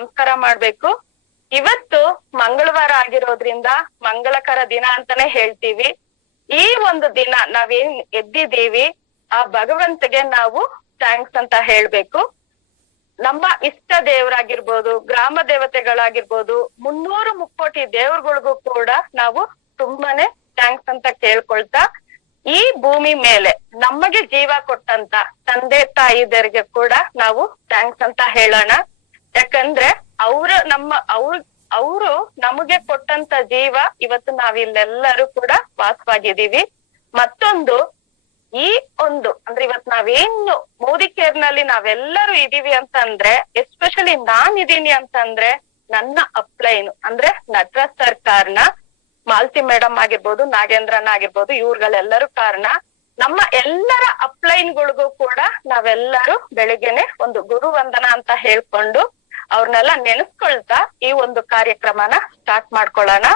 ನಮಸ್ಕಾರ ಮಾಡ್ಬೇಕು. ಇವತ್ತು ಮಂಗಳವಾರ ಆಗಿರೋದ್ರಿಂದ ಮಂಗಳಕರ ದಿನ ಅಂತಾನೆ ಹೇಳ್ತೀವಿ. ಈ ಒಂದು ದಿನ ನಾವೇನ್ ಎದ್ದಿದ್ದೀವಿ ಆ ಭಗವಂತಗೆ ನಾವು ಥ್ಯಾಂಕ್ಸ್ ಅಂತ ಹೇಳ್ಬೇಕು. ನಮ್ಮ ಇಷ್ಟ ದೇವರಾಗಿರ್ಬೋದು, ಗ್ರಾಮ ದೇವತೆಗಳಾಗಿರ್ಬೋದು, 300 ಮುಕ್ಕೋಟಿ ದೇವ್ರುಗಳಿಗೂ ಕೂಡ ನಾವು ತುಂಬಾನೇ ಥ್ಯಾಂಕ್ಸ್ ಅಂತ ಕೇಳ್ಕೊಳ್ತಾ, ಈ ಭೂಮಿ ಮೇಲೆ ನಮಗೆ ಜೀವ ಕೊಟ್ಟಂತ ತಂದೆ ತಾಯಿದರಿಗೆ ಕೂಡ ನಾವು ಥ್ಯಾಂಕ್ಸ್ ಅಂತ ಹೇಳೋಣ. ಯಾಕಂದ್ರೆ ಅವರು ನಮಗೆ ಕೊಟ್ಟಂತ ಜೀವ ಇವತ್ತು ನಾವಿಲ್ಲೆಲ್ಲರೂ ಕೂಡ ವಾಸವಾಗಿದ್ದೀವಿ. ಮತ್ತೊಂದು ಈ ಒಂದು ಅಂದ್ರೆ ಇವತ್ ನಾವೇನು ಮೋದಿ ಕೇರ್ನಲ್ಲಿ ನಾವೆಲ್ಲರೂ ಇದೀವಿ ಅಂತಂದ್ರೆ, ಎಸ್ಪೆಷಲಿ ನಾನಿದೀನಿ ಅಂತಂದ್ರೆ ನನ್ನ ಅಪ್ಲೈನ್ ಅಂದ್ರೆ ನಟರಾಜ್ ಸರ್ ಕಾರಣ, ಮಾಲತಿ ಮೇಡಮ್ ಆಗಿರ್ಬೋದು, ನಾಗೇಂದ್ರನ ಆಗಿರ್ಬೋದು, ಇವ್ರುಗಳೆಲ್ಲರೂ ಕಾರಣ. ನಮ್ಮ ಎಲ್ಲರ ಅಪ್ಲೈನ್ಗಳಿಗೂ ಕೂಡ ನಾವೆಲ್ಲರೂ ಬೆಳಿಗ್ಗೆನೆ ಒಂದು ಗುರುವಂದನ ಅಂತ ಹೇಳ್ಕೊಂಡು ಅವ್ರನ್ನೆಲ್ಲ ನೆನೆಸ್ಕೊಳ್ತಾ ಈ ಒಂದು ಕಾರ್ಯಕ್ರಮನ ಸ್ಟಾರ್ಟ್ ಮಾಡ್ಕೊಳ್ಳೋಣ.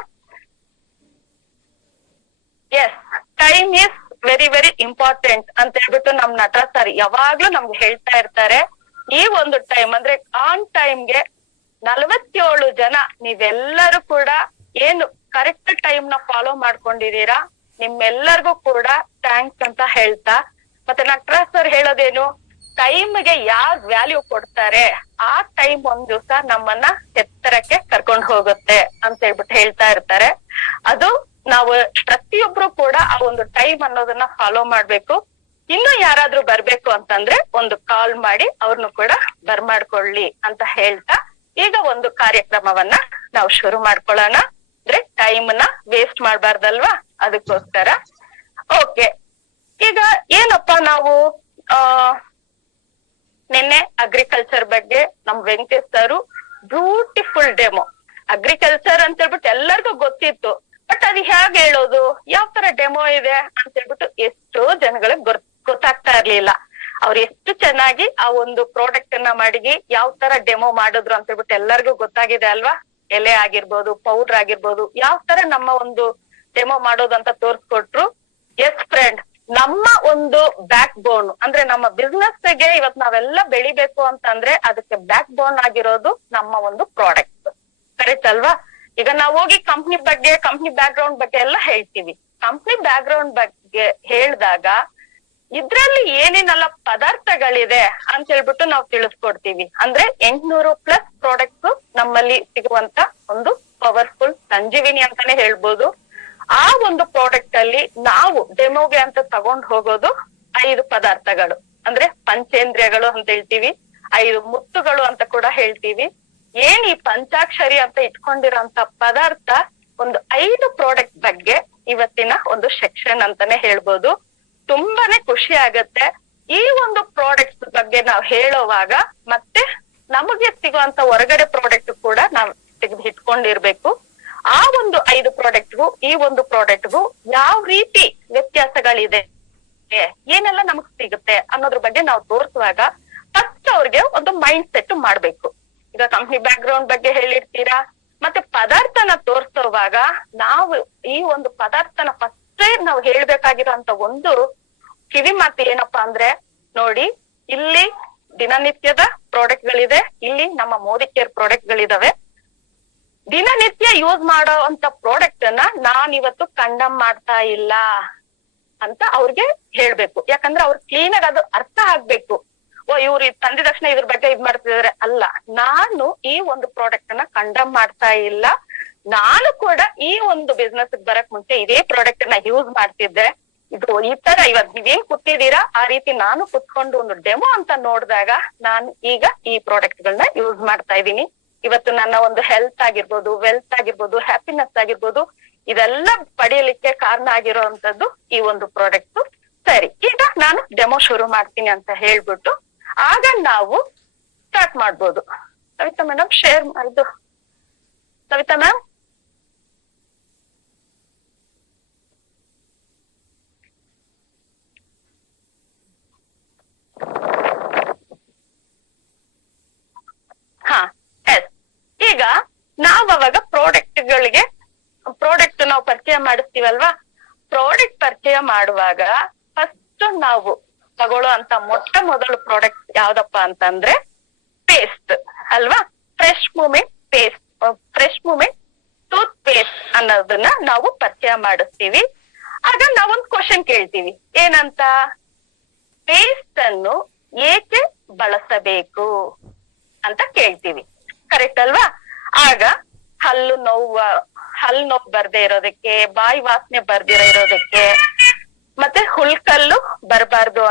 Yes, time is very very important ಅಂತ ಹೇಳ್ಬಿಟ್ಟು ನಮ್ ನಟರಾಜ್ ಸರ್ ಯಾವಾಗ್ಲೂ ನಮ್ಗೆ ಹೇಳ್ತಾ ಇರ್ತಾರೆ. ಈ ಒಂದು ಟೈಮ್ ಅಂದ್ರೆ ಆನ್ ಟೈಮ್ಗೆ 47 ಜನ ನೀವೆಲ್ಲರೂ ಕೂಡ ಏನು ಕರೆಕ್ಟ್ ಟೈಮ್ ನ ಫಾಲೋ ಮಾಡ್ಕೊಂಡಿದೀರಾ, ನಿಮ್ಮೆಲ್ಲರಿಗೂ ಕೂಡ ಥ್ಯಾಂಕ್ಸ್ ಅಂತ ಹೇಳ್ತಾ, ಮತ್ತೆ ನಟರಾಜ್ ಸರ್ ಹೇಳೋದೇನು, ಟೈಮ್ಗೆ ಯಾರ್ ವ್ಯಾಲ್ಯೂ ಕೊಡ್ತಾರೆ ಆ ಟೈಮ್ ಒಂದ್ ದಿವ್ಸ ನಮ್ಮನ್ನ ಎತ್ತರಕ್ಕೆ ಕರ್ಕೊಂಡ್ ಹೋಗುತ್ತೆ ಅಂತ ಹೇಳ್ಬಿಟ್ಟು ಹೇಳ್ತಾ ಇರ್ತಾರೆ. ಅದು ನಾವು ಪ್ರತಿಯೊಬ್ರು ಕೂಡ ಆ ಒಂದು ಟೈಮ್ ಅನ್ನೋದನ್ನ ಫಾಲೋ ಮಾಡ್ಬೇಕು. ಇನ್ನು ಯಾರಾದ್ರೂ ಬರ್ಬೇಕು ಅಂತಂದ್ರೆ ಒಂದು ಕಾಲ್ ಮಾಡಿ ಅವ್ರನ್ನು ಕೂಡ ಬರ್ಮಾಡ್ಕೊಳ್ಳಿ ಅಂತ ಹೇಳ್ತಾ ಈಗ ಒಂದು ಕಾರ್ಯಕ್ರಮವನ್ನ ನಾವು ಶುರು ಮಾಡ್ಕೊಳ್ಳೋಣ. ಅಂದ್ರೆ ಟೈಮ್ ನ ವೇಸ್ಟ್ ಮಾಡ್ಬಾರ್ದಲ್ವಾ, ಅದಕ್ಕೋಸ್ಕರ. ಓಕೆ, ಈಗ ಏನಪ್ಪಾ ನಾವು ನಿನ್ನೆ ಅಗ್ರಿಕಲ್ಚರ್ ಬಗ್ಗೆ ನಮ್ Venkatesh sir beautiful demo. Agriculture ಅಂತ ಹೇಳ್ಬಿಟ್ಟು ಎಲ್ಲರಿಗೂ ಗೊತ್ತಿತ್ತು, ಬಟ್ ಅದು ಹೇಗೆ ಹೇಳೋದು, ಯಾವ ತರ ಡೆಮೋ ಇದೆ ಅಂತ ಹೇಳ್ಬಿಟ್ಟು ಎಷ್ಟೋ ಜನಗಳಿಗೆ ಗೊತ್ತಾಗ್ತಾ ಇರ್ಲಿಲ್ಲ. ಅವ್ರು ಎಷ್ಟು ಚೆನ್ನಾಗಿ ಆ ಒಂದು ಪ್ರಾಡಕ್ಟ್ ಅನ್ನ ಮಾಡಿ ಯಾವ ತರ ಡೆಮೋ ಮಾಡಿದ್ರು ಅಂತ ಹೇಳ್ಬಿಟ್ಟು ಎಲ್ಲರಿಗೂ ಗೊತ್ತಾಗಿದೆ ಅಲ್ವಾ. ಎಲೆ ಆಗಿರ್ಬೋದು, ಪೌಡರ್ ಆಗಿರ್ಬೋದು, ಯಾವ ತರ ನಮ್ಮ ಒಂದು ಡೆಮೋ ಮಾಡೋದು ಅಂತ ತೋರ್ಸ್ಕೊಟ್ರು. ಎಸ್ ಫ್ರೆಂಡ್, ನಮ್ಮ ಒಂದು ಬ್ಯಾಕ್ ಬೋನ್ ಅಂದ್ರೆ ನಮ್ಮ ಬಿಸ್ನೆಸ್ ಗೆ ಇವತ್ ನಾವೆಲ್ಲ ಬೆಳಿಬೇಕು ಅಂತಂದ್ರೆ ಅದಕ್ಕೆ ಬ್ಯಾಕ್ ಬೋನ್ ಆಗಿರೋದು ನಮ್ಮ ಒಂದು ಪ್ರಾಡಕ್ಟ್. ಕರೆಕ್ಟ್ ಅಲ್ವಾ? ಈಗ ನಾವು ಹೋಗಿ ಕಂಪ್ನಿ ಬಗ್ಗೆ, ಕಂಪ್ನಿ ಬ್ಯಾಕ್ ಗ್ರೌಂಡ್ ಬಗ್ಗೆ ಎಲ್ಲ ಹೇಳ್ತೀವಿ. ಕಂಪ್ನಿ ಬ್ಯಾಕ್ ಗ್ರೌಂಡ್ ಬಗ್ಗೆ ಹೇಳಿದಾಗ ಇದ್ರಲ್ಲಿ ಏನೇನೆಲ್ಲ ಪದಾರ್ಥಗಳಿದೆ ಅಂತ ಹೇಳ್ಬಿಟ್ಟು ನಾವು ತಿಳಿಸ್ಕೊಡ್ತೀವಿ. ಅಂದ್ರೆ 800+ ಪ್ರಾಡಕ್ಟ್ಸ್ ನಮ್ಮಲ್ಲಿ ಸಿಗುವಂತ ಒಂದು ಪವರ್ಫುಲ್ ಸಂಜೀವಿನಿ ಅಂತಾನೆ ಹೇಳ್ಬೋದು. ಆ ಒಂದು ಪ್ರಾಡಕ್ಟ್ ಅಲ್ಲಿ ನಾವು ಡೆಮೋಗೆ ಅಂತ ತಗೊಂಡ್ ಹೋಗೋದು 5 ಪದಾರ್ಥಗಳು, ಅಂದ್ರೆ ಪಂಚೇಂದ್ರಿಯಗಳು ಅಂತ ಹೇಳ್ತೀವಿ, 5 ಮುತ್ತುಗಳು ಅಂತ ಕೂಡ ಹೇಳ್ತೀವಿ. ಏನ್ ಈ ಪಂಚಾಕ್ಷರಿ ಅಂತ ಇಟ್ಕೊಂಡಿರೋಂತ ಪದಾರ್ಥ ಒಂದು 5 ಪ್ರಾಡಕ್ಟ್ ಬಗ್ಗೆ ಇವತ್ತಿನ ಒಂದು ಸೆಕ್ಷನ್ ಅಂತಾನೆ ಹೇಳ್ಬೋದು. ತುಂಬಾನೇ ಖುಷಿ ಆಗತ್ತೆ ಈ ಒಂದು ಪ್ರಾಡಕ್ಟ್ಸ್ ಬಗ್ಗೆ ನಾವ್ ಹೇಳೋವಾಗ. ಮತ್ತೆ ನಮಗೆ ಸಿಗುವಂತ ಹೊರಗಡೆ ಪ್ರಾಡಕ್ಟ್ ಕೂಡ ನಾವ್ ತೆಗೆದು ಇಟ್ಕೊಂಡಿರ್ಬೇಕು. ಆ ಒಂದು 5 ಪ್ರಾಡಕ್ಟ್ಗೂ ಈ ಒಂದು ಪ್ರಾಡಕ್ಟ್ಗೂ ಯಾವ ರೀತಿ ವ್ಯತ್ಯಾಸಗಳಿದೆ, ಏನೆಲ್ಲ ನಮಗ್ ಸಿಗುತ್ತೆ ಅನ್ನೋದ್ರ ಬಗ್ಗೆ ನಾವು ತೋರಿಸುವಾಗ ಫಸ್ಟ್ ಅವ್ರಿಗೆ ಒಂದು ಮೈಂಡ್ ಸೆಟ್ ಮಾಡ್ಬೇಕು. ಈಗ ಕಂಪ್ನಿ ಬ್ಯಾಕ್ ಗ್ರೌಂಡ್ ಬಗ್ಗೆ ಹೇಳಿರ್ತೀರಾ, ಮತ್ತೆ ಪದಾರ್ಥನ ತೋರ್ಸೋವಾಗ ನಾವು ಈ ಒಂದು ಪದಾರ್ಥನ ಫಸ್ಟೇ ನಾವು ಹೇಳ್ಬೇಕಾಗಿರೋಂತ ಒಂದು ಕಿವಿ ಮಾತು ಏನಪ್ಪಾ ಅಂದ್ರೆ, ನೋಡಿ ಇಲ್ಲಿ ದಿನನಿತ್ಯದ ಪ್ರಾಡಕ್ಟ್ ಗಳಿದೆ, ಇಲ್ಲಿ ನಮ್ಮ ಮೋದಿ ಕೇರ್ ಪ್ರಾಡಕ್ಟ್ ಗಳಿದಾವೆ. ದಿನನಿತ್ಯ ಯೂಸ್ ಮಾಡೋ ಅಂತ ಪ್ರಾಡಕ್ಟ್ ಅನ್ನ ನಾನ್ ಇವತ್ತು ಕಂಡಮ್ ಮಾಡ್ತಾ ಇಲ್ಲ ಅಂತ ಅವ್ರಿಗೆ ಹೇಳ್ಬೇಕು. ಯಾಕಂದ್ರೆ ಅವ್ರು ಕ್ಲೀನ್ ಆಗಿ ಅದು ಅರ್ಥ ಆಗ್ಬೇಕು. ಇವ್ರು ತಂದಿದ ತಕ್ಷಣ ಇದ್ರ ಬಗ್ಗೆ ಇದ್ ಮಾಡ್ತಿದಾರೆ ಅಲ್ಲ, ನಾನು ಈ ಒಂದು ಪ್ರಾಡಕ್ಟ್ ಅನ್ನ ಕಂಡಮ್ ಮಾಡ್ತಾ ಇಲ್ಲ, ನಾನು ಕೂಡ ಈ ಒಂದು ಬಿಸ್ನೆಸ್ ಬರಕ್ ಮುಂಚೆ ಇದೇ ಪ್ರಾಡಕ್ಟ್ ನ ಯೂಸ್ ಮಾಡ್ತಿದ್ದೆ. ಇದು ಈ ತರ ಇವತ್ ನೀವೇನ್ ಕೂತಿದ್ದೀರಾ ಆ ರೀತಿ ನಾನು ಕುತ್ಕೊಂಡು ಒಂದು ಡೆಮೋ ಅಂತ ನೋಡಿದಾಗ ನಾನು ಈಗ ಈ ಪ್ರಾಡಕ್ಟ್ ಗಳನ್ನ ಯೂಸ್ ಮಾಡ್ತಾ ಇದ್ದೀನಿ. ಇವತ್ತು ನನ್ನ ಒಂದು ಹೆಲ್ತ್ ಆಗಿರ್ಬೋದು, ವೆಲ್ತ್ ಆಗಿರ್ಬೋದು, ಹ್ಯಾಪಿನೆಸ್ ಆಗಿರ್ಬೋದು, ಇದೆಲ್ಲ ಪಡೆಯಲಿಕ್ಕೆ ಕಾರಣ ಆಗಿರೋಂಥದ್ದು ಈ ಒಂದು ಪ್ರಾಡಕ್ಟ್. ಸರಿ, ಈಗ ನಾನು ಡೆಮೋ ಶುರು ಮಾಡ್ತೀನಿ ಅಂತ ಹೇಳ್ಬಿಟ್ಟು ಆಗ ನಾವು ಸ್ಟಾರ್ಟ್ ಮಾಡ್ಬೋದು. ಸವಿತಾ ಮೇಡಮ್ ಶೇರ್ ಮಾಡಿದ್ದು. ಸವಿತಾ ಮ್ಯಾಮ್, ಹಾ ಎಸ್. ಈಗ ನಾವ್ ಅವಾಗ ಪ್ರಾಡಕ್ಟ್ ನಾವು ಪರಿಚಯ ಮಾಡಿಸ್ತೀವಲ್ವಾ. ಪ್ರಾಡಕ್ಟ್ ಪರಿಚಯ ಮಾಡುವಾಗ ಫಸ್ಟ್ ನಾವು ತಗೊಳ್ಳೋ ಅಂತ ಮೊದಲು ಪ್ರಾಡಕ್ಟ್ ಯಾವ್ದಪ್ಪ ಅಂತಂದ್ರೆ ಪೇಸ್ಟ್ ಅಲ್ವಾ. Fresh moment paste, fresh moment toothpaste ಅನ್ನೋದನ್ನ ನಾವು ಪರಿಚಯ ಮಾಡಿಸ್ತೀವಿ. ಆಗ ನಾವೊಂದು ಕ್ವಶನ್ ಕೇಳ್ತೀವಿ, ಏನಂತ? ಪೇಸ್ಟ್ ಅನ್ನು ಏಕೆ ಬಳಸಬೇಕು ಅಂತ ಕೇಳ್ತೀವಿ, ಕರೆಕ್ಟ್ ಅಲ್ವಾ? ಆಗ ಹಲ್ಲು ನೋವು ಬರ್ದೇ ಇರೋದಕ್ಕೆ, ಬಾಯಿ ವಾಸನೆ ಬರ್ದಿರೋ ಇರೋದಕ್ಕೆ, ಮತ್ತೆ ಹುಲ್ಕಲ್ಲು ಬರಬಾರ್ದು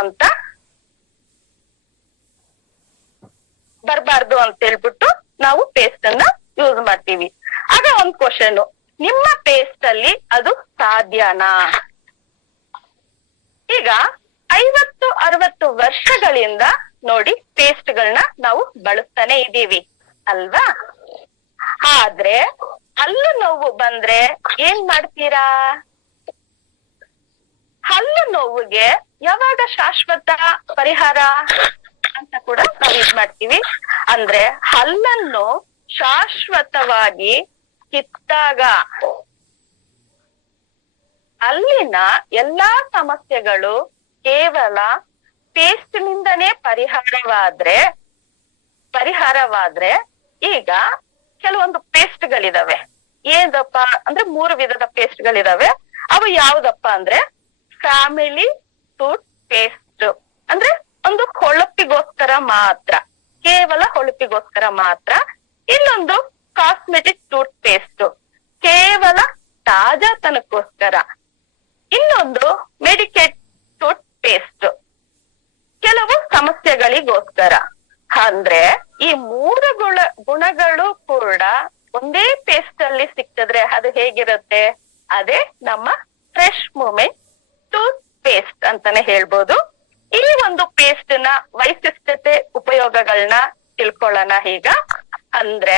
ಅಂತ ಹೇಳ್ಬಿಟ್ಟು ನಾವು ಪೇಸ್ಟ್ ಅನ್ನ ಯೂಸ್ ಮಾಡ್ತೀವಿ. ಆಗ ಒಂದ್ ಕ್ವಶನ್, ನಿಮ್ಮ ಪೇಸ್ಟ್ ಅಲ್ಲಿ ಅದು ಸಾಧ್ಯನಾ? ಈಗ 50-60 ವರ್ಷಗಳಿಂದ ನೋಡಿ ಪೇಸ್ಟ್ ಗಳನ್ನ ನಾವು ಬಳಸ್ತಾನೆ ಇದೀವಿ ಅಲ್ವಾ? ಆದ್ರೆ ಹಲ್ಲು ನೋವು ಬಂದ್ರೆ ಏನ್ ಮಾಡ್ತೀರಾ? ಹಲ್ಲು ನೋವಿಗೆ ಯಾವಾಗ ಶಾಶ್ವತ ಪರಿಹಾರ ಅಂತ ಕೂಡ ನಾವು ಇದ್ ಮಾಡ್ತೀವಿ. ಅಂದ್ರೆ ಹಲ್ಲನ್ನು ಶಾಶ್ವತವಾಗಿ ಕಿತ್ತಾಗ ಅಲ್ಲಿನ ಎಲ್ಲಾ ಸಮಸ್ಯೆಗಳು ಕೇವಲ ಪೇಸ್ಟ್ ನಿಂದನೇ ಪರಿಹಾರವಾದ್ರೆ ಈಗ ಕೆಲವೊಂದು ಪೇಸ್ಟ್ ಗಳಿದಾವೆ. ಏನಪ್ಪ ಅಂದ್ರೆ 3 ವಿಧದ ಪೇಸ್ಟ್ ಗಳಿದಾವೆ. ಅವು ಯಾವ್ದಪ್ಪ ಅಂದ್ರೆ ಫ್ಯಾಮಿಲಿ ಟೂತ್ ಪೇಸ್ಟ್, ಅಂದ್ರೆ ಒಂದು ಹೊಳಪಿಗೋಸ್ಕರ ಮಾತ್ರ, ಕೇವಲ ಹೊಳಪಿಗೋಸ್ಕರ ಮಾತ್ರ. ಇನ್ನೊಂದು ಕಾಸ್ಮೆಟಿಕ್ ಟೂತ್ ಪೇಸ್ಟ್, ಕೇವಲ ತಾಜಾತನಕ್ಕೋಸ್ಕರ. ಇನ್ನೊಂದು ಮೆಡಿಕೇಟ್ ಟೂತ್ ಪೇಸ್ಟ್, ಕೆಲವು ಸಮಸ್ಯೆಗಳಿಗೋಸ್ಕರ. ಅಂದ್ರೆ ಈ 3 ಗುಣಗಳು ಕೂಡ ಒಂದೇ ಪೇಸ್ಟ್ ಅಲ್ಲಿ ಸಿಕ್ಕಿದ್ರೆ ಅದು ಹೇಗಿರುತ್ತೆ? ಅದೇ ನಮ್ಮ ಫ್ರೆಶ್ ಮೂಮೆಂಟ್ ಟೂತ್ ಪೇಸ್ಟ್ ಅಂತಾನೆ ಹೇಳ್ಬೋದು. ಈ ಒಂದು ಪೇಸ್ಟ್ ನ ವೈಶಿಷ್ಟ್ಯತೆ, ಉಪಯೋಗಗಳನ್ನ ತಿಳ್ಕೊಳ್ಳೋಣ ಈಗ. ಅಂದ್ರೆ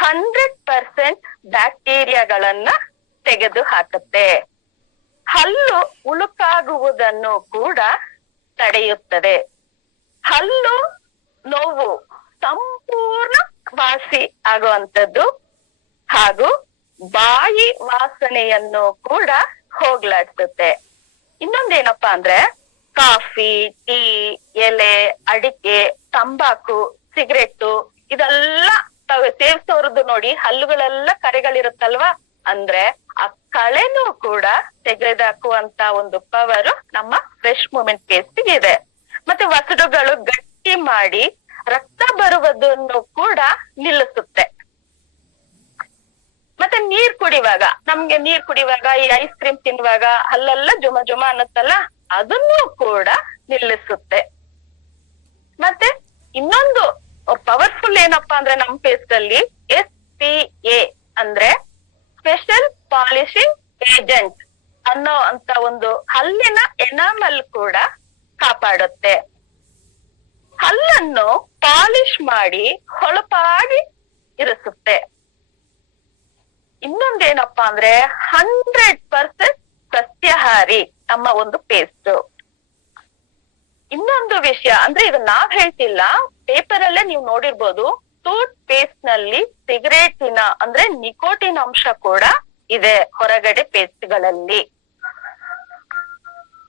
100% ಬ್ಯಾಕ್ಟೀರಿಯಾಗಳನ್ನ ತೆಗೆದು ಹಾಕುತ್ತೆ, ಹಲ್ಲು ಉಳುಕಾಗುವುದನ್ನು ಕೂಡ ತಡೆಯುತ್ತದೆ, ಹಲ್ಲು ನೋವು ಸಂಪೂರ್ಣ ವಾಸಿ ಆಗುವಂತದ್ದು, ಹಾಗೂ ಬಾಯಿ ವಾಸನೆಯನ್ನು ಕೂಡ ಹೋಗ್ಲಾಡಿಸುತ್ತೆ. ಇನ್ನೊಂದೇನಪ್ಪಾ ಅಂದ್ರೆ ಕಾಫಿ, ಟೀ, ಎಲೆ, ಅಡಿಕೆ, ತಂಬಾಕು, ಸಿಗರೆಟ್ಟು ಇದೆಲ್ಲ ಸೇವಿಸೋರ್ದು ನೋಡಿ ಹಲ್ಲುಗಳೆಲ್ಲ ಕರೆಗಳಿರುತ್ತಲ್ವಾ? ಅಂದ್ರೆ ಆ ಕಳೆನೂ ಕೂಡ ತೆಗೆದಾಕುವಂತ ಒಂದು ಪವರ್ ನಮ್ಮ ಫ್ರೆಶ್ ಮೂಮೆಂಟ್ ಪೇಸ್ಟ್ ಇದೆ. ಮತ್ತೆ ವಸಡುಗಳು ಗಟ್ಟಿ ಮಾಡಿ ರಕ್ತ ಬರುವುದನ್ನು ಕೂಡ ನಿಲ್ಲಿಸುತ್ತೆ. ಮತ್ತೆ ನಮ್ಗೆ ನೀರ್ ಕುಡಿಯುವಾಗ, ಈ ಐಸ್ ಕ್ರೀಮ್ ತಿನ್ನುವಾಗ ಹಲ್ಲೆಲ್ಲ ಜುಮ ಅನ್ನುತ್ತಲ್ಲ, ಅದನ್ನು ಕೂಡ ನಿಲ್ಲಿಸುತ್ತೆ. ಮತ್ತೆ ಇನ್ನೊಂದು ಪವರ್ಫುಲ್ ಏನಪ್ಪಾ ಅಂದ್ರೆ ನಮ್ ಪೇಸ್ಟ್ ಅಲ್ಲಿ SPA ಅಂದ್ರೆ ಸ್ಪೆಷಲ್ ಪಾಲಿಶಿಂಗ್ ಏಜೆಂಟ್ ಅನ್ನೋ ಅಂತ ಒಂದು ಹಲ್ಲಿನ ಎನಾಮಲ್ ಕೂಡ ಕಾಪಾಡುತ್ತೆ. ಹಲ್ಲನ್ನು ಪಾಲಿಶ್ ಮಾಡಿ ಹೊಳಪಾಗಿ ಇರಿಸುತ್ತೆ. ಇನ್ನೊಂದೇನಪ್ಪಾ ಅಂದ್ರೆ 100% ಸಸ್ಯಾಹಾರಿ ನಮ್ಮ ಒಂದು ಪೇಸ್ಟ್. ಇನ್ನೊಂದು ವಿಷಯ ಅಂದ್ರೆ ಇದು ನಾವ್ ಹೇಳ್ತಿಲ್ಲ, ಪೇಪರ್ ಅಲ್ಲೇ ನೀವು ನೋಡಿರ್ಬೋದು, ಟೂತ್ ಪೇಸ್ಟ್ ನಲ್ಲಿ ಸಿಗರೇಟಿನ ಅಂದ್ರೆ ನಿಕೋಟಿನ್ ಅಂಶ ಕೂಡ ಇದೆ ಹೊರಗಡೆ ಪೇಸ್ಟ್ ಗಳಲ್ಲಿ.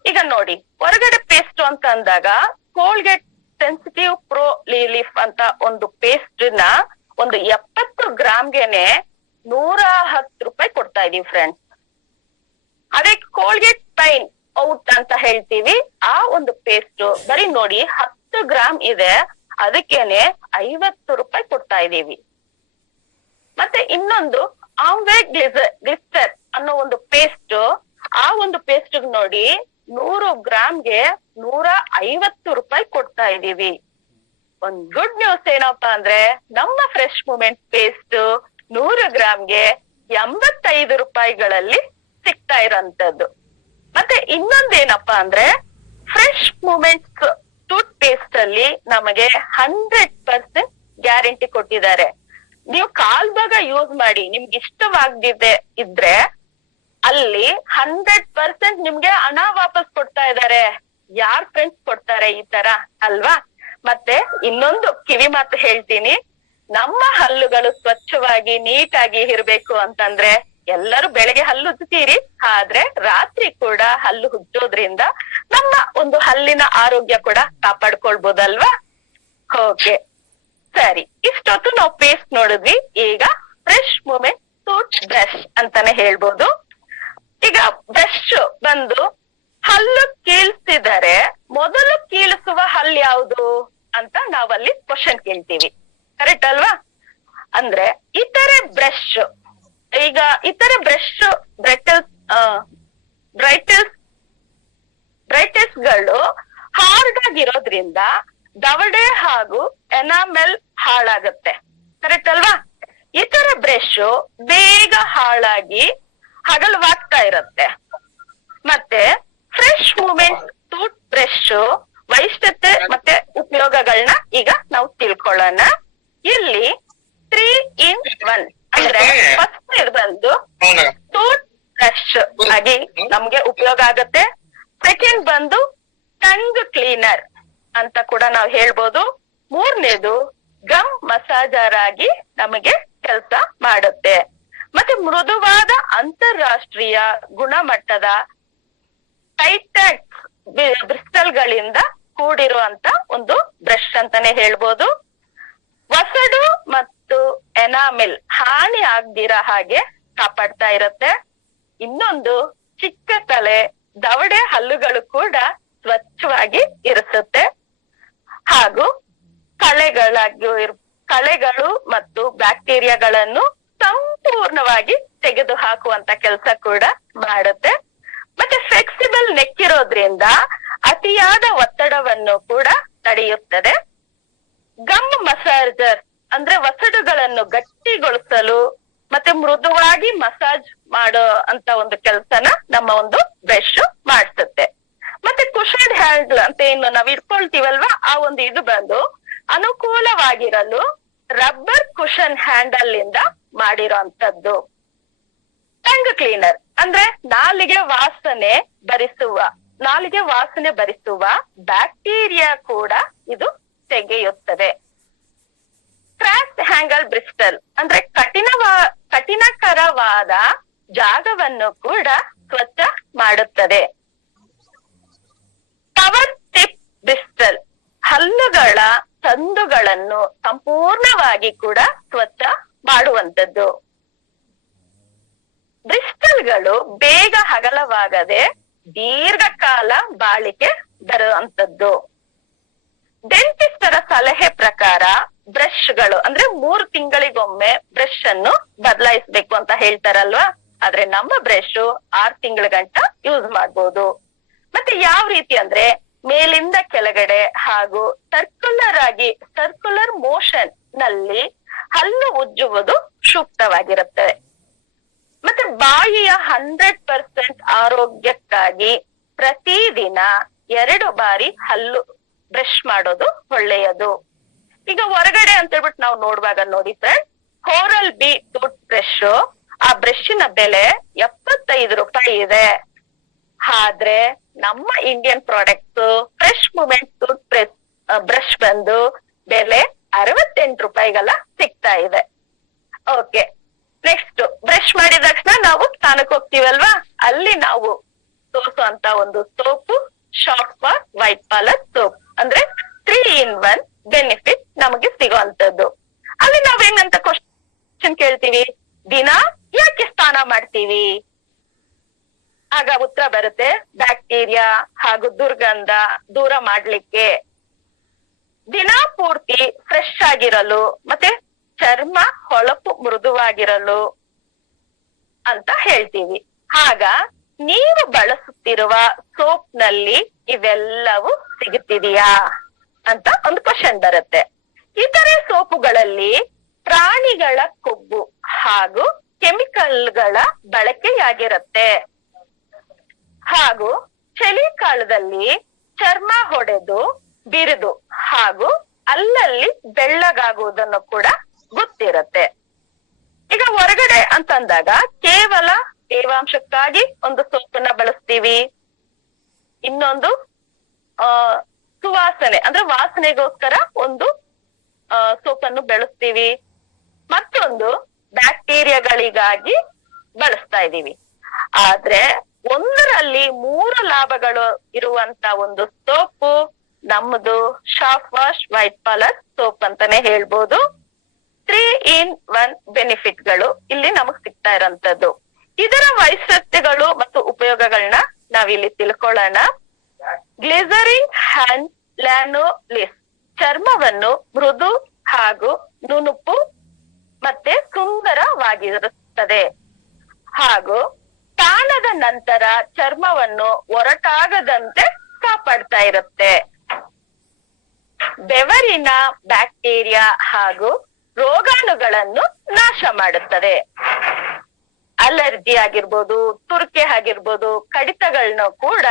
ಈಗ ನೋಡಿ, ಹೊರಗಡೆ ಪೇಸ್ಟ್ ಅಂತ ಅಂದಾಗ ಕೋಲ್ಗೇಟ್ ಸೆನ್ಸಿಟಿವ್ ಪ್ರೋ ಲಿಲೀಫ್ ಅಂತ ಒಂದು ಪೇಸ್ಟ್ ನ ಒಂದು 70 ಗ್ರಾಮ್ಗೆನೆ 110 ರೂಪಾಯಿ ಕೊಡ್ತಾ ಇದೀವಿ ಫ್ರೆಂಡ್ಸ್. ಅದೇ ಕೋಲ್ಗೇಟ್ ಪೈನ್ ಔಟ್ ಅಂತ ಹೇಳ್ತೀವಿ, ಆ ಒಂದು ಪೇಸ್ಟ್ ಬರೀ ನೋಡಿ 10 ಗ್ರಾಮ್ ಇದೆ, ಅದಕ್ಕೇನೆ 50 ರೂಪಾಯಿ ಕೊಡ್ತಾ ಇದೀವಿ. ಮತ್ತೆ ಇನ್ನೊಂದು ಆಮ್ವೆ ಗ್ಲಿಸ್ಟರ್ ಅನ್ನೋ ಒಂದು ಪೇಸ್ಟ್, ಆ ಒಂದು ಪೇಸ್ಟ್ ನೋಡಿ 100 ಗ್ರಾಮ್ಗೆ 150 ರೂಪಾಯಿ ಕೊಡ್ತಾ ಇದೀವಿ. ಒಂದ್ ಗುಡ್ ನ್ಯೂಸ್ ಏನಪ್ಪಾ ಅಂದ್ರೆ ನಮ್ಮ ಫ್ರೆಶ್ ಮೂಮೆಂಟ್ ಪೇಸ್ಟ್ 100 ಗ್ರಾಮ್ಗೆ 85 ರೂಪಾಯಿಗಳಲ್ಲಿ ಸಿಗ್ತಾ ಇರೋಂಥದ್ದು. ಮತ್ತೆ ಇನ್ನೊಂದೇನಪ್ಪಾ ಅಂದ್ರೆ ಫ್ರೆಶ್ ಮೂಮೆಂಟ್ಸ್ ಟೂತ್ ಪೇಸ್ಟ್ ಅಲ್ಲಿ ನಮಗೆ 100% ಗ್ಯಾರಂಟಿ ಕೊಟ್ಟಿದ್ದಾರೆ. ನೀವು ಕಾಲ್ ಭಾಗ ಯೂಸ್ ಮಾಡಿ ನಿಮ್ಗೆ ಇಷ್ಟವಾಗದಿದೆ ಇದ್ರೆ ಅಲ್ಲಿ 100% ನಿಮ್ಗೆ ಹಣ ವಾಪಸ್ ಕೊಡ್ತಾ ಇದ್ದಾರೆ. ಯಾರ್ ಫ್ರೆಂಡ್ಸ್ ಕೊಡ್ತಾರೆ ಈ ತರ ಅಲ್ವಾ? ಮತ್ತೆ ಇನ್ನೊಂದು ಕಿವಿ ಮಾತು ಹೇಳ್ತೀನಿ, ನಮ್ಮ ಹಲ್ಲುಗಳು ಸ್ವಚ್ಛವಾಗಿ ನೀಟಾಗಿ ಇರ್ಬೇಕು ಅಂತಂದ್ರೆ ಎಲ್ಲರೂ ಬೆಳಗ್ಗೆ ಹಲ್ಲು ಉಜ್ತೀರಿ, ಆದ್ರೆ ರಾತ್ರಿ ಕೂಡ ಹಲ್ಲು ಉಜ್ಜೋದ್ರಿಂದ ನಮ್ಮ ಒಂದು ಹಲ್ಲಿನ ಆರೋಗ್ಯ ಕೂಡ ಕಾಪಾಡ್ಕೊಳ್ಬೋದಲ್ವಾ? ಓಕೆ, ಸರಿ, ಇಷ್ಟೊತ್ತು ನಾವು ಪೇಸ್ಟ್ ನೋಡಿದ್ವಿ. ಈಗ ಫ್ರೆಶ್ ಮೂಮೆಂಟ್ ಟೂತ್ ಬ್ರಷ್ ಅಂತಾನೆ ಹೇಳ್ಬೋದು. ಈಗ ಬ್ರಷ್ ಬಂದು ಹಲ್ಲು ಕೀಳ್ಸಿದರೆ ಮೊದಲು ಕೀಳಿಸುವ ಹಲ್ಲು ಯಾವುದು ಅಂತ ನಾವಲ್ಲಿ ಕ್ವಶನ್ ಕೇಳ್ತೀವಿ. ಕರೆಕ್ಟ್ ಅಲ್ವಾ? ಅಂದ್ರೆ ಇತರೆ ಬ್ರಷ್, ಈಗ ಇತರೆ ಬ್ರಷ್ ಬ್ರೈಟಲ್ಸ್ ಗಳು ಹಾರ್ಡ್ ಆಗಿರೋದ್ರಿಂದ ದವಡೆ ಹಾಗೂ ಎನಾಮೆಲ್ ಹಾಳಾಗತ್ತೆ. ಕರೆಕ್ಟ್ ಅಲ್ವಾ? ಇತರ ಬ್ರಷ್ ಬೇಗ ಹಾಳಾಗಿ ಹಗಲವಾಗ್ತಾ ಇರತ್ತೆ. ಮತ್ತೆ ಫ್ರೆಶ್ ಮೂಮೆಂಟ್ ಟೂತ್ ಬ್ರಷ್ ವೈಶಿಷ್ಟ್ಯತೆ ಮತ್ತೆ ಉಪಯೋಗಗಳನ್ನ ಈಗ ನಾವು ತಿಳ್ಕೊಳ್ಳೋಣ. ಇಲ್ಲಿ 3 in 1 ಅಂದ್ರೆ ಫಸ್ಟ್ ಇದು ಬಂದು ಟೂತ್ ಬ್ರಷ್ ಆಗಿ ನಮ್ಗೆ ಉಪಯೋಗ ಆಗತ್ತೆ. ಸೆಕೆಂಡ್ ಬಂದು ಟಂಗ್ ಕ್ಲೀನರ್ ಅಂತ ಕೂಡ ನಾವು ಹೇಳ್ಬೋದು. ಮೂರನೇದು ಗಮ್ ಮಸಾಜರ್ ಆಗಿ ನಮಗೆ ಕೆಲಸ ಮಾಡುತ್ತೆ. ಮತ್ತೆ ಮೃದುವಾದ ಅಂತಾರಾಷ್ಟ್ರೀಯ ಗುಣಮಟ್ಟದ ಟೈಟೆಕ್ಸ್ ಬ್ರಿಸ್ಟಲ್ ಗಳಿಂದ ಕೂಡಿರುವಂತ ಒಂದು ಬ್ರಷ್ ಅಂತಾನೆ ಹೇಳ್ಬೋದು. ವಸಡು ಮತ್ತು ಎನಾಮಿಲ್ ಹಾನಿ ಆಗ್ದಿರೋ ಹಾಗೆ ಕಾಪಾಡ್ತಾ ಇರುತ್ತೆ. ಇನ್ನೊಂದು ಚಿಕ್ಕ ತಲೆ ದವಡೆ ಹಲ್ಲುಗಳು ಕೂಡ ಸ್ವಚ್ಛವಾಗಿ ಇರಿಸುತ್ತೆ. ಹಾಗೂ ಕಳೆಗಳು ಮತ್ತು ಬ್ಯಾಕ್ಟೀರಿಯಾಗಳನ್ನು ಸಂಪೂರ್ಣವಾಗಿ ತೆಗೆದು ಹಾಕುವಂತ ಕೆಲಸ ಕೂಡ ಮಾಡುತ್ತೆ. ಮತ್ತೆ ಫ್ಲೆಕ್ಸಿಬಲ್ ನೆಕ್ ಇರೋದ್ರಿಂದ ಅತಿಯಾದ ಒತ್ತಡವನ್ನು ಕೂಡ ತಡೆಯುತ್ತದೆ. ಗಮ್ ಮಸಾಜರ್ ಅಂದ್ರೆ ವಸಡುಗಳನ್ನು ಗಟ್ಟಿಗೊಳಿಸಲು ಮತ್ತೆ ಮೃದುವಾಗಿ ಮಸಾಜ್ ಮಾಡೋ ಅಂತ ಒಂದು ಕೆಲಸನ ನಮ್ಮ ಒಂದು ಬ್ರಷ್ ಮಾಡಿಸುತ್ತೆ. ಮತ್ತೆ ಕುಶನ್ ಹ್ಯಾಂಡಲ್ ಅಂತ ಏನು ನಾವ್ ಇಟ್ಕೊಳ್ತೀವಲ್ವಾ, ಆ ಒಂದು ಇದು ಬಂದು ಅನುಕೂಲವಾಗಿರಲು ರಬ್ಬರ್ ಕುಶನ್ ಹ್ಯಾಂಡಲ್ ಇಂದ ಮಾಡಿರೋಂಥದ್ದು. ಟಂಗ್ ಕ್ಲೀನರ್ ಅಂದ್ರೆ ನಾಲಿಗೆ ವಾಸನೆ ಭರಿಸುವ ಬ್ಯಾಕ್ಟೀರಿಯಾ ಕೂಡ ಇದು ತೆಗೆಯುತ್ತದೆ. ಕ್ರಾಸ್ ಹ್ಯಾಂಗಲ್ ಬ್ರಿಸ್ಟಲ್ ಅಂದ್ರೆ ಕಠಿಣಕರವಾದ ಜಾಗವನ್ನು ಕೂಡ ಸ್ವಚ್ಛ ಮಾಡುತ್ತದೆ. ಕವರ್ ಟಿಪ್ ಬ್ರಿಸ್ಟಲ್ ಹಲ್ಲುಗಳ ಸಂದುಗಳನ್ನು ಸಂಪೂರ್ಣವಾಗಿ ಕೂಡ ಸ್ವಚ್ಛ ಮಾಡುವಂತದ್ದು. ಬ್ರಿಸ್ಟಲ್ಗಳು ಬೇಗ ಹಗಲವಾಗದೆ ದೀರ್ಘಕಾಲ ಬಾಳಿಕೆ ಬರುವಂತದ್ದು. ಡೆಂಟಿಸ್ಟರ ಸಲಹೆ ಪ್ರಕಾರ ಬ್ರಷ್ಗಳು ಅಂದ್ರೆ 3 ತಿಂಗಳಿಗೊಮ್ಮೆ ಬ್ರಷ್ ಅನ್ನು ಬದಲಾಯಿಸಬೇಕು ಅಂತ ಹೇಳ್ತಾರಲ್ವಾ, ಆದ್ರೆ ನಮ್ಮ ಬ್ರಷ್ 6 ತಿಂಗಳ ಗಂಟ ಯೂಸ್ ಮಾಡ್ಬೋದು. ಮತ್ತೆ ಯಾವ ರೀತಿ ಅಂದ್ರೆ ಮೇಲಿಂದ ಕೆಳಗಡೆ ಹಾಗೂ ಸರ್ಕ್ಯುಲರ್ ಮೋಷನ್ ನಲ್ಲಿ ಹಲ್ಲು ಉಜ್ಜುವುದು ಸೂಕ್ತವಾಗಿರುತ್ತೆ. ಮತ್ತೆ ಬಾಯಿಯ 100% ಆರೋಗ್ಯಕ್ಕಾಗಿ ಪ್ರತಿದಿನ 2 ಬಾರಿ ಹಲ್ಲು ಬ್ರಷ್ ಮಾಡೋದು ಒಳ್ಳೆಯದು. ಈಗ ಹೊರಗಡೆ ಅಂತ ಹೇಳ್ಬಿಟ್ಟು ನಾವು ನೋಡುವಾಗ ನೋಡಿ friend, Oral B toothbrush, ಆ ಬ್ರಷ್ನ ಬೆಲೆ 75 ರೂಪಾಯಿ ಇದೆ. ಆದ್ರೆ ನಮ್ಮ Indian products fresh moment toothbrush ಬಂದು ಬೆಲೆ 68 ರೂಪಾಯಿಗೆಲ್ಲ ಸಿಗ್ತಾ ಇದೆ. ಓಕೆ, ನೆಕ್ಸ್ಟ್ ಬ್ರಷ್ ಮಾಡಿದ ತಕ್ಷಣ ನಾವು ಸ್ನಾನಕ್ಕೆ ಹೋಗ್ತೀವಲ್ವಾ, ಅಲ್ಲಿ ನಾವು ತೋರಿಸುವಂತ ಒಂದು soap sharp for white parlour soap ಅಂದ್ರೆ 3 in 1 ಬೆನಿಫಿಟ್ ನಮಗೆ ಸಿಗುವಂತದ್ದು. ಅಲ್ಲಿ ನಾವೇನಂತ ಕ್ವಶನ್ ಕೇಳ್ತೀವಿ, ದಿನ ಯಾಕೆ ಸ್ನಾನ ಮಾಡ್ತೀವಿ? ಆಗ ಉತ್ತರ ಬರುತ್ತೆ, ಬ್ಯಾಕ್ಟೀರಿಯಾ ಹಾಗೂ ದುರ್ಗಂಧ ದೂರ ಮಾಡ್ಲಿಕ್ಕೆ, ದಿನ ಪೂರ್ತಿ ಫ್ರೆಶ್ ಆಗಿರಲು, ಮತ್ತೆ ಚರ್ಮ ಹೊಳಪು ಮೃದುವಾಗಿರಲು ಅಂತ ಹೇಳ್ತೀವಿ. ಆಗ ನೀವು ಬಳಸುತ್ತಿರುವ ಸೋಪ್ ನಲ್ಲಿ ಇವೆಲ್ಲವೂ ಸಿಗುತ್ತಿದೆಯಾ ಅಂತ ಒಂದು ಕ್ವಶನ್ ಬರುತ್ತೆ. ಇತರೆ ಸೋಪುಗಳಲ್ಲಿ ಪ್ರಾಣಿಗಳ ಕೊಬ್ಬು ಹಾಗೂ ಕೆಮಿಕಲ್ಗಳ ಬಳಕೆಯಾಗಿರುತ್ತೆ. ಹಾಗೂ ಚಳಿಗಾಲದಲ್ಲಿ ಚರ್ಮ ಹೊಡೆದು ಬಿರಿದು ಹಾಗೂ ಅಲ್ಲಲ್ಲಿ ಬೆಳ್ಳಗಾಗುವುದನ್ನು ಕೂಡ ಗೊತ್ತಿರುತ್ತೆ. ಈಗ ಹೊರಗಡೆ ಅಂತಂದಾಗ ಕೇವಲ ತೇವಾಂಶಕ್ಕಾಗಿ ಒಂದು ಸೋಪನ್ನ ಬಳಸ್ತೀವಿ. ಇನ್ನೊಂದು ಸುವಾಸನೆ ಅಂದ್ರೆ ವಾಸನೆಗೋಸ್ಕರ ಒಂದು ಸೋಪನ್ನು ಬೆಳೆಸ್ತೀವಿ. ಮತ್ತೊಂದು ಬ್ಯಾಕ್ಟೀರಿಯಾಗಳಿಗಾಗಿ ಬಳಸ್ತಾ ಇದೀವಿ. ಆದ್ರೆ ಒಂದರಲ್ಲಿ 3 ಲಾಭಗಳು ಇರುವಂತ ಒಂದು ಸೋಪು ನಮ್ದು shop wash white parlour soap ಅಂತಾನೆ ಹೇಳ್ಬೋದು. 3-in-1 ಬೆನಿಫಿಟ್ಗಳು ಇಲ್ಲಿ ನಮಗ್ ಸಿಗ್ತಾ ಇರೋಂಥದ್ದು. ಇದರ ವೈಶಿಷ್ಟ್ಯಗಳು ಮತ್ತು ಉಪಯೋಗಗಳನ್ನ ನಾವಿಲ್ಲಿ ತಿಳ್ಕೊಳ್ಳೋಣ. ಗ್ಲಿಸರಿನ್ ಹ್ಯಾಂಡ್ ಲ್ಯಾನೋಲಿಸ್ ಚರ್ಮವನ್ನು ಮೃದು ಹಾಗೂ ನುಣುಪು ಮತ್ತೆ ಸುಂದರವಾಗಿರುತ್ತದೆ ಹಾಗೂ ಸ್ನಾನದ ನಂತರ ಚರ್ಮವನ್ನು ಒರಟಾಗದಂತೆ ಕಾಪಾಡ್ತಾ ಇರುತ್ತೆ. ಬೆವರಿನ ಬ್ಯಾಕ್ಟೀರಿಯಾ ಹಾಗೂ ರೋಗಾಣುಗಳನ್ನು ನಾಶ ಮಾಡುತ್ತದೆ. ಅಲರ್ಜಿ ಆಗಿರ್ಬೋದು, ತುರ್ಕೆ ಆಗಿರ್ಬೋದು, ಕಡಿತಗಳನ್ನ ಕೂಡ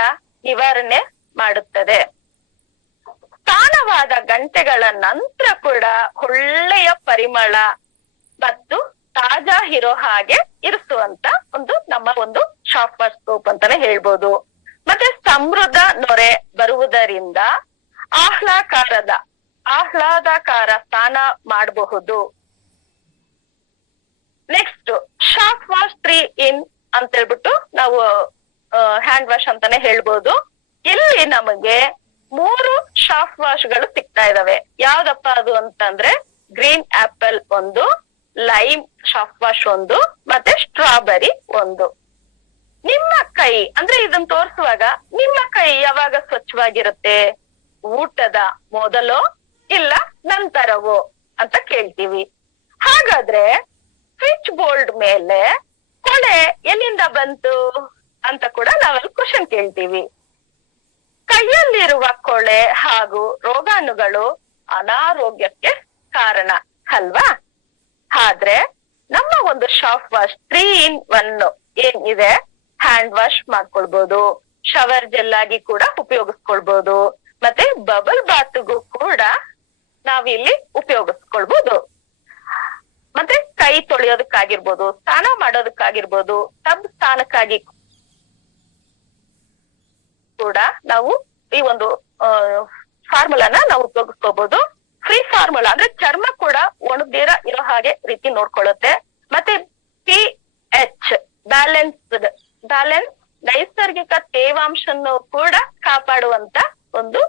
ನಿವಾರಣೆ ಮಾಡುತ್ತದೆ. ಸ್ನಾನವಾದ ಗಂಟೆಗಳ ನಂತರ ಕೂಡ ಒಳ್ಳೆಯ ಪರಿಮಳ ಮತ್ತು ತಾಜಾ ಇರೋ ಹಾಗೆ ಇರಿಸುವಂತ ನಮ್ಮ ಒಂದು ಶಾಪ್ ವಾಶ್ ಸೋಪ್ ಅಂತಾನೆ ಹೇಳ್ಬೋದು. ಮತ್ತೆ ಸಮೃದ್ಧ ನೊರೆ ಬರುವುದರಿಂದ ಆಹ್ಲಾದಕಾರ ಸ್ನಾನ ಮಾಡಬಹುದು. ನೆಕ್ಸ್ಟ್ ಶಾಪ್ ವಾಶ್ 3-in ಅಂತ ಹೇಳ್ಬಿಟ್ಟು ನಾವು ಹ್ಯಾಂಡ್ ವಾಶ್ ಅಂತಾನೆ ಹೇಳ್ಬೋದು. ಇಲ್ಲಿ ನಮಗೆ 3 ಶಾಪ್ ವಾಶ್ ಗಳು ಸಿಗ್ತಾ ಇದಾವೆ. ಯಾವ್ದಪ್ಪ ಅದು ಅಂತಂದ್ರೆ ಗ್ರೀನ್ ಆಪಲ್ ಒಂದು, ಲೈಮ್ ಶಾಪ್ ವಾಶ್ ಒಂದು, ಮತ್ತೆ ಸ್ಟ್ರಾಬೆರಿ ಒಂದು. ನಿಮ್ಮ ಕೈ ಅಂದ್ರೆ ಇದನ್ನ ತೋರಿಸುವಾಗ ನಿಮ್ಮ ಕೈ ಯಾವಾಗ ಸ್ವಚ್ಛವಾಗಿರುತ್ತೆ? ಊಟದ ಮೊದಲೋ ಇಲ್ಲ ನಂತರವೋ ಅಂತ ಕೇಳ್ತೀವಿ. ಹಾಗಾದ್ರೆ ಸ್ವಿಚ್ ಬೋರ್ಡ್ ಮೇಲೆ ಕೊಳೆ ಎಲ್ಲಿಂದ ಬಂತು ಅಂತ ಕೂಡ ನಾವಲ್ಲಿ ಕ್ವಶನ್ ಕೇಳ್ತೀವಿ. ಕೈಯಲ್ಲಿರುವ ಕೊಳೆ ಹಾಗೂ ರೋಗಾಣುಗಳು ಅನಾರೋಗ್ಯಕ್ಕೆ ಕಾರಣ ಅಲ್ವಾ? ಆದ್ರೆ ನಮ್ಮ ಒಂದು ಶಾಪ್ ವಾಶ್ 3-in-1 ಏನಿದೆ, ಹ್ಯಾಂಡ್ ವಾಶ್ ಮಾಡ್ಕೊಳ್ಬಹುದು, ಶವರ್ ಜೆಲ್ ಆಗಿ ಕೂಡ ಉಪಯೋಗಿಸ್ಕೊಳ್ಬಹುದು, ಮತ್ತೆ ಬಬಲ್ ಬಾತ್ಗೂ ಕೂಡ ನಾವಿಲ್ಲಿ ಉಪಯೋಗಿಸ್ಕೊಳ್ಬಹುದು. ಮತ್ತೆ ಕೈ ತೊಳೆಯೋದಕ್ಕಾಗಿರ್ಬೋದು, ಸ್ನಾನ ಮಾಡೋದಕ್ಕಾಗಿರ್ಬೋದು, ಟಬ್ ಸ್ನಾನಕ್ಕಾಗಿ ಕೂಡ ನಾವು ಈ ಒಂದು ಫಾರ್ಮುಲಾನ ನಾವು ಉಪಯೋಗಿಸ್ಕೋಬಹುದು. ಫ್ರೀ ಫಾರ್ಮುಲಾ ಅಂದ್ರೆ ಚರ್ಮ ಕೂಡ ಒಣಗ್ದಿರ ಇರೋ ಹಾಗೆ ರೀತಿ ನೋಡ್ಕೊಳ್ಳುತ್ತೆ. ಮತ್ತೆ pH ಬ್ಯಾಲೆನ್ಸ್ ನೈಸರ್ಗಿಕ ತೇವಾಂಶನ್ನು ಕೂಡ ಕಾಪಾಡುವಂತ ಒಂದು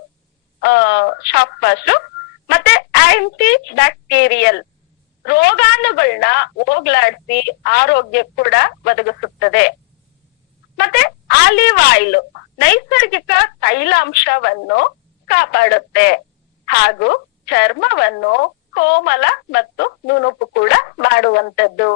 ಶಾಪ್ ವಾಶ್. ಮತ್ತೆ ಆಂಟಿ ಬ್ಯಾಕ್ಟೀರಿಯಲ್ ರೋಗಾಣುಗಳನ್ನ ಹೋಗ್ಲಾಡಿಸಿ ಆರೋಗ್ಯ ಕೂಡ ಒದಗಿಸುತ್ತದೆ. ಮತ್ತೆ ಆಲಿವ್ ಆಯಿಲ್ ನೈಸರ್ಗಿಕ ತೈಲಾಂಶವನ್ನು ಕಾಪಾಡುತ್ತೆ ಹಾಗೂ ಚರ್ಮವನ್ನು ಕೋಮಲ ಮತ್ತು ನುಣುಪು ಕೂಡ ಮಾಡುವಂತದ್ದು.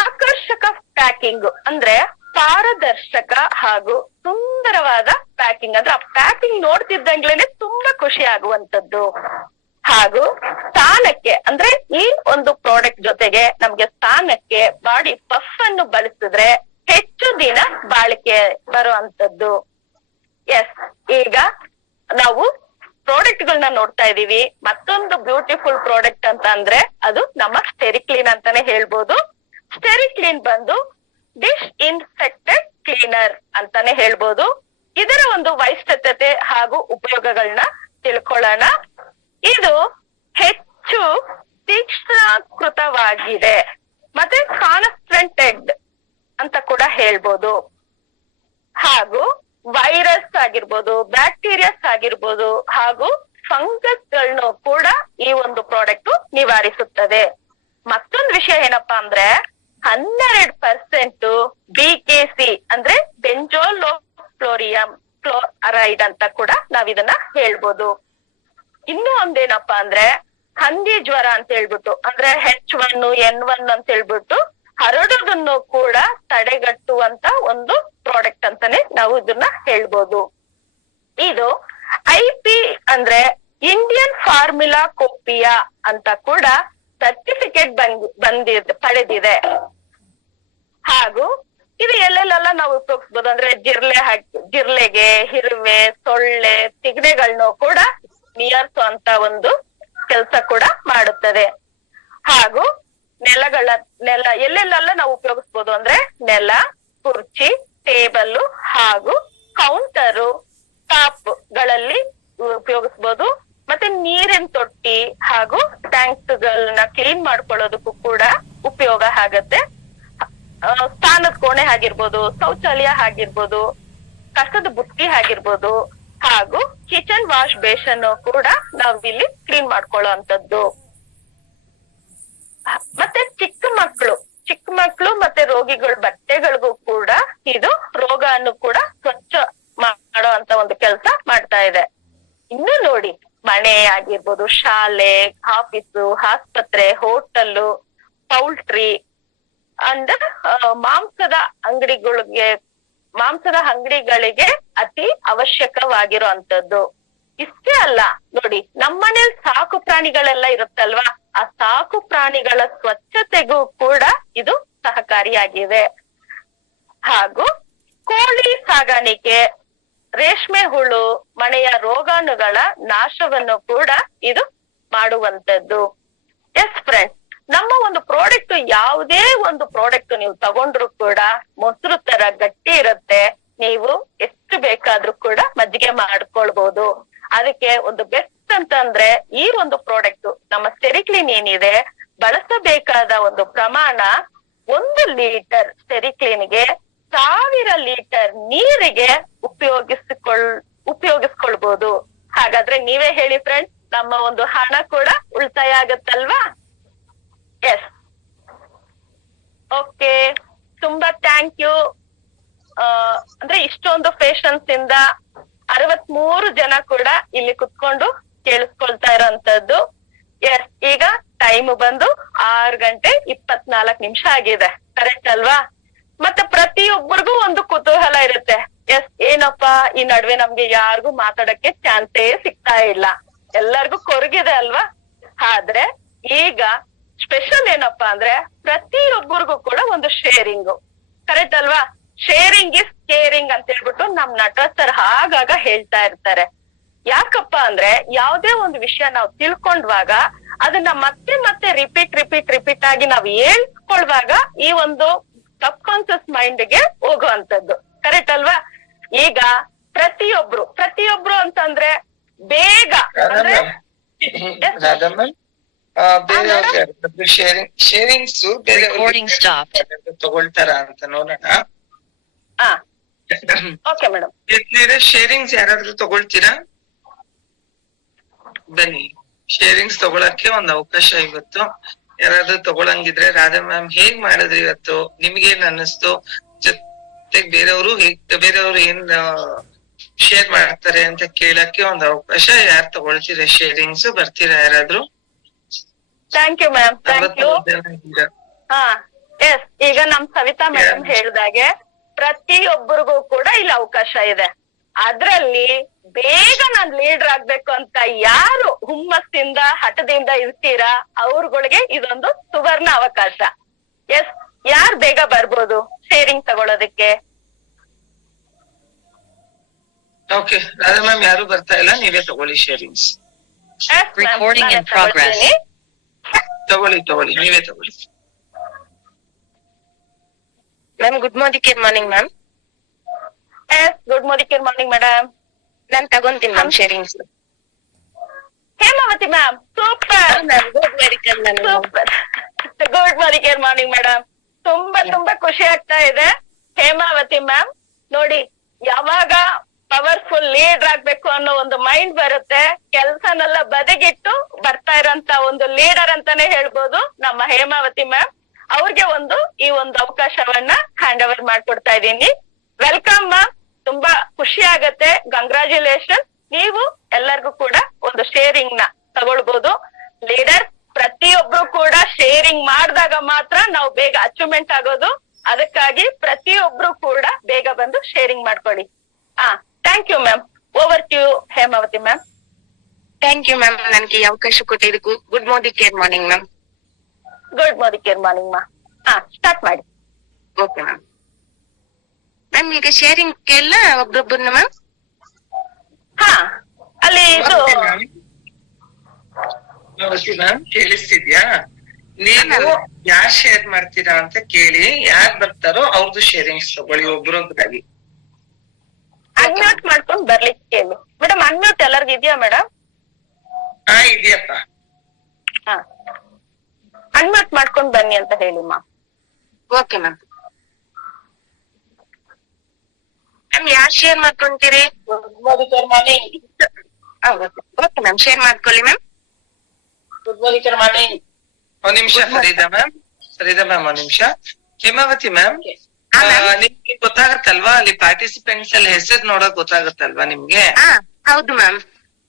ಆಕರ್ಷಕ ಪ್ಯಾಕಿಂಗ್ ಅಂದ್ರೆ ಪಾರದರ್ಶಕ ಹಾಗೂ ಸುಂದರವಾದ ಪ್ಯಾಕಿಂಗ್ ಅಂದ್ರೆ ಆ ಪ್ಯಾಕಿಂಗ್ ನೋಡ್ತಿದ್ದಂಗ್ಲೇನೆ ತುಂಬಾ ಖುಷಿ ಆಗುವಂತದ್ದು. ಹಾಗೂ ಸ್ಥಾನಕ್ಕೆ ಅಂದ್ರೆ ಈ ಒಂದು ಪ್ರಾಡಕ್ಟ್ ಜೊತೆಗೆ ನಮ್ಗೆ ಸ್ಥಾನಕ್ಕೆ ಬಾಡಿ ಪಫ್ ಅನ್ನು ಬಳಸಿದ್ರೆ ಹೆಚ್ಚು ದಿನ ಬಾಳಿಕೆ ಬರುವಂತದ್ದು. ಎಸ್, ಈಗ ನಾವು ಪ್ರಾಡಕ್ಟ್ ಗಳನ್ನ ನೋಡ್ತಾ ಇದೀವಿ. ಮತ್ತೊಂದು ಬ್ಯೂಟಿಫುಲ್ ಪ್ರಾಡಕ್ಟ್ ಅಂತ ಅಂದ್ರೆ ಅದು ನಮ್ಮ ಸ್ಟೆರಿಕ್ಲೀನ್ ಅಂತಾನೆ ಹೇಳ್ಬೋದು. ಸ್ಟೆರಿಕ್ಲೀನ್ ಬಂದು ಡಿಶ್ ಇನ್ಫೆಕ್ಟೆಡ್ ಕ್ಲೀನರ್ ಅಂತಾನೆ ಹೇಳ್ಬೋದು. ಇದರ ಒಂದು ವೈಶಿಷ್ಟ್ಯತೆ ಹಾಗೂ ಉಪಯೋಗಗಳನ್ನ ತಿಳ್ಕೊಳ್ಳೋಣ. ಇದು ಹೆಚ್ಚು ತೀಕ್ಷ್ಣಕೃತವಾಗಿದೆ ಮತ್ತೆ ಕಾನ್ಸಂಟ್ರೇಟೆಡ್ ಅಂತ ಕೂಡ ಹೇಳ್ಬೋದು. ಹಾಗೂ ವೈರಸ್ ಆಗಿರ್ಬೋದು, ಬ್ಯಾಕ್ಟೀರಿಯಾಸ್ ಆಗಿರ್ಬೋದು ಹಾಗೂ ಫಂಗಸ್ ಗಳನ್ನು ಕೂಡ ಈ ಒಂದು ಪ್ರಾಡಕ್ಟ್ ನಿವಾರಿಸುತ್ತದೆ. ಮತ್ತೊಂದು ವಿಷಯ ಏನಪ್ಪಾ ಅಂದ್ರೆ 12% BKC ಅಂದ್ರೆ ಬೆಂಜೋಲೋಫ್ಲೋರಿಯಂ ಕ್ಲೋರೈಡ್ ಅಂತ ಕೂಡ ನಾವ್ ಇದನ್ನ ಹೇಳ್ಬೋದು. ಇನ್ನೂ ಒಂದೇನಪ್ಪಾ ಅಂದ್ರೆ ಹಂದಿ ಜ್ವರ ಅಂತ ಹೇಳ್ಬಿಟ್ಟು ಅಂದ್ರೆ H1N1 ಅಂತ ಹೇಳ್ಬಿಟ್ಟು ಹರಡೋದನ್ನು ಕೂಡ ತಡೆಗಟ್ಟುವಂತ ಒಂದು ಪ್ರಾಡಕ್ಟ್ ಅಂತಾನೆ ನಾವು ಇದನ್ನ ಹೇಳ್ಬೋದು. ಇದು IP ಅಂದ್ರೆ ಇಂಡಿಯನ್ ಫಾರ್ಮುಲಾ ಕೋಪಿಯಾ ಅಂತ ಕೂಡ ಸರ್ಟಿಫಿಕೇಟ್ ಪಡೆದಿದೆ. ಹಾಗೂ ಇದು ಎಲ್ಲೆಲ್ಲ ನಾವು ಉಪಯೋಗಿಸ್ಬೋದು ಅಂದ್ರೆ ಜಿರ್ಲೆಗೆ, ಇರುವೆ, ಸೊಳ್ಳೆ, ತಿಗಣೆಗಳನ್ನು ಕೂಡ ನಿಯರ್ಸುವಂತ ಒಂದು ಕೆಲಸ ಕೂಡ ಮಾಡುತ್ತದೆ. ಹಾಗೂ ನೆಲ ಎಲ್ಲೆಲ್ಲ ನಾವು ಉಪಯೋಗಿಸ್ಬೋದು ಅಂದ್ರೆ ನೆಲ, ಕುರ್ಚಿ, ಟೇಬಲ್ ಹಾಗೂ ಕೌಂಟರು, ಟಾಪ್ ಗಳಲ್ಲಿ ಉಪಯೋಗಿಸ್ಬೋದು. ಮತ್ತೆ ನೀರಿನ ತೊಟ್ಟಿ ಹಾಗೂ ಟ್ಯಾಂಕ್ಸ್ ಗಳನ್ನ ಕ್ಲೀನ್ ಮಾಡ್ಕೊಳ್ಳೋದಕ್ಕೂ ಕೂಡ ಉಪಯೋಗ ಆಗತ್ತೆ. ಸ್ನಾನದ ಕೋಣೆ ಆಗಿರ್ಬೋದು, ಶೌಚಾಲಯ ಆಗಿರ್ಬೋದು, ಕಸದ ಬುಟ್ಟಿ ಆಗಿರ್ಬೋದು ಹಾಗೂ ಕಿಚನ್ ವಾಶ್ ಬೇಸನ್ ಕೂಡ ನಾವ್ ಇಲ್ಲಿ ಕ್ಲೀನ್ ಮಾಡ್ಕೊಳ್ಳುವಂತದ್ದು. ಮತ್ತೆ ಚಿಕ್ಕ ಮಕ್ಕಳು ಮತ್ತೆ ರೋಗಿಗಳ ಬಟ್ಟೆಗಳಿಗೂ ಕೂಡ ಇದು ರೋಗವನ್ನು ಕೂಡ ಸ್ವಚ್ಛ ಮಾಡೋ ಅಂತ ಒಂದು ಕೆಲಸ ಮಾಡ್ತಾ ಇದೆ. ಇನ್ನು ನೋಡಿ, ಮನೆ ಆಗಿರ್ಬೋದು, ಶಾಲೆ, ಆಫೀಸು, ಆಸ್ಪತ್ರೆ, ಹೋಟೆಲ್, ಪೌಲ್ಟ್ರಿ ಅಂಡ್ ಮಾಂಸದ ಅಂಗಡಿಗಳಿಗೆ ಅತಿ ಅವಶ್ಯಕವಾಗಿರುವಂತದ್ದು. ಇಷ್ಟೇ ಅಲ್ಲ ನೋಡಿ, ನಮ್ಮನೇಲಿ ಸಾಕು ಪ್ರಾಣಿಗಳೆಲ್ಲ ಇರುತ್ತಲ್ವಾ, ಆ ಸಾಕು ಪ್ರಾಣಿಗಳ ಸ್ವಚ್ಛತೆಗೂ ಕೂಡ ಇದು ಸಹಕಾರಿಯಾಗಿದೆ. ಹಾಗೂ ಕೋಳಿ ಸಾಗಾಣಿಕೆ, ರೇಷ್ಮೆ ಹುಳು, ಮನೆಯ ರೋಗಾಣುಗಳ ನಾಶವನ್ನು ಕೂಡ ಇದು ಮಾಡುವಂತದ್ದು. ಎಸ್ ಫ್ರೆಂಡ್ಸ್, ನಮ್ಮ ಒಂದು ಪ್ರಾಡಕ್ಟ್, ಯಾವುದೇ ಒಂದು ಪ್ರಾಡಕ್ಟ್ ನೀವು ತಗೊಂಡ್ರು ಕೂಡ ಮೊಸರು ತರ ಗಟ್ಟಿ ಇರುತ್ತೆ. ನೀವು ಎಷ್ಟು ಬೇಕಾದ್ರೂ ಕೂಡ ಮಜ್ಜಿಗೆ ಮಾಡ್ಕೊಳ್ಬಹುದು. ಅದಕ್ಕೆ ಒಂದು ಬೆಸ್ಟ್ ಅಂತಂದ್ರೆ ಈ ಒಂದು ಪ್ರಾಡಕ್ಟ್, ನಮ್ಮ ಸ್ಟೆರಿಕ್ಲೀನ್ ಏನಿದೆ, ಬಳಸಬೇಕಾದ ಒಂದು ಪ್ರಮಾಣ 1 ಲೀಟರ್ ಸ್ಟೆರಿಕ್ಲೀನ್ಗೆ 1000 ಲೀಟರ್ ನೀರಿಗೆ ಉಪಯೋಗಿಸ್ಕೊಳ್ಬಹುದು. ಹಾಗಾದ್ರೆ ನೀವೇ ಹೇಳಿ ಫ್ರೆಂಡ್ಸ್, ನಮ್ಮ ಒಂದು ಹಣ ಕೂಡ ಉಳಿತಾಯ ಆಗತ್ತಲ್ವಾ? ಎಸ್, ಓಕೆ, ತುಂಬಾ ಥ್ಯಾಂಕ್ ಯು. ಅಂದ್ರೆ ಇಷ್ಟೊಂದು ಪೇಷನ್ಸ್ ಇಂದ 63 ಜನ ಕೂಡ ಇಲ್ಲಿ ಕುತ್ಕೊಂಡು ಕೇಳಿಸ್ಕೊಳ್ತಾ ಇರೋಂತದ್ದು. ಎಸ್, ಈಗ ಟೈಮ್ ಬಂದು 6:24 ಆಗಿದೆ, ಕರೆಕ್ಟ್ ಅಲ್ವಾ? ಮತ್ತೆ ಪ್ರತಿಯೊಬ್ಬರಿಗೂ ಒಂದು ಕುತೂಹಲ ಇರುತ್ತೆ. ಎಸ್, ಏನಪ್ಪಾ ಈ ನಡುವೆ ನಮ್ಗೆ ಯಾರಿಗೂ ಮಾತಾಡಕ್ಕೆ ಚಾನ್ಸೇ ಸಿಗ್ತಾ ಇಲ್ಲ, ಎಲ್ಲರಿಗೂ ಕೊರಗಿದೆ ಅಲ್ವಾ? ಆದ್ರೆ ಈಗ ಸ್ಪೆಷಲ್ ಏನಪ್ಪಾ ಅಂದ್ರೆ ಪ್ರತಿಯೊಬ್ಬರಿಗೂ ಕೂಡ ಒಂದು ಶೇರಿಂಗ್, ಕರೆಕ್ಟ್ ಅಲ್ವಾ? ಶೇರಿಂಗ್ ಇಸ್ ಕೇರಿಂಗ್ ಅಂತ ಹೇಳ್ಬಿಟ್ಟು ನಮ್ ನಟ ಸರ್ ಆಗಾಗ ಹೇಳ್ತಾ ಇರ್ತಾರೆ. ಯಾಕಪ್ಪ ಅಂದ್ರೆ ಯಾವ್ದೇ ಒಂದು ವಿಷಯ ನಾವು ತಿಳ್ಕೊಂಡ್ವಾಗ ಅದನ್ನ ಮತ್ತೆ ಮತ್ತೆ ರಿಪೀಟ್ ಆಗಿ ನಾವ್ ಹೇಳ್ಕೊಳ್ವಾಗ ಈ ಒಂದು ಸಬ್ ಕಾನ್ಸಿಯಸ್ ಮೈಂಡ್ಗೆ ಹೋಗುವಂತದ್ದು, ಕರೆಕ್ಟ್ ಅಲ್ವಾ? ಈಗ ಪ್ರತಿಯೊಬ್ರು ಅಂತಂದ್ರೆ ಬೇಗ ಅಂದ್ರೆ ಶೇರಿಂಗ್ಸ್ ತಗೊಳ್ತಾರ ಅಂತ ನೋಡೋಣ. ಓಕೆ ಮೇಡಮ್, ಶೇರಿಂಗ್ಸ್ ಯಾರಾದ್ರೂ ತಗೊಳ್ತೀರಾ? ಬನ್ನಿ, ಶೇರಿಂಗ್ಸ್ ತಗೊಳಕ್ಕೆ ಒಂದ್ ಅವಕಾಶ ಇವತ್ತು. ಯಾರಾದ್ರೂ ತಗೊಳಂಗಿದ್ರೆ, ರಾಧಾ ಮ್ಯಾಮ್ ಹೇಗ್ ಮಾಡಿದ್ರಿ ಇವತ್ತು, ನಿಮ್ಗೇನ್ ಅನ್ನಿಸ್ತು, ಜೊತೆಗ್ ಬೇರೆಯವರು ಏನ್ ಶೇರ್ ಮಾಡ್ತಾರೆ ಅಂತ ಕೇಳಕ್ಕೆ ಒಂದ್ ಅವಕಾಶ. ಯಾರು ತಗೊಳ್ತೀರಾ ಶೇರಿಂಗ್ಸ್? ಬರ್ತೀರಾ ಯಾರಾದ್ರೂ? Thank you ma'am, thank you. Yes, ಈಗ ನಮ್ ಸವಿತಾ ಮೇಡಮ್ ಹೇಳ್ದಾಗೆ ಪ್ರತಿಯೊಬ್ಬರಿಗೂ ಕೂಡ ಇಲ್ಲಿ ಅವಕಾಶ ಇದೆ. ಅದ್ರಲ್ಲಿ ಬೇಗ ನಾನ್ ಲೀಡರ್ ಆಗ್ಬೇಕು ಅಂತ ಯಾರು ಹುಮ್ಮಸ್ಸಿಂದ ಹಠದಿಂದ ಇರ್ತೀರಾ ಅವ್ರಗಳಿಗೆ ಇದೊಂದು ಸುವರ್ಣ ಅವಕಾಶ. ಎಸ್, ಯಾರು ಬೇಗ ಬರ್ಬೋದು ಶೇರಿಂಗ್ ತಗೊಳೋದಕ್ಕೆ? ಓಕೆ, ರಾಧಾ ಮ್ಯಾಮ್ ಯಾರು ಬರ್ತಾ ಇಲ್ಲ, ನೀವೇ ತಗೊಳ್ಳಿ ಶೇರಿಂಗ್ಸ್. ತಗೊಳ್ಳಿ, ನೀವೇ ತಗೊಳ್ಳಿ. Ma'am good morning ma'am. Yes, good morning madam. ನಾನ್ ತಗೊಂತೀನಿ ma'am sharings. Hemavathi ma'am, super. Good morning madam. ತುಂಬಾ ಖುಷಿ ಆಗ್ತಾ ಇದೆ. ಹೇಮಾವತಿ ಮ್ಯಾಮ್ ನೋಡಿ, ಯಾವಾಗ ಪವರ್ಫುಲ್ ಲೀಡರ್ ಆಗ್ಬೇಕು ಅನ್ನೋ ಒಂದು ಮೈಂಡ್ ಬರುತ್ತೆ, ಕೆಲ್ಸನೆಲ್ಲ ಬದಿಗಿಟ್ಟು ಬರ್ತಾ ಇರೋಂತ ಒಂದು ಲೀಡರ್ ಅಂತಾನೆ ಹೇಳ್ಬೋದು ನಮ್ಮ ಹೇಮಾವತಿ ಮ್ಯಾಮ್. ಅವ್ರಿಗೆ ಈ ಒಂದು ಅವಕಾಶವನ್ನ ಹ್ಯಾಂಡ್ ಓವರ್ ಮಾಡ್ಕೊಡ್ತಾ ಇದ್ದೀನಿ. ವೆಲ್ಕಮ್ ಮ್ಯಾಮ್, ತುಂಬಾ ಖುಷಿ ಆಗತ್ತೆ. ಕಂಗ್ರಾಚುಲೇಷನ್. ನೀವು ಎಲ್ಲರಿಗೂ ಕೂಡ ಒಂದು ಶೇರಿಂಗ್ ನ ತಗೊಳ್ಬಹುದು. ಲೀಡರ್ ಪ್ರತಿಯೊಬ್ರು ಕೂಡ ಶೇರಿಂಗ್ ಮಾಡಿದಾಗ ಮಾತ್ರ ನಾವು ಬೇಗ ಅಚೀವ್ಮೆಂಟ್ ಆಗೋದು. ಅದಕ್ಕಾಗಿ ಪ್ರತಿಯೊಬ್ರು ಕೂಡ ಬೇಗ ಬಂದು ಶೇರಿಂಗ್ ಮಾಡ್ಕೊಳ್ಳಿ. Thank you ma'am. Over to you Hemavathi ma'am. Thank you ma'am, ನನಗೆ ಈ ಅವಕಾಶ ಕೊಟ್ಟಿದ್ದಕ್ಕೂ. Good morning ma'am. Good morning ಮಾ. ಸ್ಟಾರ್ಟ್ ಮಾಡಿ. Okay ma'am. ಮ್ಯಾಮ್ ಈಗ ಶೇರಿಂಗ್ ಎಲ್ಲ ಒಬ್ರೊಬ್ಬರನ್ನ ಮ್ಯಾಮ್? ಅಲ್ಲಿ ಇದು ಮ್ಯಾಮ್ ಕೇಳಿಸ್ತಿದ್ಯಾ? ನೀವು ಯಾರ್ ಶೇರ್ ಮಾಡ್ತೀರಾ ಅಂತ ಕೇಳಿ, ಯಾರ್ ಬರ್ತಾರೋ ಅವ್ರದ್ದು ಶೇರಿಂಗ್ಸ್ ತಗೊಳ್ಳಿ ಒಬ್ರೊಬ್ರಾಗಿ. ಅನ್ಮ್ಯೂಟ್ ಮಾಡ್ಕೊಂಡು ಬರ್ಲಿಕ್ಕೆ ಕೇಳಿ ಮೇಡಮ್. ಅನ್ಮ್ಯೂಟ್ ಎಲ್ಲರಿಗೂ ಇದೆಯಾ ಮೇಡಮ್? ಇದೆಯಪ್ಪ. ಅನ್ಮ್ಯೂಟ್ ಮಾಡ್ಕೊಂಡು ಬನ್ನಿ ಅಂತ ಹೇಳಿ ಮಾ. Okay ma'am. ಮ್ಯಾಮ್ ಯಾರು ಶೇರ್ ಮಾಡ್ಕೊಂತೀರಿ? Madhukar morning. Okay ma'am, share ಮಾಡ್ಕೊಳ್ಳಿ ಮ್ಯಾಮ್. ಮಧುಕರ್ ಮಾರ್ನಿಂಗ್. ಒಂದ್ ನಿಮಿಷ ಫರೀದಾ ಮ್ಯಾಮ್, ಒಂದ್ ನಿಮಿಷ. ಹೇಮಾವತಿ ಮ್ಯಾಮ್, ನಿಮ್ಗೆ ಗೊತ್ತಾಗತ್ತಲ್ವಾ ಅಲ್ಲಿ ಪಾರ್ಟಿಸಿಪೆಂಟ್ಸ್ ಅಲ್ಲಿ ಹೆಸರು ನೋಡಕ್ ಗೊತ್ತಾಗತ್ತಲ್ವಾ ನಿಮ್ಗೆ? ಹೌದು ಮ್ಯಾಮ್.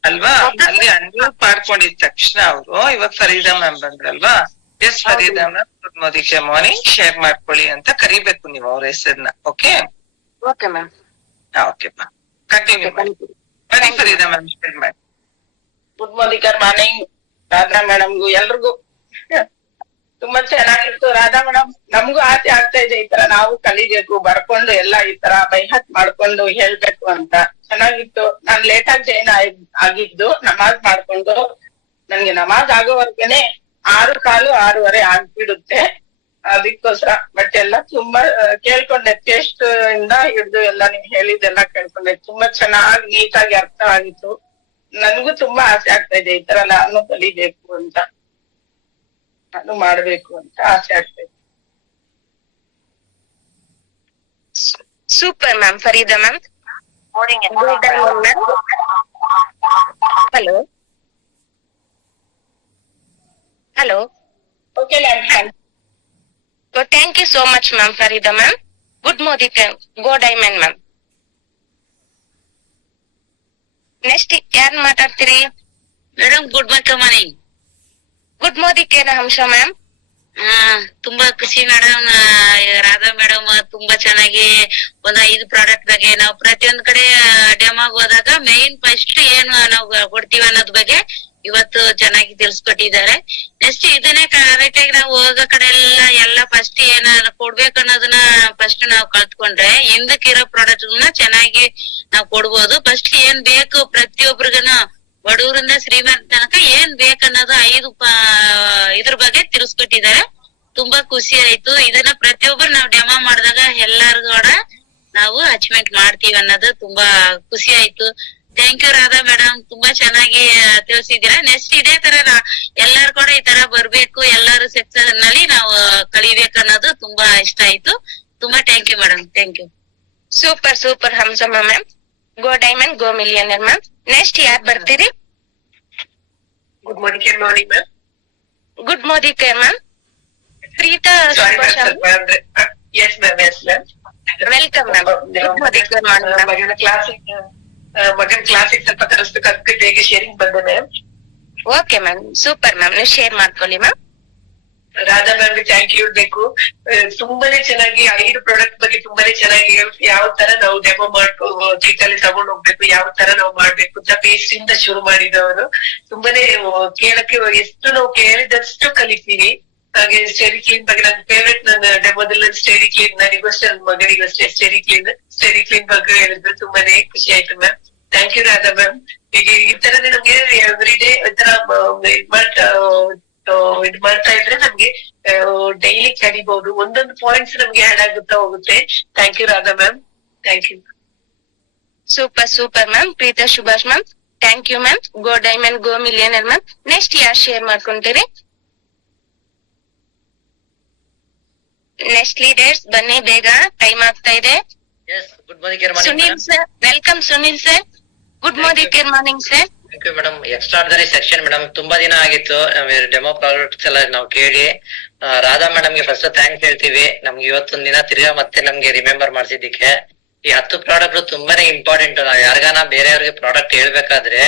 ಅಲ್ವಾ? ಅಲ್ಲಿ ಅನ್ಮ್ಯೂಟ್ ಮಾಡ್ಕೊಂಡಿದ ತಕ್ಷಣ ಅವರು ಇವಾಗ ಫರೀದಾ ಮ್ಯಾಮ್ ಬಂದ್ರಲ್ವಾ? Yes Farida ma'am, good morning, share ಮಾಡ್ಕೊಳ್ಳಿ ಅಂತ ಕರಿಬೇಕು ನೀವು ಅವ್ರ ಹೆಸರನ್ನ. Okay okay ma'am. Okay continue ಮಾಡಿ. ಬನ್ನಿ ಫರೀದಾ ಮ್ಯಾಮ್, ಶೇರ್ ಮಾಡಿ. ಗುಡ್ ಮಾರ್ನಿಂಗ್ ರಾಧಾ ಮೇಡಮ್ಗೂ ಎಲ್ರಿಗೂ. ತುಂಬಾ ಚೆನ್ನಾಗಿತ್ತು ರಾಧಾ ಮೇಡಮ್. ನಮಗೂ ಆಸೆ ಆಗ್ತಾ ಇದೆ ಈ ತರ ನಾವು ಕಲಿಬೇಕು, ಬರ್ಕೊಂಡು ಎಲ್ಲ ಈ ತರ ಬೈಹತ್ ಮಾಡ್ಕೊಂಡು ಹೇಳ್ಬೇಕು ಅಂತ. ಚೆನ್ನಾಗಿತ್ತು. ನಾನ್ ಲೇಟ್ ಆಗಿ ಜಾಯಿನ್ ಆಗಿದ್ದು ನಮಾಜ್ ಮಾಡ್ಕೊಂಡು. ನನ್ಗೆ ನಮಾಜ್ ಆಗೋವರ್ಗೆನೆ 6:15, 6:30 ಆಗ್ಬಿಡುತ್ತೆ. ಅದಕ್ಕೋಸ್ಕರ ಬಟ್ ಎಲ್ಲ ತುಂಬಾ ಕೇಳ್ಕೊಂಡೆ. ಟೇಸ್ಟ್ ಇಂದ ಹಿಡ್ದು ಎಲ್ಲ ನೀವ್ ಹೇಳಿದ್ದೆಲ್ಲ ಕೇಳ್ಕೊಂಡೆ. ತುಂಬಾ ಚೆನ್ನಾಗಿ ನೀಟಾಗಿ ಅರ್ಥ ಆಗಿತ್ತು. ನನ್ಗೂ ತುಂಬಾ ಆಸೆ ಆಗ್ತಾ ಇದೆ ಈ ತರ ನಾನು ಕಲಿಬೇಕು ಅಂತ, ನಾನು ಮಾಡ್ಬೇಕು ಅಂತ ಆಸೆ ಆಗ್ತಾ ಇದೆ. Super ma'am. Farida ma'am, hello hello. Okay ma'am. Thank you so much ma'am. Farida ma'am, good morning, go diamond ma'am. Next ಯಾರು ಮಾತಾಡ್ತೀರಿ? Madam good morning. Good morning Hamsa ma'am. ತುಂಬಾ ಖುಷಿ ಮೇಡಮ್. ರಾಧಾ ಮೇಡಮ್ ತುಂಬಾ ಚೆನ್ನಾಗಿ ಒಂದ್ 5 ಪ್ರಾಡಕ್ಟ್ ಬಗ್ಗೆ ನಾವು ಪ್ರತಿಯೊಂದ್ ಕಡೆ ಡೆಮೋಗ್ ಹೋದಾಗ ಮೇನ್ ಫಸ್ಟ್ ಏನು ನಾವು ಕೊಡ್ತೀವಿ ಅನ್ನೋದ್ ಬಗ್ಗೆ ಇವತ್ತು ಚೆನ್ನಾಗಿ ತಿಳಿಸ್ಕೊಟ್ಟಿದ್ದಾರೆ. ನೆಕ್ಸ್ಟ್ ಇದನ್ನೇ ಕರೆಕ್ಟ್ ಆಗಿ ನಾವು ಹೋಗೋ ಕಡೆ ಎಲ್ಲ ಫಸ್ಟ್ ಏನ ಕೊಡ್ಬೇಕು ಅನ್ನೋದನ್ನ ಫಸ್ಟ್ ನಾವು ಕಲ್ತ್ಕೊಂಡ್ರೆ ಹಿಂದಕ್ಕಿರೋ ಪ್ರಾಡಕ್ಟ್ ಚೆನ್ನಾಗಿ ನಾವು ಕೊಡ್ಬೋದು. ಫಸ್ಟ್ ಏನ್ ಬೇಕು ಪ್ರತಿಯೊಬ್ಬರಿಗೂನು ಬಡವರಿಂದ ಶ್ರೀಮಂತ ತನಕ ಏನ್ ಬೇಕನ್ನೋದು 5 ಇದ್ರ ಬಗ್ಗೆ ತಿಳಿಸ್ಕೊಟ್ಟಿದ್ದಾರೆ. ತುಂಬಾ ಖುಷಿ ಆಯ್ತು. ಇದನ್ನ ಪ್ರತಿಯೊಬ್ಬರು ನಾವು ಡೆಮೋ ಮಾಡಿದಾಗ ಎಲ್ಲಾರು ಕೂಡ ನಾವು ಅಚೀವ್ಮೆಂಟ್ ಮಾಡ್ತೀವಿ ಅನ್ನೋದು ತುಂಬಾ ಖುಷಿ ಆಯ್ತು. ಥ್ಯಾಂಕ್ ಯು ರಾಧಾ ಮೇಡಮ್, ತುಂಬಾ ಚೆನ್ನಾಗಿ ತಿಳಿಸಿದೀರಾ. ನೆಕ್ಸ್ಟ್ ಇದೇ ತರ ಎಲ್ಲಾರು ಕೂಡ ಈ ತರ ಬರ್ಬೇಕು, ಎಲ್ಲಾರು ಸೆಕ್ಷನ್ ನಲ್ಲಿ ನಾವು ಕಲಿಬೇಕು ಅನ್ನೋದು ತುಂಬಾ ಇಷ್ಟ ಆಯ್ತು. ತುಂಬಾ thank you madam. Thank you. Super Hamsamma ma'am. Go diamond go millionaire ma'am. Next ಯಾರು ಬರ್ತೀರಿ? Good morning ma'am. Good morning ma'am. Preetha Subhash. Yes ma'am. Welcome ma'am. Good morning ಮಗನ್ ಕ್ಲಾಸಿಗೆ ಸ್ವಲ್ಪ ಕಲಿಸ್ಬೇಕು, ಅದಕ್ಕೆ ಬೇಗ ಶೇರಿಂಗ್ ಬಂದೆ ma'am. Okay ma'am, super ma'am. ನೀವು ಶೇರ್ ಮಾಡ್ಕೊಳ್ಳಿ ಮ್ಯಾಮ್. ರಾಧಾ ಮ್ಯಾಮ್ಗೆ ಥ್ಯಾಂಕ್ ಯು ಹೇಳ್ಬೇಕು. ತುಂಬಾನೇ ಚೆನ್ನಾಗಿ 5 ಪ್ರಾಡಕ್ಟ್ ಬಗ್ಗೆ ತುಂಬಾನೇ ಚೆನ್ನಾಗಿ ಯಾವ ತರ ನಾವು ಡೆಮೋ ಚೀಟಲ್ಲಿ ತಗೊಂಡ್ ಹೋಗ್ಬೇಕು, ಯಾವ ತರ ನಾವು ಮಾಡ್ಬೇಕು ಅಂತ ಪೇಸ್ಟ್ ಇಂದ ಶುರು ಮಾಡಿದವರು. ತುಂಬಾನೇ ಕೇಳಕ್ಕೆ ಎಷ್ಟು ನಾವು ಕೇಳಿದಷ್ಟು ಕಲಿತೀವಿ. ಹಾಗೆ ಸ್ಟಡಿ ಕ್ಲೀನ್ ಬಗ್ಗೆ ನನ್ನ ಫೇವ್ರೆಟ್, ನನ್ನ ಡೆಮೋದಲ್ಲಿ ಸ್ಟಡಿ ಕ್ಲೀನ್, ನನಗೂ ಅಷ್ಟೇ ನನ್ನ ಮಗನಿಗೂ ಅಷ್ಟೇ ಸ್ಟಡಿ ಕ್ಲೀನ್ ಬಗ್ಗೆ ಹೇಳಿದ್ರು. ತುಂಬಾನೇ ಖುಷಿ ಆಯ್ತು ma'am. Thank you Radha ma'am. ಈಗ ಈ ತರನೇ ನಮ್ಗೆ ಎವ್ರಿ ಡೇ ಈ ತರ ಇದ್ ಮಾಡ್ತಾ ಇದ್ರೆ ನಮ್ಗೆ ಡೈಲಿ ಕಲಿಬಹುದು. ಒಂದೊಂದು ಪಾಯಿಂಟ್ಸ್ ನಮ್ಗೆ ಆಡ್ ಆಗುತ್ತಾ ಹೋಗುತ್ತೆ. Thank you Radha ma'am. Thank you. Super ma'am. Preetha Subhash ma'am, thank you ma'am. Go diamond go millionaire ma'am. Next ಯಾರು ಶೇರ್ ಮಾಡ್ಕೊಂತೀರಿ? ನೆಕ್ಸ್ಟ್ ಲೀಡರ್ಸ್ ಬನ್ನಿ, ಬೇಗ ಟೈಮ್ ಆಗ್ತಾ ಇದೆ. Good morning Sunil sir, welcome Sunil sir. Good morning sir. Thank you madam. Extraordinary section madam. ತುಂಬಾ ದಿನ ಆಗಿತ್ತು demo products ಎಲ್ಲ ನಾವು ಕೇಳಿ. ರಾಧಾ ಮೇಡಮ್ ಗೆ ಫಸ್ಟ್ ಥ್ಯಾಂಕ್ಸ್ ಹೇಳ್ತೀವಿ. ನಮ್ಗೆ ಇವತ್ತೊಂದ್ ದಿನ ತಿರ್ಗಾ ಮತ್ತೆ ನಮ್ಗೆ ರಿಮೆಂಬರ್ ಮಾಡ್ಸಿದ್ದಕ್ಕೆ. ಈ 10 ಪ್ರಾಡಕ್ಟ್ ತುಂಬಾನೇ ಇಂಪಾರ್ಟೆಂಟ್. ನಾವ್ ಯಾರಿಗಾನ ಬೇರೆಯವ್ರಿಗೆ ಪ್ರಾಡಕ್ಟ್ ಹೇಳ್ಬೇಕಾದ್ರೆ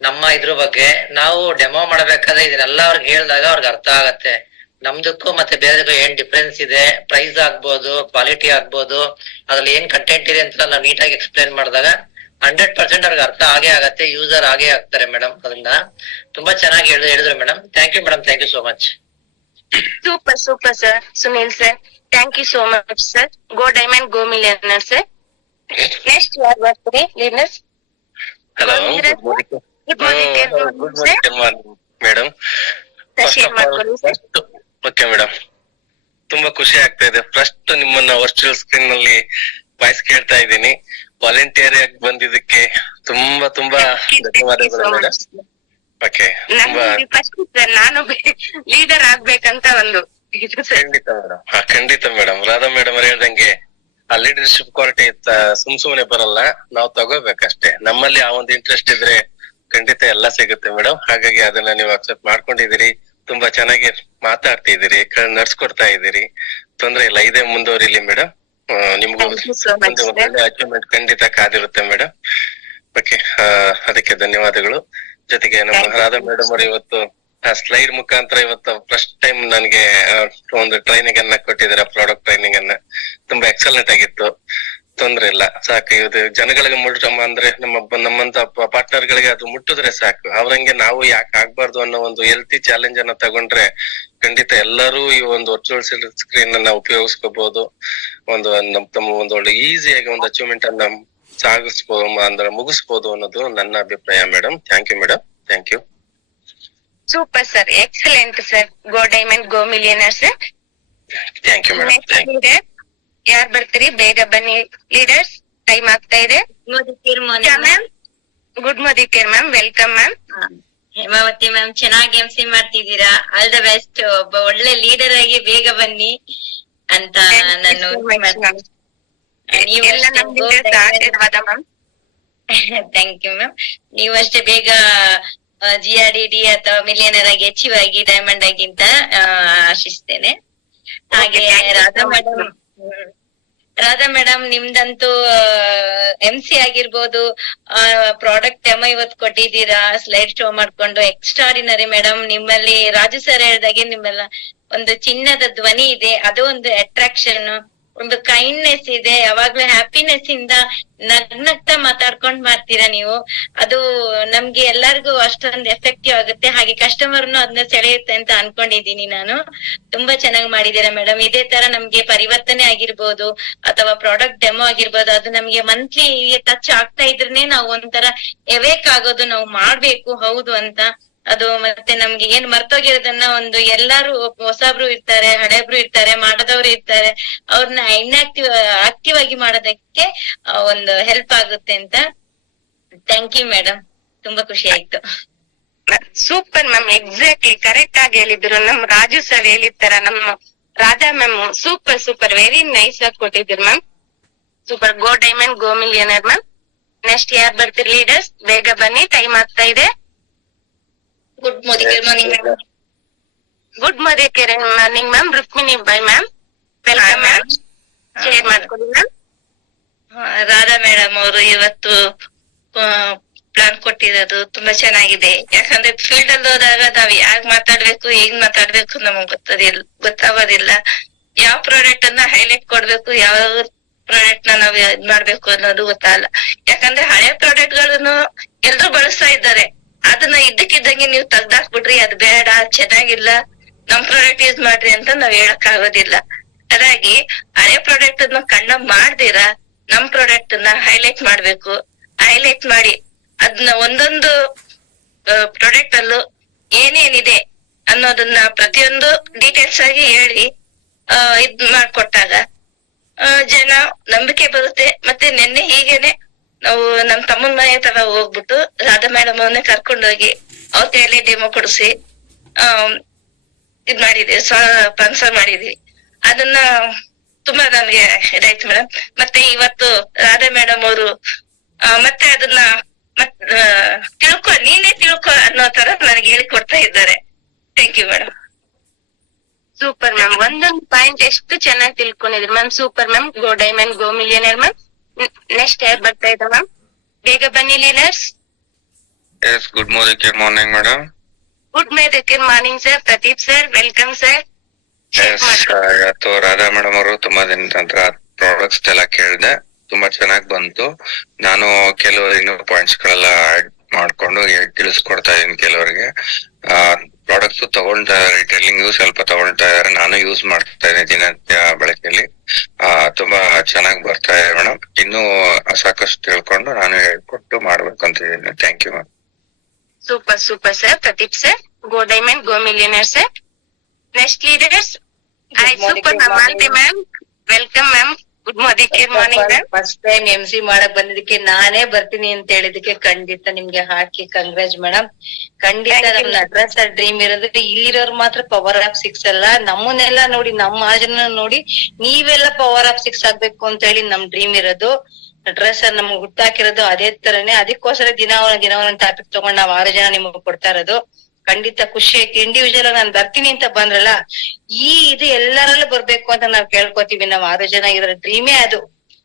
ನಮ್ಮ ಇದ್ರ ಬಗ್ಗೆ ನಾವು ಡೆಮೋ ಮಾಡ್ಬೇಕಾದ್ರೆ ಇದನ್ನೆಲ್ಲ ಅವ್ರಿಗೆ ಹೇಳ್ದಾಗ ಅವ್ರಿಗೆ ಅರ್ಥ ಆಗತ್ತೆ. ನಮ್ದಕ್ಕೂ ಮತ್ತೆ ಬೇರೆದಕ್ಕೂ ಏನ್ ಡಿಫ್ರೆನ್ಸ್ ಇದೆ, ಪ್ರೈಸ್ ಆಗ್ಬೋದು, ಕ್ವಾಲಿಟಿ ಆಗ್ಬೋದು, ಅದ್ರಲ್ಲಿ ಏನ್ ಕಂಟೆಂಟ್ ಇದೆ ಅಂತ ನಾವು ನೀಟಾಗಿ ಎಕ್ಸ್ಪ್ಲೇನ್ ಮಾಡಿದಾಗ 100% ಅವ್ರಿಗೆ ಅರ್ಥ ಆಗೇ ಆಗತ್ತೆ, ಯೂಸರ್ ಆಗೇ ಆಗ್ತಾರೆ ಮೇಡಮ್. ಅದನ್ನ ತುಂಬಾ ಚೆನ್ನಾಗಿ ಹೇಳಿದ್ರು madam. Thank you madam. Thank you so much. Super sir. Sunil sir, thank you so much sir. Go diamond go millionaire sir. Next ಯಾರು ಬರ್ತೀರಿ leaders? Hello, good madam. Share ಮಾಡ್ಕೊಳ್ಳಿ ಸರ್. ಓಕೆ ಮೇಡಮ್, ತುಂಬಾ ಖುಷಿ ಆಗ್ತಾ ಇದೆ. ಫಸ್ಟ್ ನಿಮ್ಮನ್ನ virtual screen ನಲ್ಲಿ voice ಕೇಳ್ತಾ ಇದ್ದೀನಿ. ವಾಲಂಟಿಯರ್ ಆಗಿ ಬಂದಿದ್ದಕ್ಕೆ ತುಂಬಾ ಧನ್ಯವಾದಗಳು ಮೇಡಮ್. ಓಕೆ, ನಾನು ಲೀಡರ್ ಆಗ್ಬೇಕಂತ ಒಂದು ಖಂಡಿತ ಮೇಡಮ್. ಖಂಡಿತ ಮೇಡಮ್. ರಾಧಾ ಮೇಡಮ್ ಅವ್ರು ಹೇಳ್ದಂಗೆ ಆ ಲೀಡರ್ಶಿಪ್ ಕ್ವಾಲಿಟಿ ಸುಮ್ನೆ ಬರಲ್ಲ, ನಾವು ತಗೋಬೇಕಷ್ಟೇ. ನಮ್ಮಲ್ಲಿ ಆ ಒಂದು ಇಂಟ್ರೆಸ್ಟ್ ಇದ್ರೆ ಖಂಡಿತ ಎಲ್ಲ ಸಿಗುತ್ತೆ ಮೇಡಮ್. ಹಾಗಾಗಿ ಅದನ್ನ ನೀವು ಅಕ್ಸೆಪ್ಟ್ ಮಾಡ್ಕೊಂಡಿದ್ದೀರಿ, ತುಂಬಾ ಚೆನ್ನಾಗಿ ಮಾತಾಡ್ತಿದ್ದೀರಿ, ನಡ್ಸ್ಕೊಡ್ತಾ ಇದ್ದೀರಿ, ತೊಂದ್ರೆ ಇಲ್ಲ. ಇದೇ ಮುಂದುವರಿಲಿ ಮೇಡಮ್. ನಿಮ್ಗೂ Thank you so much, ಒಂದು ಒಳ್ಳೆ ಅಚೀವ್ಮೆಂಟ್ ಖಂಡಿತ ಕಾದಿರುತ್ತೆ ಮೇಡಮ್. ಓಕೆ, ಅದಕ್ಕೆ ಧನ್ಯವಾದಗಳು. ಜೊತೆಗೆ ನಮ್ಮ Thank you. ರಾಧಾ ಮೇಡಮ್ ಅವರು ಇವತ್ತು ಸ್ಲೈಡ್ ಮುಖಾಂತರ ಇವತ್ತು ಫಸ್ಟ್ ಟೈಮ್ ನನಗೆ ಒಂದು ಟ್ರೈನಿಂಗ್ ಅನ್ನ ಕೊಟ್ಟಿದ್ದಾರೆ, ಪ್ರಾಡಕ್ಟ್ ಟ್ರೈನಿಂಗ್ ಅನ್ನ. ತುಂಬಾ ಎಕ್ಸಲೆಂಟ್ ಆಗಿತ್ತು, ತೊಂದ್ರೆ ಇಲ್ಲ. ಸಾಕು, ಇದು ಜನಗಳಿಗೆ ಅಂದ್ರೆ ನಮ್ಮಂತ ಪಾರ್ಟ್ನರ್ ಗಳಿಗೆ ಅದು ಮುಟ್ಟಿದ್ರೆ ಸಾಕು. ಅವ್ರಂಗೆ ನಾವು ಯಾಕೆ ಆಗ್ಬಾರ್ದು ಅನ್ನೋ ಒಂದು ಹೆಲ್ತಿ ಚಾಲೆಂಜ್ ಅನ್ನ ತಗೊಂಡ್ರೆ ಖಂಡಿತ ಎಲ್ಲರೂ ಈ ಒಂದು ವರ್ಚುವಲ್ ಸ್ಕ್ರೀನ್ ಅನ್ನ ಉಪಯೋಗಿಸ್ಕೋಬಹುದು. ತಮ್ಮ ಒಂದು ಒಳ್ಳೆ ಈಸಿಯಾಗಿ ಒಂದು ಅಚೀವ್ಮೆಂಟ್ ಅನ್ನ ಅಂದ್ರೆ ಮುಗಿಸ್ಬೋದು ಅನ್ನೋದು ನನ್ನ ಅಭಿಪ್ರಾಯ madam. Thank you madam, thank you. Super sir, excellent sir. Go diamond go millionaire sir. Thank you madam, thank you. ಯಾರ್ ಬರ್ತೀರಿ? ಬೇಗ ಬನ್ನಿ ಲೀಡರ್ಸ್, ಟೈಮ್ ಆಗ್ತಾ ಇದೆ. Ma'am good Modicare ma'am, welcome ma'am. Hemavathi ma'am, ಚೆನ್ನಾಗಿ MC ಮಾಡ್ತಿದ್ದೀರಾ. All the best. ಒಬ್ಬ ಒಳ್ಳೆ ಲೀಡರ್ ಆಗಿ ಬೇಗ ಬನ್ನಿ ಅಂತ ನಾನು ಎಲ್ಲ ನಮ್ leaders ಆಶೀರ್ವಾದ ಮ್ಯಾಮ್. Thank you ma'am. ನೀವು ಅಷ್ಟೇ ಬೇಗ GRDD ಅಥವಾ ಮಿಲಿಯನರ್ ಆಗಿ ಅಚೀವ್ ಆಗಿ ಡೈಮಂಡ್ ಆಗಿ ಅಂತ ಆಶಿಸ್ತೇನೆ. ಹಾಗೆ ರಾಧಾ ಮೇಡಮ್ ನಿಮ್ದಂತೂ MC ಆಗಿರ್ಬೋದು, ಪ್ರಾಡಕ್ಟ್ ಡೆಮೋ ಇವತ್ತು ಕೊಟ್ಟಿದ್ದೀರಾ ಸ್ಲೈಡ್ ಶೋ ಮಾಡ್ಕೊಂಡು, ಎಕ್ಸ್ಟ್ರಾಡಿನರಿ ಮೇಡಮ್. ನಿಮ್ಮಲ್ಲಿ ರಾಜು ಸರ್ ಹೇಳ್ದಾಗೆ ನಿಮ್ಮೆಲ್ಲ ಒಂದು ಚಿನ್ನದ ಧ್ವನಿ ಇದೆ, ಅದು ಒಂದು ಅಟ್ರಾಕ್ಷನ್, ಒಂದು ಕೈಂಡ್ನೆಸ್ ಇದೆ, ಯಾವಾಗ್ಲೂ ಹ್ಯಾಪಿನೆಸ್ ಇಂದ ನಗ್ನಗ್ತಾ ಮಾತಾಡ್ಕೊಂಡ್ ಮಾಡ್ತೀರಾ ನೀವು. ಅದು ನಮ್ಗೆ ಎಲ್ಲರಿಗೂ ಅಷ್ಟೊಂದು ಎಫೆಕ್ಟಿವ್ ಆಗುತ್ತೆ, ಹಾಗೆ ಕಸ್ಟಮರ್ನು ಅದನ್ನ ಸೆಳೆಯುತ್ತೆ ಅಂತ ಅನ್ಕೊಂಡಿದೀನಿ ನಾನು. ತುಂಬಾ ಚೆನ್ನಾಗಿ ಮಾಡಿದೀರಾ ಮೇಡಮ್. ಇದೇ ತರ ನಮ್ಗೆ ಪರಿವರ್ತನೆ ಆಗಿರ್ಬೋದು ಅಥವಾ ಪ್ರಾಡಕ್ಟ್ ಡೆಮೋ ಆಗಿರ್ಬೋದು, ಅದು ನಮ್ಗೆ ಮಂತ್ಲಿ ಟಚ್ ಆಗ್ತಾ ಇದ್ರೇನೆ ನಾವು ಒಂಥರ ಎವೇಕ್ ಆಗೋದು, ನಾವು ಮಾಡ್ಬೇಕು ಹೌದು ಅಂತ. ಅದು ಮತ್ತೆ ನಮ್ಗೆ ಏನ್ ಮರ್ತೋಗಿರೋದನ್ನ ಒಂದು ಎಲ್ಲಾರು ಹೊಸಬ್ರು ಇರ್ತಾರೆ, ಹಳೆಬ್ರು ಇರ್ತಾರೆ, ಮಾಡದವ್ರು ಇರ್ತಾರೆ, ಅವ್ರನ್ನ ಆಕ್ಟಿವ್ ಆಗಿ ಮಾಡೋದಕ್ಕೆ ಒಂದು ಹೆಲ್ಪ್ ಆಗುತ್ತೆ ಅಂತ. ಥ್ಯಾಂಕ್ ಯು ಮೇಡಮ್, ತುಂಬಾ ಖುಷಿ ಆಯ್ತು. ಸೂಪರ್ ಮ್ಯಾಮ್, ಎಕ್ಸಾಕ್ಟ್ಲಿ ಕರೆಕ್ಟ್ ಆಗಿ ಹೇಳಿದ್ರು. ನಮ್ ರಾಜು ಸರ್ ಹೇಳಿರ್ತಾರ, ನಮ್ಮ Radha ma'am super very nice ಆಗಿ ಕೊಟ್ಟಿದ್ರು ಮ್ಯಾಮ್. ಸೂಪರ್. ಗೋ diamond go millionaire ma'am. Next ಯಾರು ಬರ್ತೀರಿ ಲೀಡರ್ಸ್? ಬೇಗ ಬನ್ನಿ, ಟೈಮ್ ಆಗ್ತಾ ಇದೆ. Good morning madam. Good morning ma'am. Rukmini by ma'am, welcome ma'am. Share ಮಾಡ್ಕೊಳ್ಳಿ ಮ್ಯಾಮ್. ರಾಧಾ ಮೇಡಮ್ ಅವರು ಇವತ್ತು ಪ್ಲಾನ್ ಕೊಟ್ಟಿರೋದು ತುಂಬಾ ಚೆನ್ನಾಗಿದೆ. ಯಾಕಂದ್ರೆ ಫೀಲ್ಡ್ ಅಲ್ಲಿ ಹೋದಾಗ ನಾವ್ ಯಾಗ್ ಮಾತಾಡ್ಬೇಕು, ಹೇಗ್ ಮಾತಾಡ್ಬೇಕು ನಮಗ್ ಗೊತ್ತಾಗೋದಿಲ್ಲ. ಯಾವ ಪ್ರಾಡಕ್ಟ್ ಅನ್ನ ಹೈಲೈಟ್ ಕೊಡ್ಬೇಕು, ಯಾವ ಪ್ರಾಡಕ್ಟ್ ನ ನಾವ್ ಇದ್ ಮಾಡ್ಬೇಕು ಅನ್ನೋದು ಗೊತ್ತಾಗಲ್ಲ. ಯಾಕಂದ್ರೆ ಹಳೆ ಪ್ರಾಡಕ್ಟ್ ಗಳನ್ನು ಎಲ್ರು ಬಳಸ್ತಾ ಇದ್ದಾರೆ, ಅದನ್ನ ಇದ್ದಕ್ಕಿದ್ದಂಗೆ ನೀವು ತೆಗ್ದಾಕ್ಬಿಟ್ರಿ ಅದು ಬೇಡ, ಚೆನ್ನಾಗಿಲ್ಲ, ನಮ್ ಪ್ರಾಡಕ್ಟ್ ಯೂಸ್ ಮಾಡ್ರಿ ಅಂತ ನಾವ್ ಹೇಳಕ್ ಆಗೋದಿಲ್ಲ. ಹಾಗಾಗಿ ಹಳೆ ಪ್ರಾಡಕ್ಟ್ ಅನ್ನ ಕಣ್ಣ ಮಾಡ್ದಿರ ನಮ್ ಪ್ರಾಡಕ್ಟ್ ಅನ್ನ ಹೈಲೈಟ್ ಮಾಡ್ಬೇಕು. ಹೈಲೈಟ್ ಮಾಡಿ ಅದನ್ನ ಒಂದೊಂದು ಪ್ರಾಡಕ್ಟ್ ಅಲ್ಲೂ ಏನೇನಿದೆ ಅನ್ನೋದನ್ನ ಪ್ರತಿಯೊಂದು ಡೀಟೇಲ್ಸ್ ಆಗಿ ಹೇಳಿ ಇದ್ ಮಾಡ್ಕೊಟ್ಟಾಗ ಜನ ನಂಬಿಕೆ ಬರುತ್ತೆ. ಮತ್ತೆ ನಿನ್ನೆ ಹೀಗೇನೆ ನಾವು ನಮ್ ತಮ್ಮನ ಮನೆ ತರ ಹೋಗ್ಬಿಟ್ಟು ರಾಧಾ ಮೇಡಮ್ ಅವನ್ನೇ ಕರ್ಕೊಂಡೋಗಿ ಅವ್ರ ಕೈಯಲ್ಲಿ ಡೆಮೋ ಕೊಡಿಸಿ ಇದ್ ಮಾಡಿದೀವಿ, ಸ್ಪಾನ್ಸರ್ ಮಾಡಿದೀವಿ. ಅದನ್ನ ತುಂಬಾ ನಮ್ಗೆ ಇದಾಯ್ತು ಮೇಡಮ್. ಮತ್ತೆ ಇವತ್ತು ರಾಧಾ ಮೇಡಮ್ ಅವರು ಮತ್ತೆ ಅದನ್ನ ನೀನೇ ತಿಳ್ಕೊ ಅನ್ನೋ ತರ ನನಗೆ ಹೇಳಿಕೊಡ್ತಾ ಇದ್ದಾರೆ. Thank you madam. Super ma'am, ಒಂದೊಂದು ಪಾಯಿಂಟ್ ಎಷ್ಟು ಚೆನ್ನಾಗಿ ತಿಳ್ಕೊಂಡಿದ್ರಿ ma'am. Super ma'am. Go diamond go millionaire ma'am. Next ಯಾರು ಬರ್ತಾ ಇದ್ದ ಮ್ಯಾಮ್? ಬೇಗ ಬನ್ನಿ leaders. Yes, good morning, madam. Good morning sir. Pradeep sir, welcome sir. Yes, ಇವತ್ತು ರಾಧಾ ಮೇಡಮ್ ಅವರು ತುಂಬಾ ದಿನದ ನಂತರ ಪ್ರಾಡಕ್ಟ್ಸ್ ಎಲ್ಲ ಕೇಳಿದೆ, ತುಂಬಾ ಚೆನ್ನಾಗಿ ಬಂತು. ನಾನು ಕೆಲವು ಇನ್ನೂ ಪಾಯಿಂಟ್ಸ್ ಗಳೆಲ್ಲ ಆಡ್ ಮಾಡ್ಕೊಂಡು ತಿಳಿಸ್ಕೊಡ್ತಾ ಇದೀನಿ ಕೆಲವರಿಗೆ. ಪ್ರಾಡಕ್ಟ್ಸ್ ತಗೊಳ್ತಾ ಇದಾರೆ, ರಿಟೇಲಿಂಗ್ ಸ್ವಲ್ಪ ತಗೊಳ್ತಾ ಇದಾರೆ, ನಾನು ಯೂಸ್ ಮಾಡ್ತಾ ಇದ್ದೀನಿ ದಿನನಿತ್ಯ ಬಳಕೆಯಲ್ಲಿ. ತುಂಬಾ ಚೆನ್ನಾಗಿ ಬರ್ತಾ ಇದೆ ಮೇಡಮ್. ಇನ್ನೂ ಸಾಕಷ್ಟು ತಿಳ್ಕೊಂಡು ನಾನು ಹೇಳ್ಕೊಟ್ಟು ಮಾಡ್ಬೇಕು ಅಂತ ಇದ್ದೀನಿ. Thank you ma'am. Super sir. Pradeep sir, go diamond go millionaire sir. Next leaders. Super ma'am. Malti ma'am, welcome ma'am. Good morning ma'am. First time MC ಮಾಡಕ್ ಬಂದಿದ್ದಕ್ಕೆ ನಾನೇ ಬರ್ತೀನಿ ಅಂತ ಹೇಳಿದಕ್ಕೆ ಖಂಡಿತ ನಿಮ್ಗೆ ಹಾಕಿ ಕಂಗ್ರಾಜ್ ಮೇಡಮ್. ಖಂಡಿತ Thank you, ನಮ್ ನಟರಾಜ್ ಸರ್ ಡ್ರೀಮ್ ಇರೋದ್ರೆ ಇಲ್ಲಿರೋರು ಮಾತ್ರ ಪವರ್ ಆಫ್ 6 ಅಲ್ಲ, ನಮ್ಮನ್ನೆಲ್ಲ ನೋಡಿ ನಮ್ಮ ಮಹಾಜನ ನೋಡಿ ನೀವೆಲ್ಲ ಪವರ್ ಆಫ್ 6 ಆಗ್ಬೇಕು ಅಂತ ಹೇಳಿ ನಮ್ ಡ್ರೀಮ್ ಇರೋದು. ನಟರಾಜ್ ಸರ್ ನಮ್ಗೆ ಹುಟ್ಟಾಕಿರೋದು ಅದೇ ತರನೇ, ಅದಕ್ಕೋಸ್ಕರ ದಿನ ಒಂದೊಂದ್ ಟಾಪಿಕ್ ತಗೊಂಡ್ ನಾವ್ 6 ಜನ ನಿಮ್ಗೆ ಕೊಡ್ತಾ ಇರೋದು. ಖಂಡಿತ ಖುಷಿ ಆಯ್ತು. ಇಂಡಿವಿಜುವಲ್ ನಾನ್ ಬರ್ತೀನಿ ಅಂತ ಬಂದ್ರಲ್ಲ, ಇದು ಎಲ್ಲರಲ್ಲೂ ಬರ್ಬೇಕು ಅಂತ ನಾವ್ ಕೇಳ್ಕೊತೀವಿ. ನಾವ್ 6 ಜನ ಇದ್ರ ಡ್ರೀಮೇ ಅದು.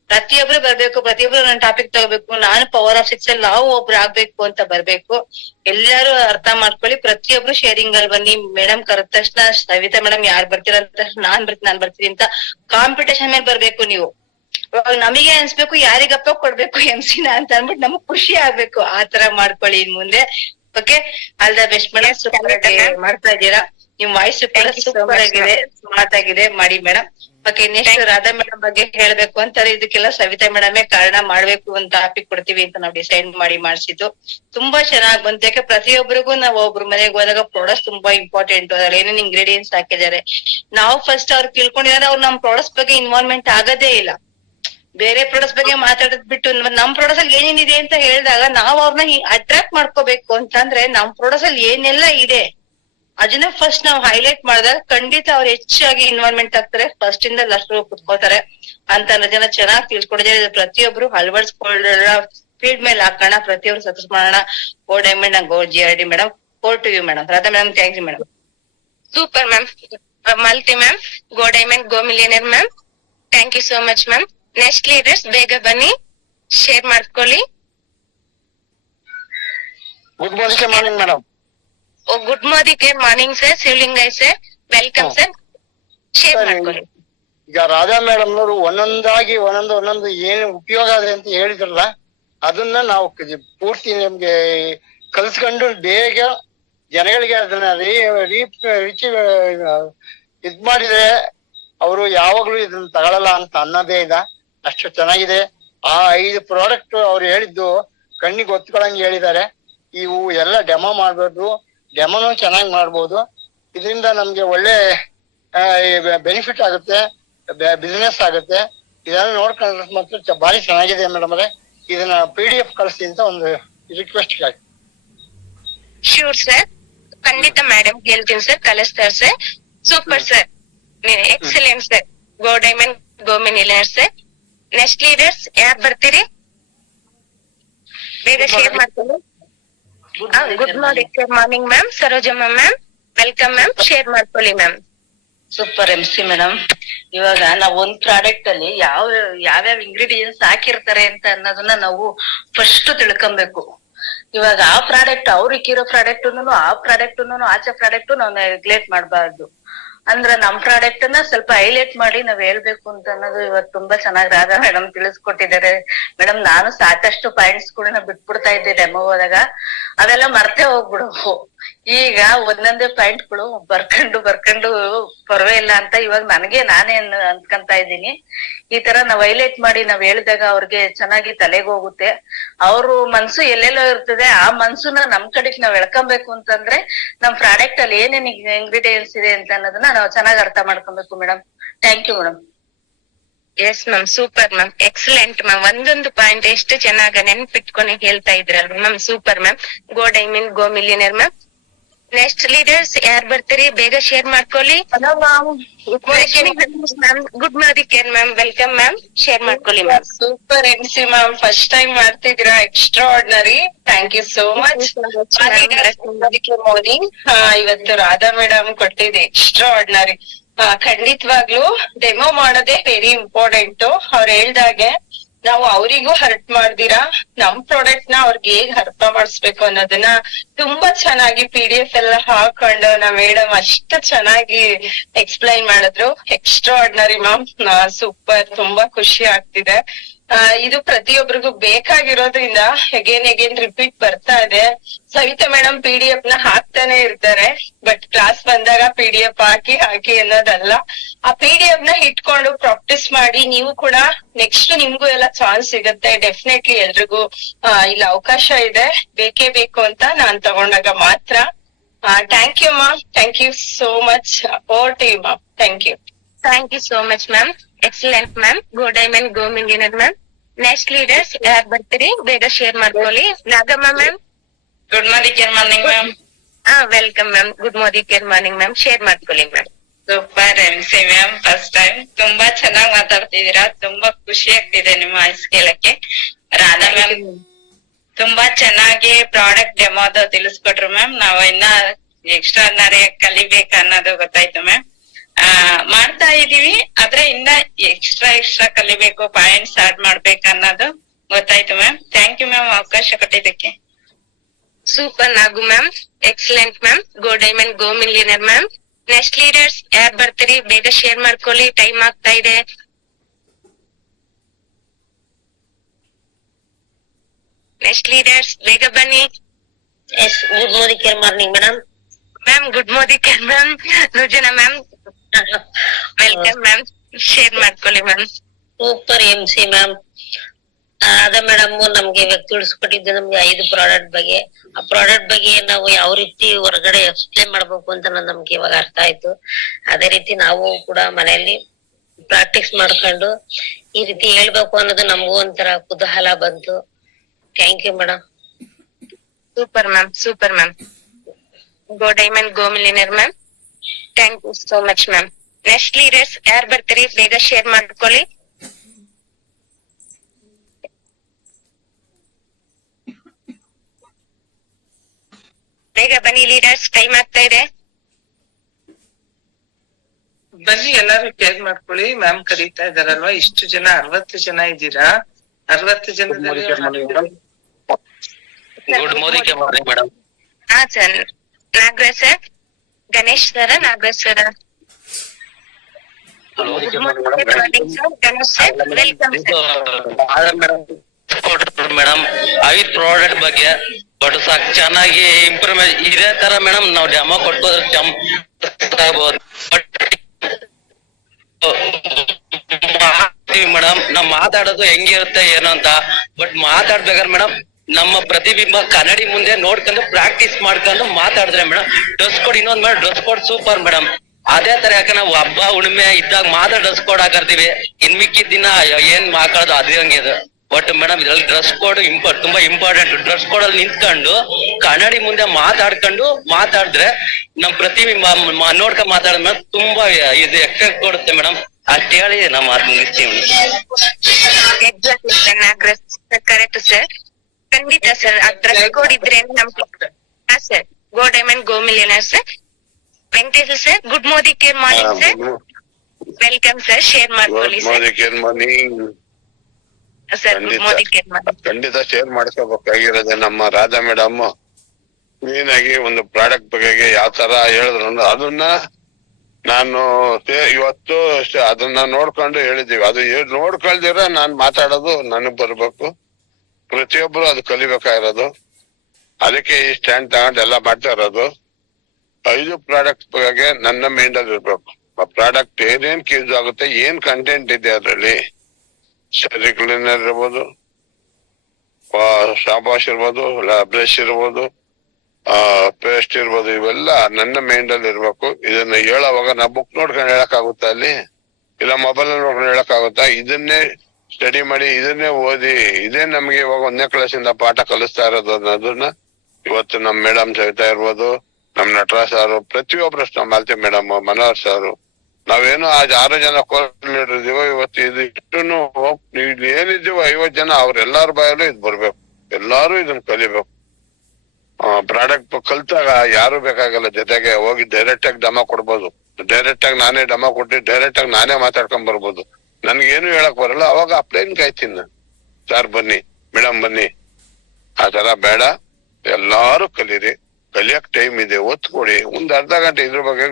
ಪ್ರತಿಯೊಬ್ರು ಬರ್ಬೇಕು, ಪ್ರತಿಯೊಬ್ರು ನನ್ನ ಟಾಪಿಕ್ ತಗೋಬೇಕು, ನಾನು ಪವರ್ ಆಫ್ 6 ಅಲ್ಲಿ ನಾವು ಒಬ್ರು ಆಗ್ಬೇಕು ಅಂತ ಬರ್ಬೇಕು. ಎಲ್ಲಾರು ಅರ್ಥ ಮಾಡ್ಕೊಳ್ಳಿ, ಪ್ರತಿಯೊಬ್ರು ಶೇರಿಂಗ್ ಅಲ್ಲಿ ಬನ್ನಿ. ಮೇಡಮ್ ಕರೆದ ತಕ್ಷಣ ಸವಿತಾ ಮೇಡಮ್ ಯಾರು ಬರ್ತೀರ ಅಂತ ನಾನ್ ಬರ್ತೀನಿ ಅಂತ ಕಾಂಪಿಟೇಷನ್ ಮೇಲೆ ಬರ್ಬೇಕು ನೀವು. ಇವಾಗ ನಮಗೆ ಅನ್ಸ್ಬೇಕು ಯಾರಿಗಪ್ಪ ಕೊಡ್ಬೇಕು MC ಅಂತ ಅಂದ್ಬಿಟ್ಟು ನಮಗ್ ಖುಷಿ ಆಗ್ಬೇಕು. ಆತರ ಮಾಡ್ಕೊಳ್ಳಿ ಇನ್ ಮುಂದೆ. Okay, all the best madam. Super ಆಗಿ ಮಾಡ್ತಾ ಇದ್ದೀರಾ. ನಿಮ್ ವಾಯ್ಸ್ ಕೂಡ ಸೂಪರ್ ಆಗಿದೆ, ಸ್ಮಾರ್ಟ್ ಆಗಿದೆ. ಮಾಡಿ madam. Okay, next Radha madam ಬಗ್ಗೆ ಹೇಳ್ಬೇಕು ಅಂತಾರೆ. ಇದಕ್ಕೆಲ್ಲ ಸವಿತಾ ಮೇಡಮೇ ಕಾರಣ. ಮಾಡ್ಬೇಕು ಅಂತ ಟಾಪಿಕ್ ಕೊಡ್ತೀವಿ ಅಂತ ನಾವು ಡಿಸೈಡ್ ಮಾಡಿಸಿದ್ದು. ತುಂಬಾ ಚೆನ್ನಾಗ್ ಬಂತು. ಯಾಕೆ ಪ್ರತಿಯೊಬ್ಬರಿಗೂ ನಾವು ಒಬ್ರು ಮನೆಗೆ ಹೋದಾಗ ಪ್ರಾಡಕ್ಟ್ಸ್ ತುಂಬಾ ಇಂಪಾರ್ಟೆಂಟ್. ಅದ್ರಲ್ಲಿ ಏನೇನ್ ಇಂಗ್ರೀಡಿಯೆಂಟ್ಸ್ ಹಾಕಿದ್ದಾರೆ ನಾವು ಫಸ್ಟ್ ಅವ್ರು ತಿಳ್ಕೊಂಡಿದ್ದಾರೆ. ಅವ್ರು ನಮ್ ಪ್ರಾಡಕ್ಟ್ಸ್ ಬಗ್ಗೆ ಇನ್ವಾಲ್ವ್ಮೆಂಟ್ ಆಗೋದೇ ಇಲ್ಲ. ಬೇರೆ ಪ್ರಾಡಕ್ಟ್ಸ್ ಬಗ್ಗೆ ಮಾತಾಡೋದ್ ಬಿಟ್ಟು ನಮ್ ಪ್ರಾಡಕ್ಟ್ಸ್ ಅಲ್ಲಿ ಏನೇನಿದೆ ಅಂತ ಹೇಳಿದಾಗ ನಾವು ಅವ್ರನ್ನ ಅಟ್ರಾಕ್ಟ್ ಮಾಡ್ಕೋಬೇಕು ಅಂತಂದ್ರೆ ನಮ್ ಪ್ರಾಡಕ್ಟ್ಸ್ ಅಲ್ಲಿ ಏನೆಲ್ಲ ಇದೆ ಅದನ್ನ ಫಸ್ಟ್ ನಾವು ಹೈಲೈಟ್ ಮಾಡಿದಾಗ ಖಂಡಿತ ಅವ್ರು ಹೆಚ್ಚಾಗಿ ಇನ್ವಾಲ್ವ್ಮೆಂಟ್ ಆಗ್ತಾರೆ. ಫಸ್ಟ್ ಇಂದ ಲಾಸ್ಟ್ ಕುತ್ಕೋತಾರೆ ಅಂತ ಜನ ಚೆನ್ನಾಗಿ ತಿಳ್ಸ್ಕೊಂಡಿದ್ದಾರೆ. ಪ್ರತಿಯೊಬ್ರು ಅಳವಡಿಸ್ಕೊಳ್ಳ ಫೀಲ್ಡ್ ಮೇಲೆ ಹಾಕೋಣ, ಪ್ರತಿಯೊಬ್ರು ಸಕ್ಸಸ್ ಮಾಡೋಣ. Go diamond and go GRD madam. For to you madam. Radha madam, thank you madam. Super ma'am. Malti ma'am, go diamond go millionaire ma'am. Thank you so much ma'am. Next leaders ಬೇಗ ಬನ್ನಿ, share ಮಾಡ್ಕೊಳ್ಳಿ. Good morning madam. Good morning sir. Shivalingaiah sir, welcome sir. Share ಮಾಡ್ಕೊಳ್ಳಿ. ಈಗ Radha madam ನವರು ಒಂದೊಂದು ಏನು ಉಪಯೋಗ ಆದ್ರೆ ಅಂತ ಹೇಳಿದ್ರಲ್ಲ, ಅದನ್ನ ನಾವು ಪೂರ್ತಿ ನಮ್ಗೆ ಕಲ್ಸ್ಕೊಂಡು ಬೇಗ ಜನಗಳಿಗೆ ಅದನ್ನ ಇದ್ ಮಾಡಿದ್ರೆ ಅವರು ಯಾವಾಗ್ಲೂ ಇದನ್ನ ತಗೊಳಲ್ಲ ಅಂತ ಅನ್ನೋದೇ ಇಲ್ಲ. ಅಷ್ಟು ಚೆನ್ನಾಗಿದೆ. ಆ 5 ಪ್ರಾಡಕ್ಟ್ ಅವ್ರು ಹೇಳಿದ್ದು ಕಣ್ಣಿಗೆ ಒತ್ಕೊಳಂಗೆ ಹೇಳಿದ್ದಾರೆ. ಇವು ಎಲ್ಲ ಡೆಮೋ ಮಾಡ್ಬೋದು, ಡೆಮೋನು ಚೆನ್ನಾಗಿ ಮಾಡ್ಬೋದು. ಇದರಿಂದ ನಮ್ಗೆ ಒಳ್ಳೆ ಬೆನಿಫಿಟ್ ಆಗುತ್ತೆ, ಬಿಸ್ನೆಸ್ ಆಗುತ್ತೆ. ಇದನ್ನ ನೋಡ್ಕೊಂಡ್ರೆ ಮಾತ್ರ ಭಾರಿ ಚೆನ್ನಾಗಿದೆ ಮೇಡಮ್ ಅವರೇ. ಇದನ್ನ PDF ಕಳಿಸಿ ಅಂತ ಒಂದು ರಿಕ್ವೆಸ್ಟ್ ಆಗಿ. ಶೂರ್ ಸರ್, ಖಂಡಿತ ಮೇಡಮ್ ಹೇಳ್ತೀನಿ ಸರ್, ಕಳಿಸ್ತಾರೆ sir. Super sir, excellent sir. Go diamond go millionaire sir. Next leaders ಯಾರು ಬರ್ತೀರಿ? ಬೇಗ ಶೇರ್ ಮಾಡ್ತೀನಿ. Good morning ma'am. Sarojamma ma'am, welcome ma'am. Share ಮಾಡ್ಕೊಳ್ಳಿ ಮ್ಯಾಮ್. Super MC madam. ಇವಾಗ ನಾವ್ ಒಂದ್ ಪ್ರಾಡಕ್ಟ್ ಅಲ್ಲಿ ಯಾವ್ಯಾವ ಇಂಗ್ರೀಡಿಯೆಂಟ್ಸ್ ಹಾಕಿರ್ತಾರೆ ಅಂತ ಅನ್ನೋದನ್ನ ನಾವು ಫಸ್ಟ್ ತಿಳ್ಕೊಬೇಕು. ಇವಾಗ ಆ ಪ್ರಾಡಕ್ಟ್ ಅವ್ರಿಗಿರೋ ಪ್ರಾಡಕ್ಟ್ ಆಚೆ ಪ್ರಾಡಕ್ಟ್ ನಾವು ನೆಗ್ಲೆಕ್ಟ್ ಮಾಡಬಾರ್ದು. ಅಂದ್ರ ನಮ್ ಪ್ರಾಡಕ್ಟ್ ನ ಸ್ವಲ್ಪ ಹೈಲೈಟ್ ಮಾಡಿ ನಾವ್ ಹೇಳ್ಬೇಕು ಅಂತ ಅನ್ನೋದು ಇವತ್ತು ತುಂಬಾ ಚೆನ್ನಾಗಿ ರಾಧಾ ಮೇಡಮ್ ತಿಳಿಸ್ಕೊಟ್ಟಿದ್ದಾರೆ. ಮೇಡಮ್, ನಾನು ಸಾಕಷ್ಟು ಪಾಯಿಂಟ್ಸ್ ಗಳನ್ನ ಬಿಟ್ಬಿಡ್ತಾ ಇದ್ದೆ ಡೆಮೋ ಹೋದಾಗ, ಅವೆಲ್ಲ ಮರ್ತೇ ಹೋಗ್ಬಿಡವು. ಈಗ ಒಂದೊಂದೇ ಪಾಯಿಂಟ್ ಗಳು ಬರ್ಕೊಂಡು ಪರವಾಗಿಲ್ಲ ಅಂತ ಇವಾಗ ನಾನೇ ಅನ್ಕೊಂತ ಇದ್ದೀನಿ. ಈ ತರ ನಾವ್ ಹೈಲೈಟ್ ಮಾಡಿ ನಾವ್ ಹೇಳಿದಾಗ ಅವ್ರಿಗೆ ಚೆನ್ನಾಗಿ ತಲೆಗೆ ಹೋಗುತ್ತೆ. ಅವ್ರು ಮನ್ಸು ಎಲ್ಲೆಲ್ಲೋ ಇರ್ತದೆ, ಆ ಮನ್ಸುನ ನಮ್ ಕಡೆಗ್ ನಾವ್ ಎಳ್ಕೊಬೇಕು ಅಂತಂದ್ರೆ ನಮ್ ಪ್ರಾಡಕ್ಟ್ ಅಲ್ಲಿ ಏನೇನ್ ಇಂಗ್ರೀಡಿಯೆಂಟ್ಸ್ ಇದೆ ಅಂತ ಅನ್ನೋದನ್ನ ನಾವು ಚೆನ್ನಾಗಿ ಅರ್ಥ ಮಾಡ್ಕೊಬೇಕು madam. Thank you madam. Yes ma'am, super ma'am, excellent ma'am. ಒಂದೊಂದು ಪಾಯಿಂಟ್ ಎಷ್ಟು ಚೆನ್ನಾಗ ನೆನ್ಪಿಟ್ಕೊಂಡು ಹೇಳ್ತಾ ಇದ್ರಲ್ವ ma'am. Super ma'am. Go diamond go millionaire ma'am. Next leaders ಯಾರು ಬರ್ತೀರಿ? ಬೇಗ ಶೇರ್ ಮಾಡ್ಕೊಳ್ಳಿ. Good morning ma'am. Welcome ma'am. Share ಮಾಡ್ಕೊಳ್ಳಿ ma'am. Super MC ma'am, first time ಮಾಡ್ತಿದ್ದೀರಾ, extraordinary. Thank you so much. Morning. ಇವತ್ತು ರಾಧಾ ಮೇಡಮ್ ಕೊಟ್ಟಿದೆ extraordinary. ಖಂಡಿತವಾಗ್ಲು ಡೆಮೋ ಮಾಡೋದೇ ವೆರಿ ಇಂಪಾರ್ಟೆಂಟ್. ಅವ್ರು ಹೇಳ್ದಾಗೆ ನಾವು ಅವರಿಗೂ ಹರ್ಟ್ ಮಾಡ್ದಿರಾ ನಮ್ ಪ್ರಾಡಕ್ಟ್ ನ ಅವ್ರಿಗೆ ಹೇಗ್ ಅರ್ಥ ಮಾಡಿಸ್ಬೇಕು ಅನ್ನೋದನ್ನ ತುಂಬಾ ಚೆನ್ನಾಗಿ PDF ಎಲ್ಲ ಹಾಕೊಂಡು ನಮ್ ಮೇಡಮ್ ಅಷ್ಟು ಚೆನ್ನಾಗಿ ಎಕ್ಸ್ಪ್ಲೈನ್ ಮಾಡಿದ್ರು. Extra ordinary ma'am. ಸೂಪರ್, ತುಂಬಾ ಖುಷಿ ಆಗ್ತಿದೆ. ಇದು ಪ್ರತಿಯೊಬ್ಬರಿಗೂ ಬೇಕಾಗಿರೋದ್ರಿಂದ ಅಗೇನ್ ರಿಪೀಟ್ ಬರ್ತಾ ಇದೆ. ಸವಿತಾ ಮೇಡಮ್ PDF ನ ಹಾಕ್ತಾನೆ ಇರ್ತಾರೆ, ಬಟ್ ಕ್ಲಾಸ್ ಬಂದಾಗ PDF ಹಾಕಿ ಅನ್ನೋದಲ್ಲ. ಆ PDF ನ ಇಟ್ಕೊಂಡು ಪ್ರಾಕ್ಟೀಸ್ ಮಾಡಿ. ನೀವು ಕೂಡ ನೆಕ್ಸ್ಟ್ ನಿಮ್ಗೂ ಎಲ್ಲ ಚಾನ್ಸ್ ಸಿಗುತ್ತೆ. ಡೆಫಿನೆಟ್ಲಿ ಎಲ್ರಿಗೂ ಇಲ್ಲಿ ಅವಕಾಶ ಇದೆ. ಬೇಕೇ ಬೇಕು ಅಂತ ನಾನ್ ತಗೊಂಡಾಗ ಮಾತ್ರ. Thank you ma'am. Thank you so much. Over to you ma'am. Thank you. Thank you so much ma'am. Excellent ma'am. Go diamond go millionaire ma'am. Next leaders ಯಾರು ಬರ್ತೀರಿ ಬೇಗ ಶೇರ್ ಮಾಡ್ಕೊಳ್ಳಿ. Nagamma ma'am. Good morning, good morning ma'am. Welcome ma'am. Good morning, good morning ma'am. Share ಮಾಡ್ಕೊಳ್ಳಿ ma'am. Super MC ma'am, first time ತುಂಬಾ ಚೆನ್ನಾಗಿ ಮಾತಾಡ್ತಿದೀರಾ. ತುಂಬಾ ಖುಷಿ ಆಗ್ತಿದೆ ನಿಮ್ಮ ವಾಯ್ಸ್ ಕೇಳಕ್ಕೆ. ರಾಧಾ ಮ್ಯಾಮ್ ತುಂಬಾ ಚೆನ್ನಾಗಿ ಪ್ರಾಡಕ್ಟ್ ಡೆಮೋದು ತಿಳಿಸ್ಕೊಟ್ರು ಮ್ಯಾಮ್. ನಾವು ಇನ್ನ ಎಕ್ಸ್ಟ್ರಾರ್ನರಿ ಕಲಿಬೇಕು ಅನ್ನೋದು ಗೊತ್ತಾಯ್ತು ಮ್ಯಾಮ್. ಮಾಡ್ತಾ ಇದೀವಿ, ಆದ್ರೆ ಇನ್ನ ಎಕ್ಸ್ಟ್ರಾ ಕಲಿಬೇಕು, ಪಾಯಿಂಟ್ಸ್ ಆಡ್ ಮಾಡ್ಬೇಕು ಅನ್ನೋದು ಗೊತ್ತಾಯ್ತು ಮ್ಯಾಮ್. ಥ್ಯಾಂಕ್ ಯು ಮ್ಯಾಮ್ ಅವಕಾಶ ಕೊಟ್ಟಿದ್ದಕ್ಕೆ. Super Nagu ma'am. Excellent ma'am. Go diamond go millionaire ma'am. Next leaders ಯಾರು ಬರ್ತೀರಿ ಬೇಗ ಶೇರ್ ಮಾಡ್ಕೊಳ್ಳಿ, ಟೈಮ್ ಆಗ್ತಾ ಇದೆ. ನೆಕ್ಸ್ಟ್ ಲೀಡರ್ಸ್ ಬೇಗ ಬನ್ನಿ. Good morning, good morning madam. Ma'am good morning ma'am. Nujana ma'am welcome ma'am. Share ಮಾಡ್ಕೊಳ್ಳಿ ಮ್ಯಾಮ್. Super MC ma'am. ಅದ ಮೇಡಮ್ ನಮ್ಗೆ ಇವಾಗ ತಿಳಿಸ್ಕೊಟ್ಟಿದ್ದು ನಮ್ಗೆ 5 ಪ್ರಾಡಕ್ಟ್ ಬಗ್ಗೆ. ಆ ಪ್ರಾಡಕ್ಟ್ ಬಗ್ಗೆ ನಾವು ಯಾವ ರೀತಿ ಹೊರಗಡೆ ಎಕ್ಸ್ಪ್ಲೇನ್ ಮಾಡ್ಬೇಕು ಅಂತ ನಮ್ಗೆ ಇವಾಗ ಅರ್ಥ ಆಯ್ತು. ಅದೇ ರೀತಿ ನಾವು ಕೂಡ ಮನೆಯಲ್ಲಿ ಪ್ರಾಕ್ಟೀಸ್ ಮಾಡ್ಕೊಂಡು ಈ ರೀತಿ ಹೇಳ್ಬೇಕು ಅನ್ನೋದು ನಮಗೂ ಒಂಥರ ಕುತೂಹಲ ಬಂತು. Thank you madam. Super ma'am, super ma'am. Go diamond go millionaire ma'am. Thank you so much ma'am. Next leaders ಯಾರು ಬರ್ತೀರಿ ಬೇಗ ಶೇರ್ ಮಾಡ್ಕೊಳ್ಳಿ. ಬೇಗ ಬನ್ನಿ ಲೀಡರ್ಸ್, ಟೈಮ್ ಆಗ್ತಾ ಇದೆ. ಬನ್ನಿ ಎಲ್ಲಾರು ಕೇರ್ ಮಾಡ್ಕೊಳ್ಳಿ. ಮ್ಯಾಮ್ ಕರೀತಾ ಇದಾರಲ್ವಾ, ಇಷ್ಟು ಜನ 60 ಜನ ಇದ್ದೀರಾ. 60 ಜನದಲ್ಲಿ ಗುಡ್ ಮಾರ್ನಿಂಗ್ ಮೇಡಮ್. ಹಾ sir. Nagaraj sir, Ganesh sir, Nagaraj sir. Ganesh sir welcome sir. Madam 5 product ಬಗ್ಗೆ ಬಟ್ ಸಾಕ್ ಚೆನ್ನಾಗಿ ಇಂಪ್ರೂವ್ಮೆಂಟ್ ಇದೇ ತರ ಮೇಡಮ್ ನಾವು ಡೆಮೋ ಕೊಟ್ಬೋದ್ರೆ ಮೇಡಮ್ ನಾವ್ ಮಾತಾಡೋದು ಹೆಂಗಿರುತ್ತೆ ಏನು ಅಂತ. ಬಟ್ ಮಾತಾಡ್ಬೇಕಾದ್ರೆ ಮೇಡಮ್ ನಮ್ಮ ಪ್ರತಿಬಿಂಬ ಕನ್ನಡಿ ಮುಂದೆ ನೋಡ್ಕೊಂಡು ಪ್ರಾಕ್ಟೀಸ್ ಮಾಡ್ಕೊಂಡು ಮಾತಾಡಿದ್ರೆ ಮೇಡಮ್ ಡ್ರೆಸ್ ಕೋಡ್ ಇನ್ನೊಂದ್ madam dress code super madam. ಅದೇ ತರ ಯಾಕೆ ನಾವು ಹಬ್ಬ ಹುಣ್ಣಿಮೆ ಇದ್ದಾಗ ಮಾತ್ರ ಡ್ರೆಸ್ ಕೋಡ್ ಹಾಕರ್ತೀವಿ, ಇನ್ ಮಿಕ್ಕಿದ ದಿನ ಏನ್ ಹಾಕೋದು ಅದೇ ಹಂಗಿದೆ. ಬಟ್ ಮೇಡಮ್ ಇದ್ರಲ್ಲಿ ಡ್ರೆಸ್ ಕೋಡ್ ತುಂಬಾ ಇಂಪಾರ್ಟೆಂಟ್. ಡ್ರೆಸ್ ಕೋಡ್ ಅಲ್ಲಿ ನಿಂತ್ಕೊಂಡು ಕನ್ನಡಿ ಮುಂದೆ ಮಾತಾಡಿದ್ರೆ ನಮ್ ಪ್ರತಿಬಿಂಬ ನೋಡ್ಕೊಂಡ್ ಮಾತಾಡಿದ್ರೆ ತುಂಬಾ ಇದು ಎಫೆಕ್ಟ್ ಕೊಡುತ್ತೆ ಮೇಡಮ್. ಅಷ್ಟ್ ಹೇಳಿ ನಾವು ಮಾತು ಮುಗಿಸ್ತೀವಿ. Exactly sir, Nagaraj correct sir. ಖಂಡಿತ ಸರ್. ಆ ಡ್ರೆಸ್ ಕೋಡ್ ಇದ್ರೆ ಹಾ sir. Go diamond go millionaire sir. Venkatesh sir, good morning sir. Welcome sir. Share ಮಾಡ್ಕೊಳ್ಳಿ ಸರ್. Sir good morning. ಖಂಡಿತ ಶೇರ್ ಮಾಡ್ಕೋಬೇಕಾಗಿರೋದೆ ನಮ್ಮ ರಾಧಾ ಮೇಡಮ್ ಮೇನ್ ಆಗಿ ಒಂದು ಪ್ರಾಡಕ್ಟ್ ಬಗ್ಗೆ ಯಾವ ತರ ಹೇಳಿದ್ರು ಅದನ್ನ ನಾನು ಇವತ್ತು ಅದನ್ನ ನೋಡ್ಕೊಂಡು ಹೇಳಿದೀವಿ. ಅದು ನೋಡ್ಕೊಳ್ದಿರ ನಾನ್ ಮಾತಾಡೋದು ನನಗ್ ಬರ್ಬೇಕು. ಪ್ರತಿಯೊಬ್ರು ಅದು ಕಲಿಬೇಕಾಗಿರೋದು. ಅದಕ್ಕೆ ಈ ಸ್ಟ್ಯಾಂಡ್ ತಗೊಂಡು ಎಲ್ಲ ಮಾಡ್ತಾ ಇರೋದು. 5 ಪ್ರಾಡಕ್ಟ್ ಬಗ್ಗೆ ನನ್ನ ಮೈಂಡ್ ಅಲ್ಲಿ ಇರ್ಬೇಕು. ಆ ಪ್ರಾಡಕ್ಟ್ ಏನೇನ್ ಯೂಸ್ ಆಗುತ್ತೆ, ಏನ್ ಕಂಟೆಂಟ್ ಇದೆ ಅದರಲ್ಲಿ. ಸರಿ ಕ್ಲೀನರ್ ಇರ್ಬೋದು, ಶಾಬಾಶ್ ಇರ್ಬೋದು, ಬ್ರಷ್ ಇರ್ಬೋದು, ಪೇಸ್ಟ್ ಇರ್ಬೋದು, ಇವೆಲ್ಲ ನನ್ನ ಮೈಂಡ್ ಅಲ್ಲಿ ಇರ್ಬೇಕು. ಇದನ್ನ ಹೇಳೋವಾಗ ನಾ ಬುಕ್ ನೋಡ್ಕೊಂಡು ಹೇಳಕ್ ಆಗುತ್ತಾ ಅಲ್ಲಿ, ಇಲ್ಲ ಮೊಬೈಲ್ ನೋಡ್ಕೊಂಡು ಹೇಳಕ್ ಆಗುತ್ತಾ? ಇದನ್ನೇ ಸ್ಟಡಿ ಮಾಡಿ, ಇದನ್ನೇ ಓದಿ, ಇದೇ ನಮ್ಗೆ ಇವಾಗ 1ನೇ ಕ್ಲಾಸಿಂದ ಪಾಠ ಕಲಿಸ್ತಾ ಇರೋದು ಅನ್ನೋದನ್ನ ಇವತ್ತು ನಮ್ ಮೇಡಮ್ ಸಹಿತ ಇರ್ಬೋದು, ನಮ್ ನಟರಾಜ್ ಸಾರು, ಪ್ರತಿಯೊಬ್ರು ನಮ್ಮ ಮಾಲತಿ ಮೇಡಮ್, ಮನೋಹರ್ ಸಾರು, ನಾವೇನು 6 ಜನ ಕೋಆರ್ಡಿನೇಟರ್ ಇದೀವೋ ಇವತ್ತು ಇದು ಇಷ್ಟುನು ಏನಿದ್ದೀವೋ 50 ಜನ ಅವ್ರೆಲ್ಲಾರ ಬಾಯಲ್ಲೂ ಇದ್ ಬರ್ಬೇಕು. ಎಲ್ಲಾರು ಇದನ್ನ ಕಲಿಬೇಕು. ಪ್ರಾಡಕ್ಟ್ ಕಲ್ತಾಗ ಯಾರು ಬೇಕಾಗಲ್ಲ, ಜೊತೆಗೆ ಹೋಗಿ ಡೈರೆಕ್ಟ್ ಆಗಿ ಡೆಮೋ ಕೊಡ್ಬೋದು. ಡೈರೆಕ್ಟ್ ಆಗಿ ನಾನೇ ಡೆಮೋ ಕೊಟ್ಟು ಡೈರೆಕ್ಟ್ ಆಗಿ ನಾನೇ ಮಾತಾಡ್ಕೊಂಡ್ ಬರ್ಬೋದು. ನನ್ಗೇನು ಹೇಳಕ್ ಬರಲ್ಲ, ಅವಾಗ ಅಪ್ಲೈನ್ ಕಾಯ್ತೀನಿ ನಾನು. ಸರ್ ಬನ್ನಿ, ಮೇಡಮ್ ಬನ್ನಿ, ಆ ತರ ಬೇಡ. ಎಲ್ಲಾರು ಕಲೀರಿ, ಕಲಿಯಕ್ ಟೈಮ್ ಇದೆ, ಒತ್ತು ಕೊಡಿ. ಒಂದ್ ಅರ್ಧ ಗಂಟೆ ಇದ್ರ ಬಗ್ಗೆ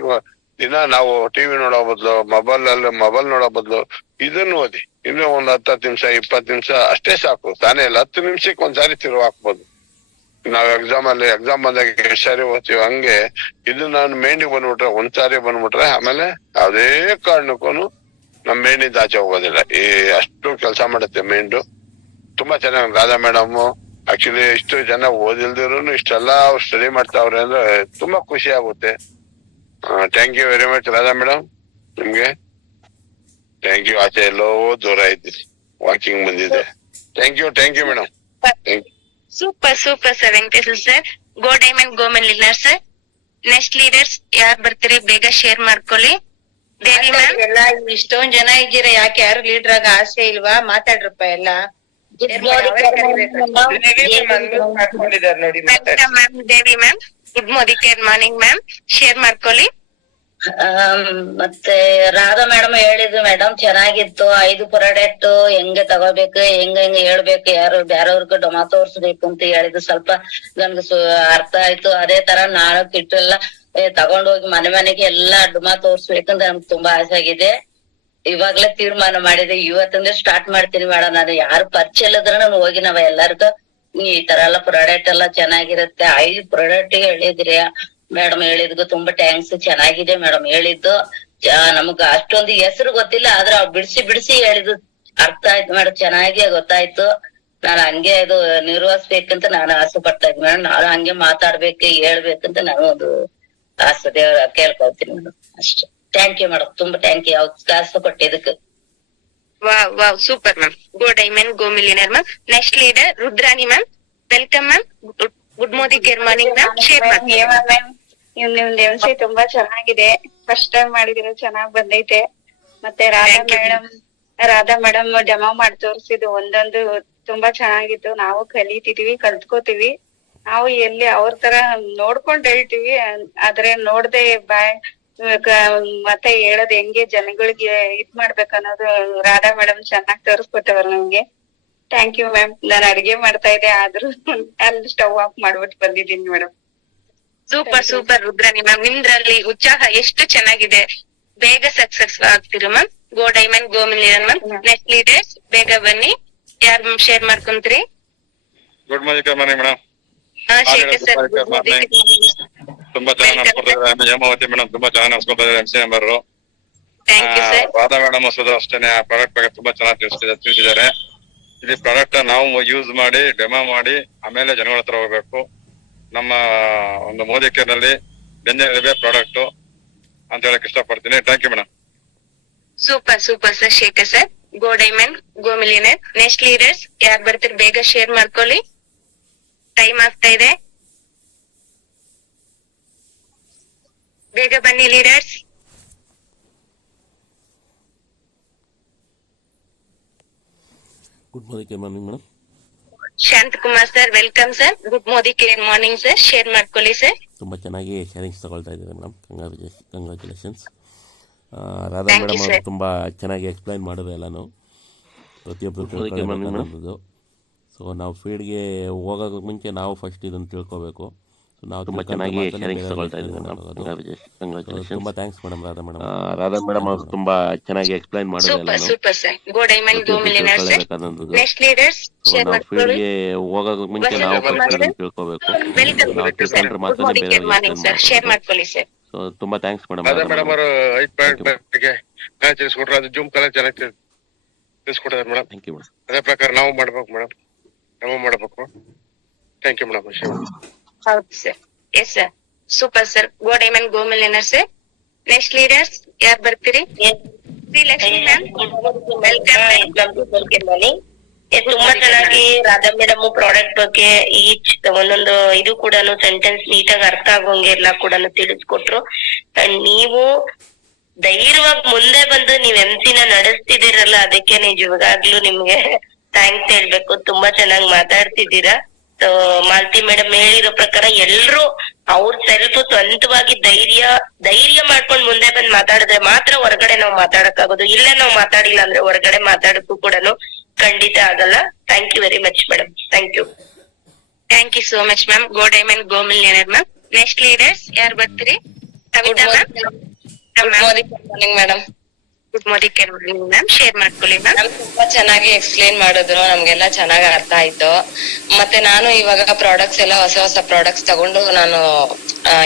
ದಿನ ನಾವು ಟಿವಿ ನೋಡೋ ಬದ್ಲು, ಮೊಬೈಲ್ ನೋಡೋ ಬದ್ಲು ಇದನ್ನ ಓದಿ. ಇನ್ನು ಒಂದ್ 10 ನಿಮಿಷ 20 ನಿಮಿಷ ಅಷ್ಟೇ ಸಾಕು. ತಾನೇ ಇಲ್ಲ 10 ನಿಮಿಷಕ್ಕೆ ಒಂದ್ಸಾರಿ ತಿರುವು ಹಾಕ್ಬೋದು. ನಾವ್ ಎಕ್ಸಾಮ್ ಬಂದಾಗ ಎಷ್ಟು ಸಾರಿ ಓದ್ತೀವಿ, ಹಂಗೆ ಇದು ನಾನು ಮೇಂಡಿಗೆ ಬಂದ್ಬಿಟ್ರೆ ಒಂದ್ಸಾರಿ ಬಂದ್ಬಿಟ್ರೆ ಆಮೇಲೆ ಯಾವ್ದೇ ಕಾರಣಕ್ಕೂ ನಮ್ ಮೇಂಡಿಂದ ಆಚೆ ಹೋಗೋದಿಲ್ಲ. ಅಷ್ಟು ಕೆಲಸ ಮಾಡುತ್ತೆ ಮೈಂಡು. ತುಂಬಾ ಚೆನ್ನಾಗಿ ರಾಧಾ ಮೇಡಮ್ ಆಕ್ಚುಲಿ ಇಷ್ಟು ಜನ ಓದಿಲ್ದಿರು ಇಷ್ಟೆಲ್ಲ ಅವ್ರು ಸ್ಟಡಿ ಮಾಡ್ತಾವ್ರೆ ಅಂದ್ರೆ ತುಂಬಾ ಖುಷಿ ಆಗುತ್ತೆ. Thank you very much Radha madam, ನಿಮ್ಗೆ ಥ್ಯಾಂಕ್ ಯು. ಆಚೆ ಎಲ್ಲೋ ದೂರ ಇದ್ದೀರಿ, ವಾಕಿಂಗ್ ಬಂದಿದೆ. Thank you madam. Super sir Venkatesh sir. Go diamond go millionaire sir. Next leaders ಯಾರು ಬರ್ತೀರಿ ಬೇಗ ಶೇರ್ ಮಾಡ್ಕೊಳ್ಳಿ. ದೇವಿ ಮ್ಯಾಮ್. ಎಲ್ಲ ಇಷ್ಟೊಂದ್ ಜನ ಇದ್ದೀರಾ, ಯಾಕೆ ಯಾರು ಲೀಡರ್ ಆಗ ಆಸೆ ಇಲ್ವಾ? ಮಾತಾಡ್ರಪ್ಪ ಎಲ್ಲ. ಮಾಡ್ಕೊಂಡಿದ್ದಾರೆ ನೋಡಿ. Ma'am Devi ma'am. Good morning ma'am. Share ಮಾಡ್ಕೊಳ್ಳಿ. ಮತ್ತೆ ರಾಧಾ ಮೇಡಮ್ ಹೇಳಿದ್ರು ಮೇಡಮ್ ಚೆನ್ನಾಗಿತ್ತು. 5 ಪ್ರಾಡಕ್ಟ್ ಹೆಂಗೆ ತಗೋಬೇಕು, ಹೆಂಗ ಹೇಳ್ಬೇಕು, ಬೇರೆಯವ್ರಿಗೆ ಡೊಮಾ ತೋರ್ಸ್ಬೇಕು ಅಂತ ಹೇಳಿದ್ರು. ಸ್ವಲ್ಪ ನನ್ಗೆ ಅರ್ಥ ಆಯ್ತು. ಅದೇ ತರ ನಾನು ಕಿಟ್ ಎಲ್ಲ ತಗೊಂಡೋಗಿ ಮನೆಗೆ ಎಲ್ಲಾ ಡುಮಾ ತೋರ್ಸ್ಬೇಕಂತ ನಮ್ಗೆ ತುಂಬಾ ಆಸೆ ಆಗಿದೆ. ಇವಾಗ್ಲೇ ತೀರ್ಮಾನ ಮಾಡಿದೆ, ಇವತ್ತಿಂದ ಸ್ಟಾರ್ಟ್ ಮಾಡ್ತೀನಿ ಮೇಡಮ್. ನಾನು ಯಾರು ಪರಿಚಯ ಇಲ್ಲದ್ರೆ ನಾನು ಹೋಗಿ ನಾವ್ ಎಲ್ಲರಿಗೂ ಈ ತರ ಎಲ್ಲ ಪ್ರಾಡಕ್ಟ್ ಎಲ್ಲ ಚೆನ್ನಾಗಿರುತ್ತೆ. 5 ಪ್ರಾಡಕ್ಟ್ ಹೇಳಿದ್ರಿ ಮೇಡಮ್, ಹೇಳಿದ್ಗೂ ತುಂಬಾ ಥ್ಯಾಂಕ್ಸ್. ಚೆನ್ನಾಗಿದೆ ಮೇಡಮ್ ಹೇಳಿದ್ದು. ನಮಗ ಅಷ್ಟೊಂದು ಹೆಸರು ಗೊತ್ತಿಲ್ಲ, ಆದ್ರೆ ಅವ್ರು ಬಿಡಿಸಿ ಹೇಳಿದ್ದು ಅರ್ಥ ಆಯ್ತು ಮೇಡಮ್. ಚೆನ್ನಾಗಿ ಗೊತ್ತಾಯ್ತು. ನಾನು ಹಂಗೆ ಅದು ನಿರ್ವಹಿಸ್ಬೇಕಂತ ನಾನು ಆಸೆ ಪಡ್ತಾ ಇದ್ದೀನಿ ಮೇಡಮ್. ನಾನು ಹಂಗೆ ಮಾತಾಡ್ಬೇಕು, ಹೇಳ್ಬೇಕಂತ ನಾನು ಒಂದು ಆಸೆ ದೇವ್ರ ಕೇಳ್ಕೊಳ್ತೀನಿ ಮೇಡಮ್. ಅಷ್ಟೇ. ಥ್ಯಾಂಕ್ ಯು ಮೇಡಮ್, ತುಂಬಾ ಥ್ಯಾಂಕ್ ಯು ಅವಕಾಶ ಕೊಟ್ಟಿದ್ದಕ್ಕೆ. Wow super ma'am. Go diamond go millionaire ma'am. Next leader Rudrani ma'am. Welcome ma'am. Good morning ma'am. Share ಮಾಡಿ ಮ್ಯಾಮ್. ನಿಮ್ದು MC ತುಂಬಾ ಚೆನ್ನಾಗಿದೆ. ಫಸ್ಟ್ ಟೈಮ್ ಮಾಡಿದಿರೋ ಚೆನ್ನಾಗ್ ಬಂದೈತೆ. ಮತ್ತೆ ರಾಧಾ ಮೇಡಮ್ ಡೆಮೋ ಮಾಡಿ ತೋರಿಸಿದ್ದು ಒಂದೊಂದು ತುಂಬಾ ಚೆನ್ನಾಗಿತ್ತು. ನಾವು ಕಲಿತಿದೀವಿ, ಕಲ್ತ್ಕೋತೀವಿ. ನಾವು ಎಲ್ಲಿ ಅವ್ರ ತರ ನೋಡ್ಕೊಂಡ್ ಹೇಳ್ತೀವಿ, ಆದ್ರೆ ನೋಡ್ದೆ ಮತ್ತೆ ಹೇಳೋದ್ ಹೆಂಗೆ ಜನಗಳಿಗೆ ಇದ್ ಮಾಡ್ಬೇಕನ್ನೋದು ರಾಧಾ ಮೇಡಮ್ ಚೆನ್ನಾಗಿ ತೋರಿಸ್ಕೊಟ್ಟವ್ರ ನಮ್ಗೆ. Thank you ma'am. ನಾನು ಅಡಿಗೆ ಮಾಡ್ತಾ ಇದ್ದೆ, ಆದ್ರೂ ಅಲ್ಲಿ ಸ್ಟವ್ ಆಫ್ ಮಾಡ್ಬಿಟ್ಟು ಬಂದಿದ್ದೀನಿ ಮೇಡಮ್. Super Rudrani ma'am. ನಿಮ್ದ್ರಲ್ಲಿ ಉತ್ಸಾಹ ಎಷ್ಟು ಚೆನ್ನಾಗಿದೆ. ಬೇಗ ಸಕ್ಸಸ್ ಆಗ್ತಿರು ma'am. Go diamond go million ma'am. Next leaders ಬೇಗ ಬನ್ನಿ. ಯಾರು ಶೇರ್ ಮಾಡ್ಕೊಂತೀರಿ? Good morning madam. Shekhar sir. ತುಂಬಾ ಚೆನ್ನಾಗಿ ನಡ್ಸ್ಕೊಡ್ತಾರೆ ಹೇಮಾವತಿ ಮೇಡಮ್. ತುಂಬಾ ಚೆನ್ನಾಗಿ ನಡ್ಸ್ಕೊಡ್ತಾರೆ MC member. Thank you sir. Radha madam ಅಷ್ಟೇನೆ ಆ ಪ್ರಾಡಕ್ಟ್ ಬಗ್ಗೆ ತುಂಬಾ ಚೆನ್ನಾಗಿ ತಿಳಿಸಿದ್ದಾರೆ. ಇಲ್ಲಿ ಪ್ರಾಡಕ್ಟ್ ನಾವು ಯೂಸ್ ಮಾಡಿ ಡೆಮೋ ಮಾಡಿ ಆಮೇಲೆ ಜನಗಳ ಹತ್ರ ಹೋಗ್ಬೇಕು. ನಮ್ಮ ಒಂದು ಮೋದಿ ಕೇರ್ ನಲ್ಲಿ ಬೆನ್ನೆಲುಬೆ ಪ್ರಾಡಕ್ಟ್ ಅಂತ ಹೇಳಕ್ ಇಷ್ಟಪಡ್ತೀನಿ. Thank you madam. Super sir Shekhar sir. Go diamond go millionaire. Next leaders ಯಾರು ಬರ್ತೀರಿ ಬೇಗ ಶೇರ್ ಮಾಡ್ಕೊಳ್ಳಿ. ಟೈಮ್ ಆಗ್ತಾ ಇದೆ, ಬೇಗ ಬನ್ನಿ leaders. Good morning madam. Shanth Kumar sir. Welcome sir. Good morning sir. Share ಮಾಡ್ಕೊಳ್ಳಿ ಸರ್. ತುಂಬ ಚೆನ್ನಾಗಿ ಶೇರಿಂಗ್ಸ್ ತಗೊಳ್ತಾ ಇದ್ದಾರೆ ಮೇಡಮ್. ಕಂಗ್ರಾಚುಲೇಷನ್ಸ್. ರಾಧಾ ಮೇಡಮ್ ಅವರು ತುಂಬ ಚೆನ್ನಾಗಿ ಎಕ್ಸ್ಪ್ಲೈನ್ ಮಾಡಿದ್ರು ಎಲ್ಲನೂ, ಪ್ರತಿಯೊಬ್ಬರು. ಸೊ ನಾವು ಫೀಲ್ಡ್ಗೆ ಹೋಗೋಕೆ ಮುಂಚೆ ನಾವು ಫಸ್ಟ್ ಇದನ್ನು ತಿಳ್ಕೋಬೇಕು. ಸೊ ನಾವು ತುಂಬ ಚೆನ್ನಾಗಿ ಶೇರಿಂಗ್ಸ್ ತಗೊಳ್ತಾ ಇದ್ದೀವಿ ಮೇಡಮ್. ತುಂಬ ಥ್ಯಾಂಕ್ಸ್ ಮೇಡಮ್. ರಾಧಾ ಮೇಡಮ್ ಅವರು ತುಂಬ ಚೆನ್ನಾಗಿ ಎಕ್ಸ್ಪ್ಲೈನ್ ಮಾಡಿದ್ರು ಎಲ್ಲನೂ. Super sir. Go diamond go millionaire sir. Next leaders share ಮಾಡ್ಕೊಳ್ಳಿ. ಫೀಲ್ಡ್ಗೆ ಹೋಗೋಕೆ ಮುಂಚೆ ನಾವು ಫಸ್ಟ್ ಇದನ್ನು ತಿಳ್ಕೋಬೇಕು. ನಾವು ತಿಳ್ಕೊಂಡ್ರೆ ಮಾತ್ರ ಬೇರೆ ಶೇರ್ ಮಾಡ್ಕೊಳ್ಳಿ ಸರ್. ಸೊ ತುಂಬ ಥ್ಯಾಂಕ್ಸ್ ಮೇಡಮ್. ರಾಧಾ ಮೇಡಮ್ ಅವರು 5 ಪಾಯಿಂಟ್ ಬಗ್ಗೆ ತಿಳಿಸ್ಕೊಟ್ರು. ಅದು ಜೂಮ್ ಕಲರ್ ಚೆನ್ನಾಗಿ ತಿಳಿಸ್ಕೊಟ್ಟಿದ್ದಾರೆ ಮೇಡಮ್. Thank you madam. ಅದೇ ಪ್ರಕಾರ ನಾವು ಮಾಡ್ಬೇಕು ಮೇಡಮ್, ನಾವು ಮಾಡಬೇಕು. ಥ್ಯಾಂಕ್ ಯು ಮೇಡಮ್. ಹೌದು sir. Yes sir. Super sir. Go diamond go millionaire sir. Next leaders ಯಾರು ಬರ್ತೀರಿ? ಶ್ರೀಲಕ್ಷ್ಮಿ ಮ್ಯಾಮ್. ವೆಲ್ಕಮ್. ತುಂಬಾ ಚೆನ್ನಾಗಿ ರಾಧಾ ಮೇಡಮ್ ಪ್ರಾಡಕ್ಟ್ ಬಗ್ಗೆ ಈಚ್ ಒಂದೊಂದು ಇದು ಕೂಡ ಸೆಂಟೆನ್ಸ್ ನೀಟಾಗಿ ಅರ್ಥ ಆಗೋಂಗೆ ಎಲ್ಲ ಕೂಡ ತಿಳಿಸ್ಕೊಟ್ರು. ನೀವು ಧೈರ್ಯವಾಗಿ ಮುಂದೆ ಬಂದು ನೀವ್ MC ನ ನಡೆಸ್ತಿದ್ದೀರಲ್ಲ, ಅದಕ್ಕೆ ನಿಜವಾಗ್ಲೂ ನಿಮ್ಗೆ ಥ್ಯಾಂಕ್ಸ್ ಹೇಳ್ಬೇಕು. ತುಂಬಾ ಚೆನ್ನಾಗಿ ಮಾತಾಡ್ತಿದ್ದೀರಾ. ಸೊ ಮಾಲತಿ ಮೇಡಮ್ ಹೇಳಿರೋ ಪ್ರಕಾರ ಎಲ್ರು ಅವ್ರ ಸೆಲ್ಫ್ ಸ್ವಂತವಾಗಿ ಧೈರ್ಯ ಮಾಡ್ಕೊಂಡ್ ಮುಂದೆ ಬಂದ್ ಮಾತಾಡಿದ್ರೆ ಮಾತ್ರ ಹೊರಗಡೆ ನಾವ್ ಮಾತಾಡಕ್ಕಾಗೋದು. ಇಲ್ಲೇ ನಾವ್ ಮಾತಾಡಿಲ್ಲ ಅಂದ್ರೆ ಹೊರಗಡೆ ಮಾತಾಡಕ್ಕೂ ಕೂಡ ಖಂಡಿತ ಆಗಲ್ಲ. Thank you very much madam. Thank you so much ma'am. Go diamond go millionaire ma'am. Next leaders ಯಾರು ಬರ್ತೀರಿ? Kavitha ma'am. Madam. Good morning ma'am. Share ಮಾಡ್ಕೊಳ್ಳಿ ಮ್ಯಾಮ್. ತುಂಬಾ ಚೆನ್ನಾಗಿ ಎಕ್ಸ್ಪ್ಲೇನ್ ಮಾಡಿದ್ರು, ನಮ್ಗೆಲ್ಲ ಚೆನ್ನಾಗಿ ಅರ್ಥ ಆಯ್ತು. ಮತ್ತೆ ನಾನು ಇವಾಗ ಪ್ರಾಡಕ್ಟ್ಸ್ ಎಲ್ಲ ಹೊಸ ಪ್ರಾಡಕ್ಟ್ಸ್ ತಗೊಂಡು ನಾನು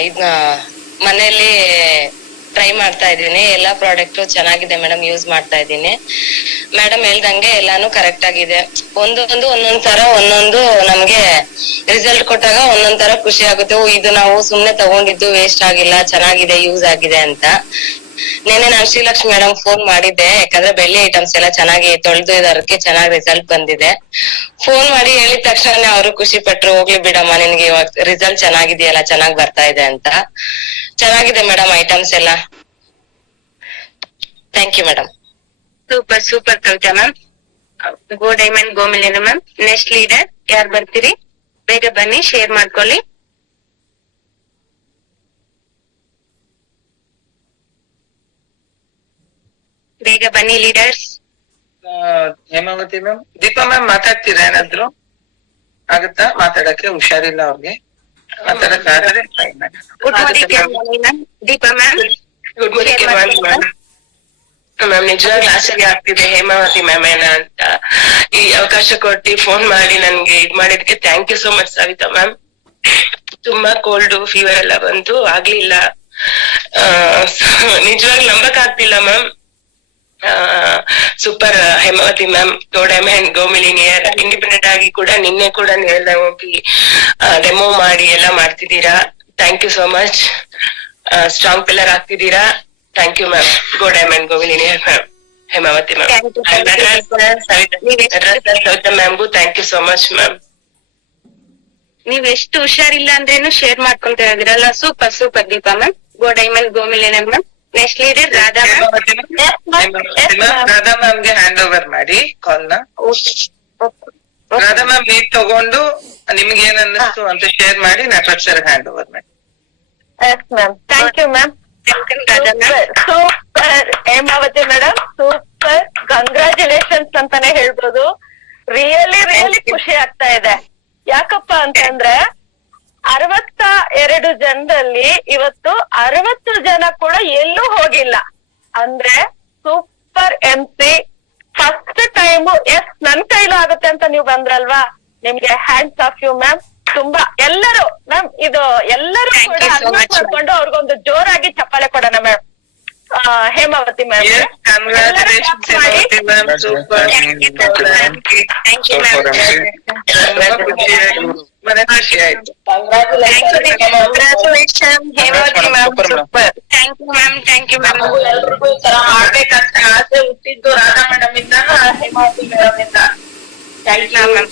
ಇದನ್ನ ಮನೆಯಲ್ಲಿ ಟ್ರೈ ಮಾಡ್ತಾ ಇದ್ದೀನಿ. ಎಲ್ಲಾ ಪ್ರಾಡಕ್ಟ್ ಚೆನ್ನಾಗಿದೆ ಮೇಡಮ್, ಯೂಸ್ ಮಾಡ್ತಾ ಇದ್ದೀನಿ. ಮೇಡಮ್ ಹೇಳ್ದಂಗೆ ಎಲ್ಲಾನು ಕರೆಕ್ಟ್ ಆಗಿದೆ. ಒಂದೊಂದ್ ತರ ಒಂದೊಂದು ನಮ್ಗೆ ರಿಸಲ್ಟ್ ಕೊಟ್ಟಾಗ ಒಂದೊಂದ್ ತರ ಖುಷಿ ಆಗುತ್ತೆ. ಇದು ನಾವು ಸುಮ್ನೆ ತಗೊಂಡಿದ್ದು ವೇಸ್ಟ್ ಆಗಿಲ್ಲ, ಚೆನ್ನಾಗಿದೆ, ಯೂಸ್ ಆಗಿದೆ ಅಂತ. ನೆನ್ನೆ ನಾನು ಶ್ರೀಲಕ್ಷ್ಮಿ ಮೇಡಮ್ ಫೋನ್ ಮಾಡಿದ್ದೆ, ಯಾಕಂದ್ರೆ ಬೆಳ್ಳಿ ಐಟಮ್ಸ್ ಎಲ್ಲ ಚೆನ್ನಾಗಿ ತೊಳೆದು ಇದಕ್ಕೆ ಚೆನ್ನಾಗಿ ರಿಸಲ್ಟ್ ಬಂದಿದೆ. ಫೋನ್ ಮಾಡಿ ಹೇಳಿದ ತಕ್ಷಣ ಅವರು ಖುಷಿ ಪಟ್ರು, ಹೋಗ್ಲಿ ಬಿಡಮ್ಮ ನಿನ್ಗೆ ಇವಾಗ ರಿಸಲ್ಟ್ ಚೆನ್ನಾಗಿದೆಯಲ್ಲ, ಚೆನ್ನಾಗಿ ಬರ್ತಾ ಇದೆ ಅಂತ. ಚೆನ್ನಾಗಿದೆ ಮೇಡಮ್ ಐಟಮ್ಸ್ ಎಲ್ಲ. Thank you madam. Super super Kavitha ma'am. Go diamond go million ma'am. Next leader ಯಾರು ಬರ್ತೀರಿ? ಬೇಗ ಬನ್ನಿ, ಶೇರ್ ಮಾಡ್ಕೊಳ್ಳಿ. ಬೇಗ ಬನ್ನಿ leaders. Hemavathi ma'am. Deepa ma'am ಮಾತಾಡ್ತೀರಾ ಏನಾದ್ರು? ಆಗುತ್ತಾ ಮಾತಾಡಕ್ಕೆ? ಹುಷಾರಿಲ್ಲ ಅವ್ರಿಗೆ, ಮಾತಾಡಕ್ಕಾದ್ರೆ good morning ma'am. Deepa ma'am. Good morning ma'am. ನಿಜವಾಗ್ಲೂ ಆಶ್ಚರ್ಯ ಆಗ್ತಿದೆ ಹೇಮಾವತಿ ಮ್ಯಾಮ್ ಏನ ಅಂತ. ಈ ಅವಕಾಶ ಕೊಟ್ಟು ಫೋನ್ ಮಾಡಿ ನನ್ಗೆ ಇದ್ ಮಾಡಿದ್ಕೆ thank you so much Savitha ma'am. ತುಂಬಾ ಕೋಲ್ಡ್ ಫೀವರ್ ಎಲ್ಲ ಬಂತು, ಆಗ್ಲಿಲ್ಲ. ನಿಜವಾಗ್ಲೂ ನಂಬಕ್ ಆಗ್ತಿಲ್ಲ ma'am. Super Hemavathi ma'am. Go diamond go millionaire independent ಆಗಿ ಕೂಡ ನಿನ್ನೆ ಕೂಡ ನೀವೆಲ್ಲ ಹೋಗಿ ಡೆಮೋ ಮಾಡಿ ಎಲ್ಲ ಮಾಡ್ತಿದ್ದೀರಾ. Thank you so much. Strong pillar ಆಗ್ತಿದ್ದೀರಾ. Thank you ma'am. Go diamond go millionaire ma'am. Hemavathi ma'am. Savitha ಮ್ಯಾಮ್ಗೂ thank you so much ma'am. ನೀವ್ ಎಷ್ಟು ಹುಷಾರಿಲ್ಲ ಅಂದ್ರೇನು ಶೇರ್ ಮಾಡ್ಕೊಳ್ತಾ ಇದ್ದೀರಲ್ಲ, super super Deepa ma'am. Go diamond go million ma'am. Next leader Radha Radha ಮ್ಯಾಮ್ಗೆ hand over ಮಾಡಿ ಕಾಲ್ ನ. ರಾಧಾ ಮ್ಯಾಮ್ ನೀವ್ ತಗೊಂಡು ನಿಮ್ಗೆ ಏನ್ ಅನ್ನಿಸ್ತು ಅಂತ ಶೇರ್ ಮಾಡಿ ನಟರಾಜ್ ಸರ್ ಹ್ಯಾಂಡ್ ಓವರ್ ಮಾಡಿ. Yes ma'am. Thank you ma'am. Super Hemavathi madam, super. Congratulations ಅಂತಾನೆ ಹೇಳ್ಬೋದು. ರಿಯಲಿ ಖುಷಿ ಆಗ್ತಾ ಇದೆ. ಯಾಕಪ್ಪ ಅಂತಂದ್ರೆ 62 ಜನರಲ್ಲಿ ಇವತ್ತು 60 ಜನ ಕೂಡ ಎಲ್ಲೂ ಹೋಗಿಲ್ಲ ಅಂದ್ರೆ super MC. First time yes ನನ್ ಕೈಲೂ ಆಗುತ್ತೆ ಅಂತ ನೀವು ಬಂದ್ರಲ್ವಾ, ನಿಮ್ಗೆ ಹ್ಯಾಂಡ್ಸ್ ಆಫ್ ಯು ಮ್ಯಾಮ್. ತುಂಬಾ ಎಲ್ಲರೂ ಮ್ಯಾಮ್ ಇದು ಎಲ್ಲರೂ ಕೂಡ ಅಡ್ಮಿಟ್ ಮಾಡ್ಕೊಂಡು ಅವ್ರಿಗೊಂದು ಜೋರಾಗಿ ಚಪ್ಪಾಳೆ ಕೊಡೋಣ ಮ್ಯಾಮ್. ಹೇಮಾವತಿ ಮ್ಯಾಮ್. ಖುಷಿ ಆಯ್ತು. ಎಲ್ರಿಗೂ ಈ ತರ ಮಾಡ್ಬೇಕಂತ ಆಸೆ ಹುಟ್ಟಿದ್ದು ರಾಧಾ ಮೇಡಮ್ ಇಂದ, ಹೇಮಾವತಿ ಮೇಡಮ್ ಇಂದ. Thank you ma'am.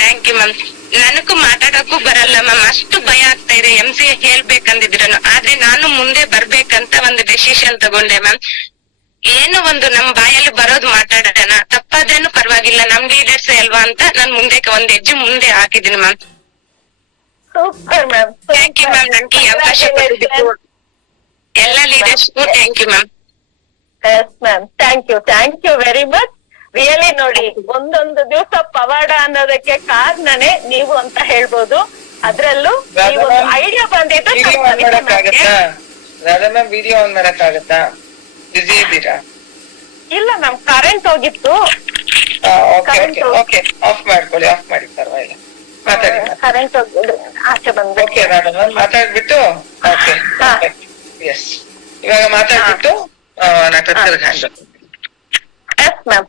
Thank you ma'am. ನನಗೂ ಮಾತಾಡಕ್ಕೂ ಬರಲ್ಲ ಮ್ಯಾಮ್, ಅಷ್ಟು ಭಯ ಆಗ್ತಾ ಇದೆ MC ಹೇಳ್ಬೇಕಂದಿದ್ರು. ಆದ್ರೆ ನಾನು ಮುಂದೆ ಬರ್ಬೇಕಂತ ಒಂದು ಡೆಸಿಷನ್ ತಗೊಂಡೆ ಮ್ಯಾಮ್. ಏನು ಒಂದು ನಮ್ ಬಾಯಲ್ಲಿ ಬರೋದು ಮಾತಾಡೋಣ, ತಪ್ಪಾದೇನು ಪರವಾಗಿಲ್ಲ, ನಮ್ ಲೀಡರ್ಸ್ ಅಲ್ವಾ ಅಂತ ನಾನ್ ಮುಂದೆ ಒಂದ್ ಹೆಜ್ಜೆ ಮುಂದೆ ಹಾಕಿದೀನಿ ma'am. Super ma'am. Thank you ma'am. ನನ್ಗೆ ಈ ಅವಕಾಶ ಕೊಟ್ಟಿದ್ದಕ್ಕೆ ಎಲ್ಲ ಲೀಡರ್ಸ್ಗೂ thank you ma'am. Yes ma'am. Thank you very much. Really ನೋಡಿ, ಒಂದೊಂದು ದಿವಸ ಪವಾಡ ಅನ್ನೋದಕ್ಕೆ ಕಾರಣನೇ ನೀವು ಅಂತ ಹೇಳ್ಬೋದು. ಅದ್ರಲ್ಲೂ ಐಡಿಯಾ ಬಂದಿದ್ದು ರಾಧಾ ಮ್ಯಾಮ್. ವಿಡಿಯೋ ಆನ್ ಮಾಡಕ್ ಆಗತ್ತಾ? ಬಿಸಿ ಇದ್ದೀರಾ? ಇಲ್ಲ ಮ್ಯಾಮ್, ಕರೆಂಟ್ ಹೋಗಿತ್ತು. ಓಕೆ, ಆಫ್ ಮಾಡ್ಕೊಳ್ಳಿ, ಆಫ್ ಮಾಡಿ, ಪರವಾಗಿಲ್ಲ. ಮಾತಾಡಿ. ಕರೆಂಟ್ ಹೋಗಿದ್ದು ಆಚೆ ಬಂದ್ಬಿಟ್ಟು. ಓಕೆ ರಾಧಾ ಮ್ಯಾಮ್ ಮಾತಾಡ್ಬಿಟ್ಟು. ಓಕೆ ಎಸ್, ಇವಾಗ ಮಾತಾಡ್ಬಿಟ್ಟು Nataraj hand. Yes ma'am.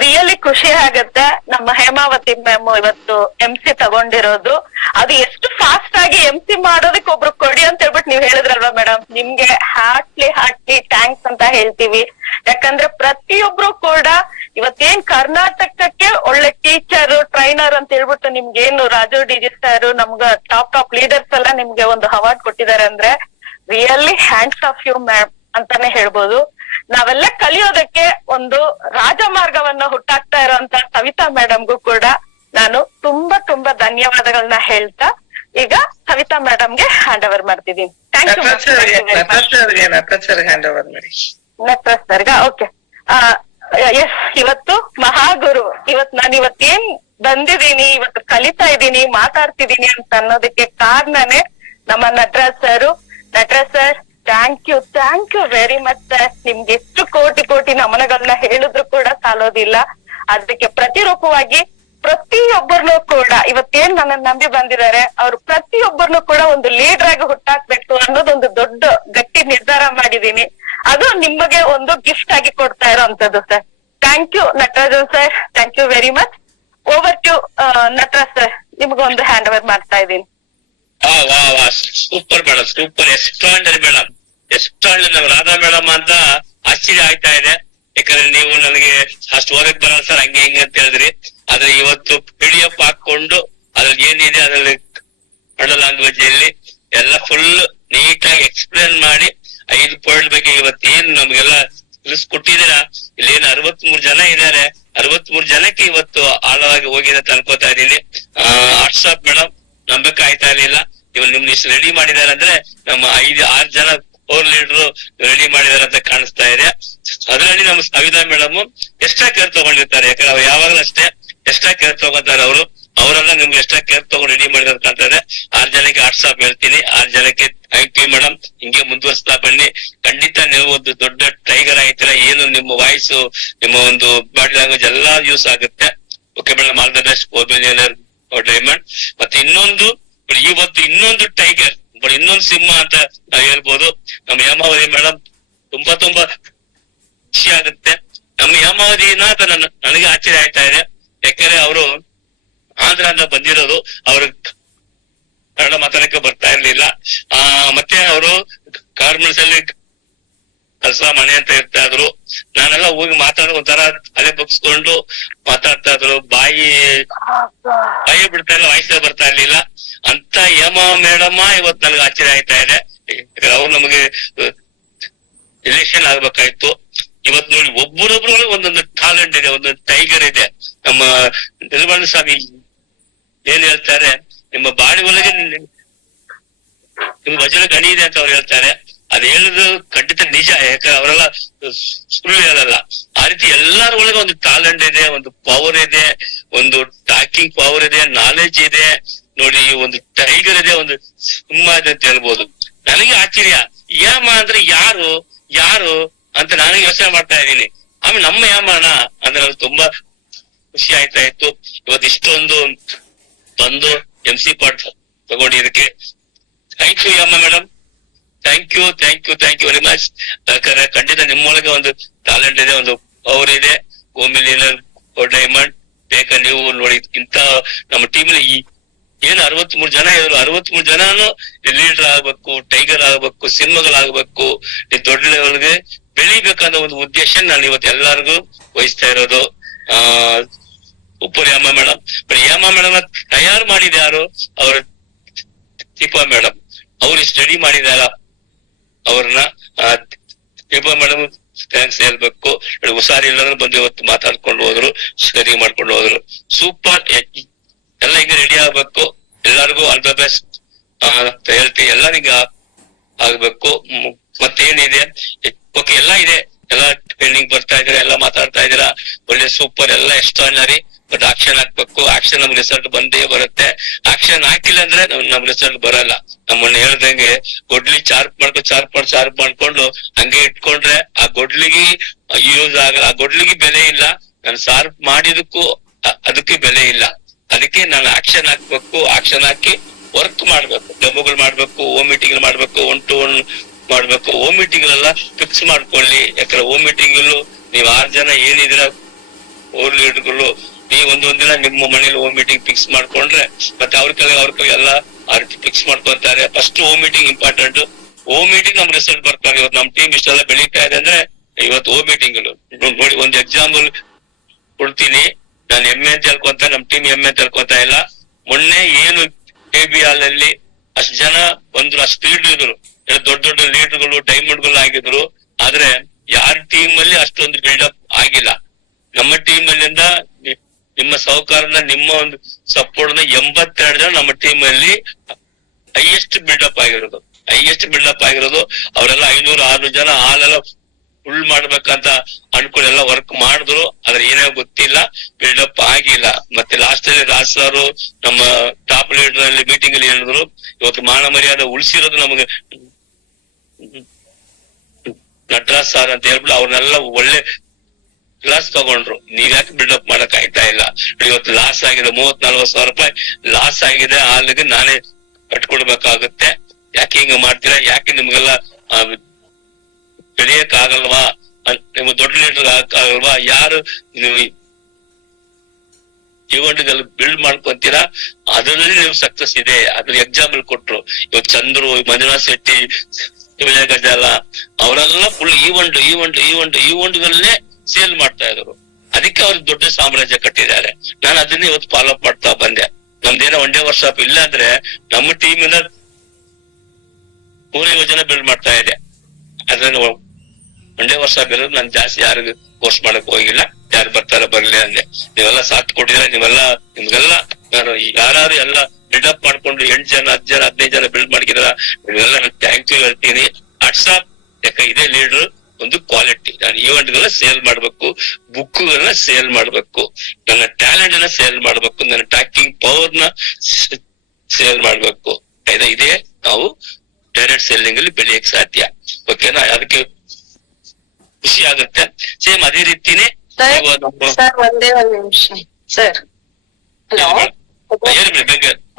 Really ಖುಷಿ ಆಗತ್ತೆ. ನಮ್ಮ ಹೇಮಾವತಿ ಮ್ಯಾಮ್ ಇವತ್ತು MC ತಗೊಂಡಿರೋದು. ಅದು ಎಷ್ಟು ಫಾಸ್ಟ್ ಆಗಿ MC ಮಾಡೋದಕ್ಕೆ ಒಬ್ರು ಕೊಡಿ ಅಂತ ಹೇಳ್ಬಿಟ್ಟು ನೀವ್ ಹೇಳಿದ್ರಲ್ವಾ ಮೇಡಮ್, ನಿಮ್ಗೆ ಹಾರ್ಟ್ಲಿ ಥ್ಯಾಂಕ್ಸ್ ಅಂತ ಹೇಳ್ತೀವಿ. ಯಾಕಂದ್ರೆ ಪ್ರತಿಯೊಬ್ರು ಕೂಡ ಇವತ್ತೇನ್ ಕರ್ನಾಟಕಕ್ಕೆ ಒಳ್ಳೆ ಟೀಚರ್ ಟ್ರೈನರ್ ಅಂತ ಹೇಳ್ಬಿಟ್ಟು ನಿಮ್ಗೇನು ರಾಜು DG ಸರ್ ನಮ್ಗ ಟಾಪ್ ಲೀಡರ್ಸ್ ಎಲ್ಲ ನಿಮ್ಗೆ ಒಂದು ಅವಾರ್ಡ್ ಕೊಟ್ಟಿದ್ದಾರೆ ಅಂದ್ರೆ really hands off you ma'am ಅಂತಾನೆ ಹೇಳ್ಬೋದು. ನಾವೆಲ್ಲ ಕಲಿಯೋದಕ್ಕೆ ಒಂದು ರಾಜಮಾರ್ಗವನ್ನ ಹುಟ್ಟಾಕ್ತಾ ಇರೋಂತ ಸವಿತಾ ಮೇಡಮ್ಗೂ ಕೂಡ ನಾನು ತುಂಬಾ ಧನ್ಯವಾದಗಳನ್ನ ಹೇಳ್ತಾ ಈಗ ಸವಿತಾ ಮೇಡಮ್ಗೆ ಹ್ಯಾಂಡ್ ಓವರ್ ಮಾಡ್ತಿದ್ದೀನಿ. Thank you. ನಟರಾಜ್ ಸರ್ಗ. ಓಕೆ. ಎಸ್, ಇವತ್ತು ಮಹಾಗುರು. ನಾನು ಇವತ್ತೇನ್ ಬಂದಿದ್ದೀನಿ, ಇವತ್ತು ಕಲಿತಾ ಇದ್ದೀನಿ, ಮಾತಾಡ್ತಿದ್ದೀನಿ ಅಂತ ಅನ್ನೋದಕ್ಕೆ ಕಾರಣನೇ ನಮ್ಮ Nataraj sir. Nataraj sir, thank you very much sir. ನಿಮ್ಗೆ ಎಷ್ಟು ಕೋಟಿ ನಮನಗಳನ್ನ ಹೇಳಿದ್ರು ಕೂಡ ಸಾಲೋದಿಲ್ಲ. ಅದಕ್ಕೆ ಪ್ರತಿರೂಪವಾಗಿ ಪ್ರತಿಯೊಬ್ಬರನ್ನು ಕೂಡ ಇವತ್ತೇನ್ ನನ್ನ ನಂಬಿ ಬಂದಿದ್ದಾರೆ, ಅವ್ರು ಪ್ರತಿಯೊಬ್ಬರನ್ನು ಕೂಡ ಒಂದು ಲೀಡರ್ ಆಗಿ ಹುಟ್ಟಾಕ್ಬೇಕು ಅನ್ನೋದೊಂದು ದೊಡ್ಡ ಗಟ್ಟಿ ನಿರ್ಧಾರ ಮಾಡಿದೀನಿ. ಅದು ನಿಮಗೆ ಒಂದು ಗಿಫ್ಟ್ ಆಗಿ ಕೊಡ್ತಾ ಇರೋಂಥದ್ದು sir. Thank you Natarajan sir. Thank you very much. Over to Nataraj sir, ನಿಮ್ಗೊಂದು ಹ್ಯಾಂಡ್ ಓವರ್ ಮಾಡ್ತಾ ಇದ್ದೀನಿ. Super madam, super extraordinary madam. ಎಷ್ಟು ನಮ್ ರಾಧಾ ಮೇಡಮ್ ಅಂತ ಆಶ್ಚರ್ಯ ಆಗ್ತಾ ಇದೆ. ಯಾಕಂದ್ರೆ ನೀವು ನನಗೆ ಅಷ್ಟು ಓದಕ್ ಬರಲ್ಲ ಸರ್ ಹಂಗೆ ಹಿಂಗೆ ಅಂತ ಹೇಳಿದ್ರಿ. ಆದ್ರೆ ಇವತ್ತು PDF ಹಾಕೊಂಡು ಅದ್ರಲ್ಲಿ ಏನಿದೆ ಅದ್ರಲ್ಲಿ ಕನ್ನಡ ಲ್ಯಾಂಗ್ವೇಜ್ ಅಲ್ಲಿ ಎಲ್ಲ ಫುಲ್ ನೀಟಾಗಿ ಎಕ್ಸ್ಪ್ಲೇನ್ ಮಾಡಿ 5 ಪಾಯಿಂಟ್ ಬಗ್ಗೆ ಇವತ್ತೇನ್ ನಮ್ಗೆಲ್ಲ ತಿಳಿಸ್ಕೊಟ್ಟಿದ್ದೀರಾ. ಇಲ್ಲಿ ಏನು 63 ಜನ ಇದ್ದಾರೆ, 63 ಜನಕ್ಕೆ ಇವತ್ತು ಆಳವಾಗಿ ಹೋಗಿದೆ ಅಂತ ಅನ್ಕೋತಾ ಇದ್ದೀನಿ. ವಾಟ್ಸ್ಆಪ್ ಮೇಡಮ್ ನಂಬಕ್ಕೆ ಆಯ್ತಾ ಇರ್ಲಿಲ್ಲ. ಇವಾಗ ನಿಮ್ನ ಇಷ್ಟು ರೆಡಿ ಮಾಡಿದಾರೆ ಅಂದ್ರೆ ನಮ್ಮ 5-6 ಜನ ಕೋರ್ ಲೀಡರ್ ರೆಡಿ ಮಾಡಿದಾರೆ ಅಂತ ಕಾಣಿಸ್ತಾ ಇದೆ. ಅದರಲ್ಲಿ ನಮ್ಮ ಸವಿತಾ ಮೇಡಮ್ ಎಕ್ಸ್ಟ್ರಾ ಕೇರ್ ತಗೊಂಡಿರ್ತಾರೆ. ಯಾಕಂದ್ರೆ ಅವ್ರು ಯಾವಾಗಲೂ ಅಷ್ಟೇ ಎಕ್ಸ್ಟ್ರಾ ಕೇರ್ ತಗೋತಾರೆ. ಅವರೆಲ್ಲ ನಿಮ್ಗೆ ಎಕ್ಸ್ಟ್ರಾ ಕೇರ್ ತಗೊಂಡು ರೆಡಿ ಮಾಡಿರೋದು ಕಾಣ್ತಾ ಇದೆ. 6 ಜನಕ್ಕೆ ವಾಟ್ಸ್ಆಪ್ ಹೇಳ್ತೀನಿ. 6 ಜನಕ್ಕೆ ಥ್ಯಾಂಕ್ ಯು ಮೇಡಮ್. ಹಿಂಗೆ ಮುಂದುವರಿಸ್ತಾ ಬನ್ನಿ. ಖಂಡಿತ ನೀವು ಒಂದು ದೊಡ್ಡ ಟೈಗರ್ ಆಯ್ತೀರಾ. ಏನು ನಿಮ್ಮ ವಾಯ್ಸ್, ನಿಮ್ಮ ಒಂದು ಬಾಡಿ ಲ್ಯಾಂಗ್ವೇಜ್ ಎಲ್ಲಾ ಯೂಸ್ ಆಗುತ್ತೆ. Okay madam, all the best for millionaire diamond. ಮತ್ತೆ ಇವತ್ತು ಇನ್ನೊಂದು ಟೈಗರ್, ಇನ್ನೊಂದು ಸಿಂಹ ಅಂತ ನಾವ್ ಹೇಳ್ಬೋದು. ನಮ್ಮ ಹೇಮಾವತಿ ಮೇಡಮ್ ತುಂಬಾ ಖುಷಿ ಆಗುತ್ತೆ. ನಮ್ಮ ಹೇಮಾವತಿನ ನನಗೆ ಆಶ್ಚರ್ಯ ಆಯ್ತಾ ಇದೆ. ಯಾಕಂದ್ರೆ ಅವರು ಆಂಧ್ರದಿಂದ ಬಂದಿರೋದು, ಅವ್ರ ಕನ್ನಡ ಮಾತಾಡಕ್ಕೆ ಬರ್ತಾ ಇರ್ಲಿಲ್ಲ. ಮತ್ತೆ ಅವರು ಗಾರ್ಮೆಂಟ್ಸ್ ಅಲ್ಲಿ ಕೆಲಸ ಮನೆ ಅಂತ ಇರ್ತಾ ಇದ್ರು. ನಾನೆಲ್ಲ ಹೋಗಿ ಮಾತಾಡೋ ಒಂಥರ ಅಲೆ ಬಗ್ಸ್ಕೊಂಡು ಮಾತಾಡ್ತಾ ಇದ್ರು. ಬಾಯಿ ಬಿಡ್ತಾ ಇಲ್ಲ, ವಾಯ್ಸೇ ಬರ್ತಾ ಇರ್ಲಿಲ್ಲ. ಅಂತ ಹೇಮಾ ಮೇಡಮ್ಮ ಇವತ್ತು ನನಗೆ ಆಶ್ಚರ್ಯ ಆಯ್ತಾ ಇದೆ. ಅವ್ರು ನಮಗೆ ಎಲೆಕ್ಷನ್ ಆಗ್ಬೇಕಾಯ್ತು. ಇವತ್ತು ನೋಡಿ ಒಬ್ಬರೊಬ್ರು ಒಂದೊಂದು ಟ್ಯಾಲೆಂಟ್ ಇದೆ, ಒಂದೊಂದು ಟೈಗರ್ ಇದೆ. ನಮ್ಮ ನಿರ್ಮಲ ಸ್ವಾಮಿ ಏನ್ ಹೇಳ್ತಾರೆ, ನಿಮ್ಮ ಬಾಡಿ ಒಳಗೆ ನಿಮ್ ವಜನ ಗಣಿ ಇದೆ ಅಂತ ಅವ್ರು ಹೇಳ್ತಾರೆ. ಅದ್ ಹೇಳುದು ಖಂಡಿತ ನಿಜ. ಯಾಕಂದ್ರೆ ಅವರೆಲ್ಲ ಸುಳ್ಳು ಹೇಳಲ್ಲ. ಆ ರೀತಿ ಎಲ್ಲರ ಒಳಗೆ ಒಂದು ಟ್ಯಾಲೆಂಟ್ ಇದೆ, ಒಂದು ಪವರ್ ಇದೆ, ಒಂದು ಟಾಕಿಂಗ್ ಪವರ್ ಇದೆ, ನಾಲೆಜ್ ಇದೆ. ನೋಡಿ, ಒಂದು ಟೈಗರ್ ಇದೆ, ಒಂದು ಸಿಂಹ ಇದೆ ಅಂತ ಹೇಳ್ಬೋದು. ನನಗೆ ಆಶ್ಚರ್ಯ, ಯಾಮ ಅಂದ್ರೆ ಯಾರು ಅಂತ ನಾನು ಯೋಚನೆ ಮಾಡ್ತಾ ಇದ್ದೀನಿ. ಆಮೇಲೆ ನಮ್ಮ ಯಾಮನ ಅಂದ್ರೆ ನನಗೆ ತುಂಬಾ ಖುಷಿ ಆಯ್ತಾ ಇತ್ತು. ಇವತ್ತು ಇಷ್ಟೊಂದು ಬಂದು MC ಪಾರ್ಟ್ ತಗೊಂಡಿದ್ದಕ್ಕೆ ಥ್ಯಾಂಕ್ ಯು ಯಾಮ madam. Thank you very much. ಯಾಕಂದ್ರೆ ಖಂಡಿತ ನಿಮ್ಮೊಳಗೆ ಒಂದು ಟ್ಯಾಲೆಂಟ್ ಇದೆ, ಒಂದು ಪವರ್ ಇದೆ. ಗೋಮಿಲಿಯನರ್ ಡೈಮಂಡ್ ಬೇಕಾ ನೀವು ನೋಡಿ. ಇಂತ ನಮ್ಮ ಟೀಮ್ ಏನು 63 ಜನ ಇದ್ರು, 63 ಜನನು ಲೀಡರ್ ಆಗ್ಬೇಕು, ಟೈಗರ್ ಆಗ್ಬೇಕು, ಸಿಂಹಗಳಾಗ್ಬೇಕು, ದೊಡ್ಡ ಲೆವೆಲ್ಗೆ ಬೆಳಿಬೇಕನ್ನೋ ಒಂದು ಉದ್ದೇಶ ನಾನು ಇವತ್ತು ಎಲ್ಲರಿಗೂ ವಹಿಸ್ತಾ ಇರೋದು. Whopper Hema madam. Hema madam ತಯಾರು ಮಾಡಿದ ಯಾರು? ಅವ್ರ ದೀಪಾ ಮೇಡಮ್. ಅವ್ರು ಸ್ಟಡಿ ಮಾಡಿದಾರ ಅವ್ರನ್ನ. ದೀಪಾ ಮೇಡಮ್ ಥ್ಯಾಂಕ್ಸ್ ಹೇಳ್ಬೇಕು. ಹುಷಾರಿಲ್ಲ ಬಂದು ಇವತ್ತು ಮಾತಾಡ್ಕೊಂಡು ಹೋದ್ರು, ಸ್ಟಡಿ ಮಾಡ್ಕೊಂಡು ಹೋದ್ರು. ಸೂಪರ್. ಎಲ್ಲ ಹಿಂಗೆ ರೆಡಿ ಆಗ್ಬೇಕು. ಎಲ್ಲರಿಗೂ ಆಲ್ ದ ಬೆಸ್ಟ್ ಅಂತ ಹೇಳ್ತೀವಿ. ಎಲ್ಲರಿಗ ಆಗ್ಬೇಕು. ಮತ್ತೇನಿದೆ, ಓಕೆ ಎಲ್ಲ ಇದೆ, ಎಲ್ಲ ಟ್ರೈನಿಂಗ್ ಬರ್ತಾ ಇದ್ದೀರಾ, ಎಲ್ಲ ಮಾತಾಡ್ತಾ ಇದ್ದೀರಾ, ಒಳ್ಳೆ ಸೂಪರ್, ಎಲ್ಲ ಎಕ್ಸ್ಟ್ರಾರ್ನರಿ. ಬಟ್ ಆಕ್ಷನ್ ಹಾಕ್ಬೇಕು. ಆಕ್ಷನ್ ನಮ್ ರಿಸಲ್ಟ್ ಬಂದೇ ಬರುತ್ತೆ. ಆಕ್ಷನ್ ಹಾಕಿಲ್ಲ ಅಂದ್ರೆ ನಮ್ ರಿಸಲ್ಟ್ ಬರಲ್ಲ. ನಮ್ಮನ್ನ ಹೇಳ್ದಂಗೆ ಗೊಡ್ಲಿ ಚಾರ್ಪ್ ಮಾಡ್ಕೊಂಡು ಹಂಗೆ ಇಟ್ಕೊಂಡ್ರೆ ಆ ಗೊಡ್ಲಿಗೆ ಯೂಸ್ ಆಗಲ್ಲ, ಆ ಗೊಡ್ಲಿಗೆ ಬೆಲೆ ಇಲ್ಲ. ನಾನು ಶಾರ್ಪ್ ಮಾಡಿದಕ್ಕೂ ಅದಕ್ಕೆ ಬೆಲೆ ಇಲ್ಲ. ಅದಕ್ಕೆ ನಾನು ಆಕ್ಷನ್ ಹಾಕ್ಬೇಕು. ಆಕ್ಷನ್ ಹಾಕಿ ವರ್ಕ್ ಮಾಡ್ಬೇಕು, ಡೆಮೋಗಳು ಮಾಡ್ಬೇಕು, ಹೋಮ್ ಮೀಟಿಂಗ್ ಮಾಡ್ಬೇಕು, 1-to-1 ಮಾಡ್ಬೇಕು. ಹೋಮ್ ಮೀಟಿಂಗ್ ಎಲ್ಲ ಫಿಕ್ಸ್ ಮಾಡ್ಕೊಳ್ಳಿ. ಯಾಕಂದ್ರೆ ಹೋಮ್ ಮೀಟಿಂಗ್ ಅಲ್ಲೂ ನೀವ್ 6 ಜನ ಏನಿದಿರ ಓರ್ ಲೀಡರ್ಗಳು, ನೀವ್ ಒಂದೊಂದ್ ದಿನ ನಿಮ್ಮ ಮನೇಲಿ ಹೋಮ್ ಮೀಟಿಂಗ್ ಫಿಕ್ಸ್ ಮಾಡ್ಕೊಂಡ್ರೆ ಮತ್ತೆ ಅವ್ರ ಕೈ ಎಲ್ಲ ಆ ರೀತಿ ಫಿಕ್ಸ್ ಮಾಡ್ಕೊಂತಾರೆ. First home meeting important. Home meeting ನಮ್ ರಿಸಲ್ಟ್ ಬರ್ತಾರೆ. ಇವತ್ತು ನಮ್ ಟೀಮ್ ಇಷ್ಟೆಲ್ಲ ಬೆಳೀತಾ ಇದೆ ಅಂದ್ರೆ ಇವತ್ತು ಹೋಮ್ ಮೀಟಿಂಗ್ ನೋಡಿ. ಒಂದ್ ಎಕ್ಸಾಂಪಲ್ ಕೊಡ್ತೀನಿ. ನಾನು ಹೆಮ್ಮೆ ಅಂತ ಹೇಳ್ಕೊಂತ, ನಮ್ ಟೀಮ್ ಹೆಮ್ಮೆ ಅಂತ ಹೇಳ್ಕೊಂತ ಇಲ್ಲ. ಮೊನ್ನೆ ಏನು KB ಹಾಲ್ ಅಲ್ಲಿ ಅಷ್ಟ್ ಜನ ಬಂದ್ರು, ಅಷ್ಟು ಲೀಡರ್ ಇದ್ರು, ದೊಡ್ಡ ಲೀಡರ್ಗಳು, ಡೈಮಂಡ್ಗಳು ಆಗಿದ್ರು. ಆದ್ರೆ ಯಾರ ಟೀಮ್ ಅಲ್ಲಿ ಅಷ್ಟೊಂದು ಬಿಲ್ಡಪ್ ಆಗಿಲ್ಲ. ನಮ್ಮ ಟೀಮ್ ಅಲ್ಲಿಂದ ನಿಮ್ಮ ಸಹಕಾರನ, ನಿಮ್ಮ ಒಂದು ಸಪೋರ್ಟ್ 82 ಜನ ನಮ್ಮ ಟೀಮ್ ಅಲ್ಲಿ ಹೈಯೆಸ್ಟ್ ಬಿಲ್ಡಪ್ ಆಗಿರೋದು. ಅವರೆಲ್ಲ 500-600 ಜನ ಹಾಲೆಲ್ಲ ಫುಲ್ ಮಾಡ್ಬೇಕಂತ ಅನ್ಕೊಂಡು ಎಲ್ಲ ವರ್ಕ್ ಮಾಡಿದ್ರು. ಆದ್ರೆ ಏನೇ ಗೊತ್ತಿಲ್ಲ, ಬಿಲ್ಡಪ್ ಆಗಿಲ್ಲ. ಮತ್ತೆ ಲಾಸ್ಟ್ ಅಲ್ಲಿ ರಾಜ್ ಸರ್ ನಮ್ಮ ಟಾಪ್ ಲೀಡರ್ ಅಲ್ಲಿ ಮೀಟಿಂಗ್ ಅಲ್ಲಿ ಹೇಳಿದ್ರು, ಇವತ್ತು ಮಾನ ಮರ್ಯಾದೆ ಉಳಿಸಿರೋದು ನಮಗೆ ನಟರಾಜ್ ಸರ್ ಅಂತ ಹೇಳ್ಬಿಟ್ಟು ಅವ್ರನ್ನೆಲ್ಲ ಒಳ್ಳೆ ಕ್ಲಾಸ್ ತಗೊಂಡ್ರು. ನೀವ್ಯಾಕೆ ಬಿಲ್ಡಪ್ ಮಾಡಕ್ ಆಯ್ತಾ ಇಲ್ಲ? ಇವತ್ತು ಲಾಸ್ ಆಗಿದೆ, 30-40 ಸಾವಿರ ರೂಪಾಯಿ ಲಾಸ್ ಆಗಿದೆ. ಹಾಲಿಗೆ ನಾನೇ ಕಟ್ಕೊಡ್ಬೇಕಾಗುತ್ತೆ. ಯಾಕೆ ಹಿಂಗ ಮಾಡ್ತೀರಾ? ಯಾಕೆ ನಿಮ್ಗೆಲ್ಲ ಬೆಳೆಯಕ್ ಆಗಲ್ವಾ? ನಿಮ್ಗೆ ದೊಡ್ಡ ಲೀಡರ್ ಆಗಲ್ವಾ? ಯಾರು ನೀವು ಇವೆಂಟ್ಗಳು ಬಿಲ್ಡ್ ಮಾಡ್ಕೊಂತೀರಾ, ಅದರಲ್ಲಿ ನೀವು ಸಕ್ಸಸ್ ಇದೆ. ಅದ್ರ ಎಕ್ಸಾಂಪಲ್ ಕೊಟ್ರು. ಇವತ್ತು ಚಂದ್ರು, ಮಂಜುನಾಥ್ ಶೆಟ್ಟಿ, ವಿಜಯ ಗಜಾಲ ಅವರೆಲ್ಲ ಫುಲ್ ಈವೆಂಟ್ಗಳನ್ನೇ ಸೇಲ್ ಮಾಡ್ತಾ ಇದ್ರು. ಅದಕ್ಕೆ ಅವ್ರಿಗೆ ದೊಡ್ಡ ಸಾಮ್ರಾಜ್ಯ ಕಟ್ಟಿದ್ದಾರೆ. ನಾನು ಅದನ್ನ ಇವತ್ತು ಫಾಲೋ ಅಪ್ ಮಾಡ್ತಾ ಬಂದೆ. ನಮ್ದೇನೋ ಒನ್ ಡೇ ವರ್ಕ್ಶಾಪ್ ಇಲ್ಲ ಅಂದ್ರೆ ನಮ್ಮ ಟೀಮ್ ಇಂದ 150 ಜನ ಬಿಲ್ಡ್ ಮಾಡ್ತಾ ಇದೆ. ಅದ್ರಲ್ಲಿ ಒನ್ ಡೇ ವರ್ಕ್ಶಾಪ್ ಇರೋದು ನಾನು ಜಾಸ್ತಿ ಯಾರಿಗೂ ಕೋರ್ಸ್ ಮಾಡಕ್ ಹೋಗಿಲ್ಲ. ಯಾರು ಬರ್ತಾರ ಬರ್ಲಿ ಅಂದೆ. ನೀವೆಲ್ಲ ಸಾಥ್ ಕೊಟ್ಟಿದ್ರೆ ನಿಮ್ಗೆಲ್ಲ ನಾನು ಯಾರು ಎಲ್ಲ ಬಿಲ್ಡಪ್ ಮಾಡ್ಕೊಂಡು 8 ಜನ 10 ಜನ 15 ಜನ ಬಿಲ್ಡ್ ಮಾಡಿದ್ರ ನಿಮ್ಗೆಲ್ಲ ಥ್ಯಾಂಕ್ ಯು ಹೇಳ್ತೀನಿ. ವಾಟ್ಸಾಪ್ ಯಾಕೆ ಇದೇ ಲೀಡರ್ ಒಂದು ಕ್ವಾಲಿಟಿ. ನಾನು ಈವೆಂಟ್ಗಳನ್ನ ಸೇಲ್ ಮಾಡ್ಬೇಕು, ಬುಕ್ಗಳನ್ನ ಸೇಲ್ ಮಾಡ್ಬೇಕು, ನನ್ನ ಟ್ಯಾಲೆಂಟ್ ಅನ್ನ ಸೇಲ್ ಮಾಡ್ಬೇಕು, ನನ್ನ ಟಾಕಿಂಗ್ ಪವರ್ ನ ಸೇಲ್ ಮಾಡ್ಬೇಕು. ಇದೇ ನಾವು ಡೈರೆಕ್ಟ್ ಸೆಲ್ಲಿಂಗ್ ಅಲ್ಲಿ ಬೆಳೆಯಕ್ ಸಾಧ್ಯ. ಓಕೆನಾ? ಅದಕ್ಕೆ ಖುಷಿ ಆಗುತ್ತೆ. ಸೇಮ್ ಅದೇ ರೀತಿನೇ ಸರ್ ಒಂದೇ ಒಂದ್ ನಿಮಿಷ ಸರ್. ಹಲೋ ಸರ್,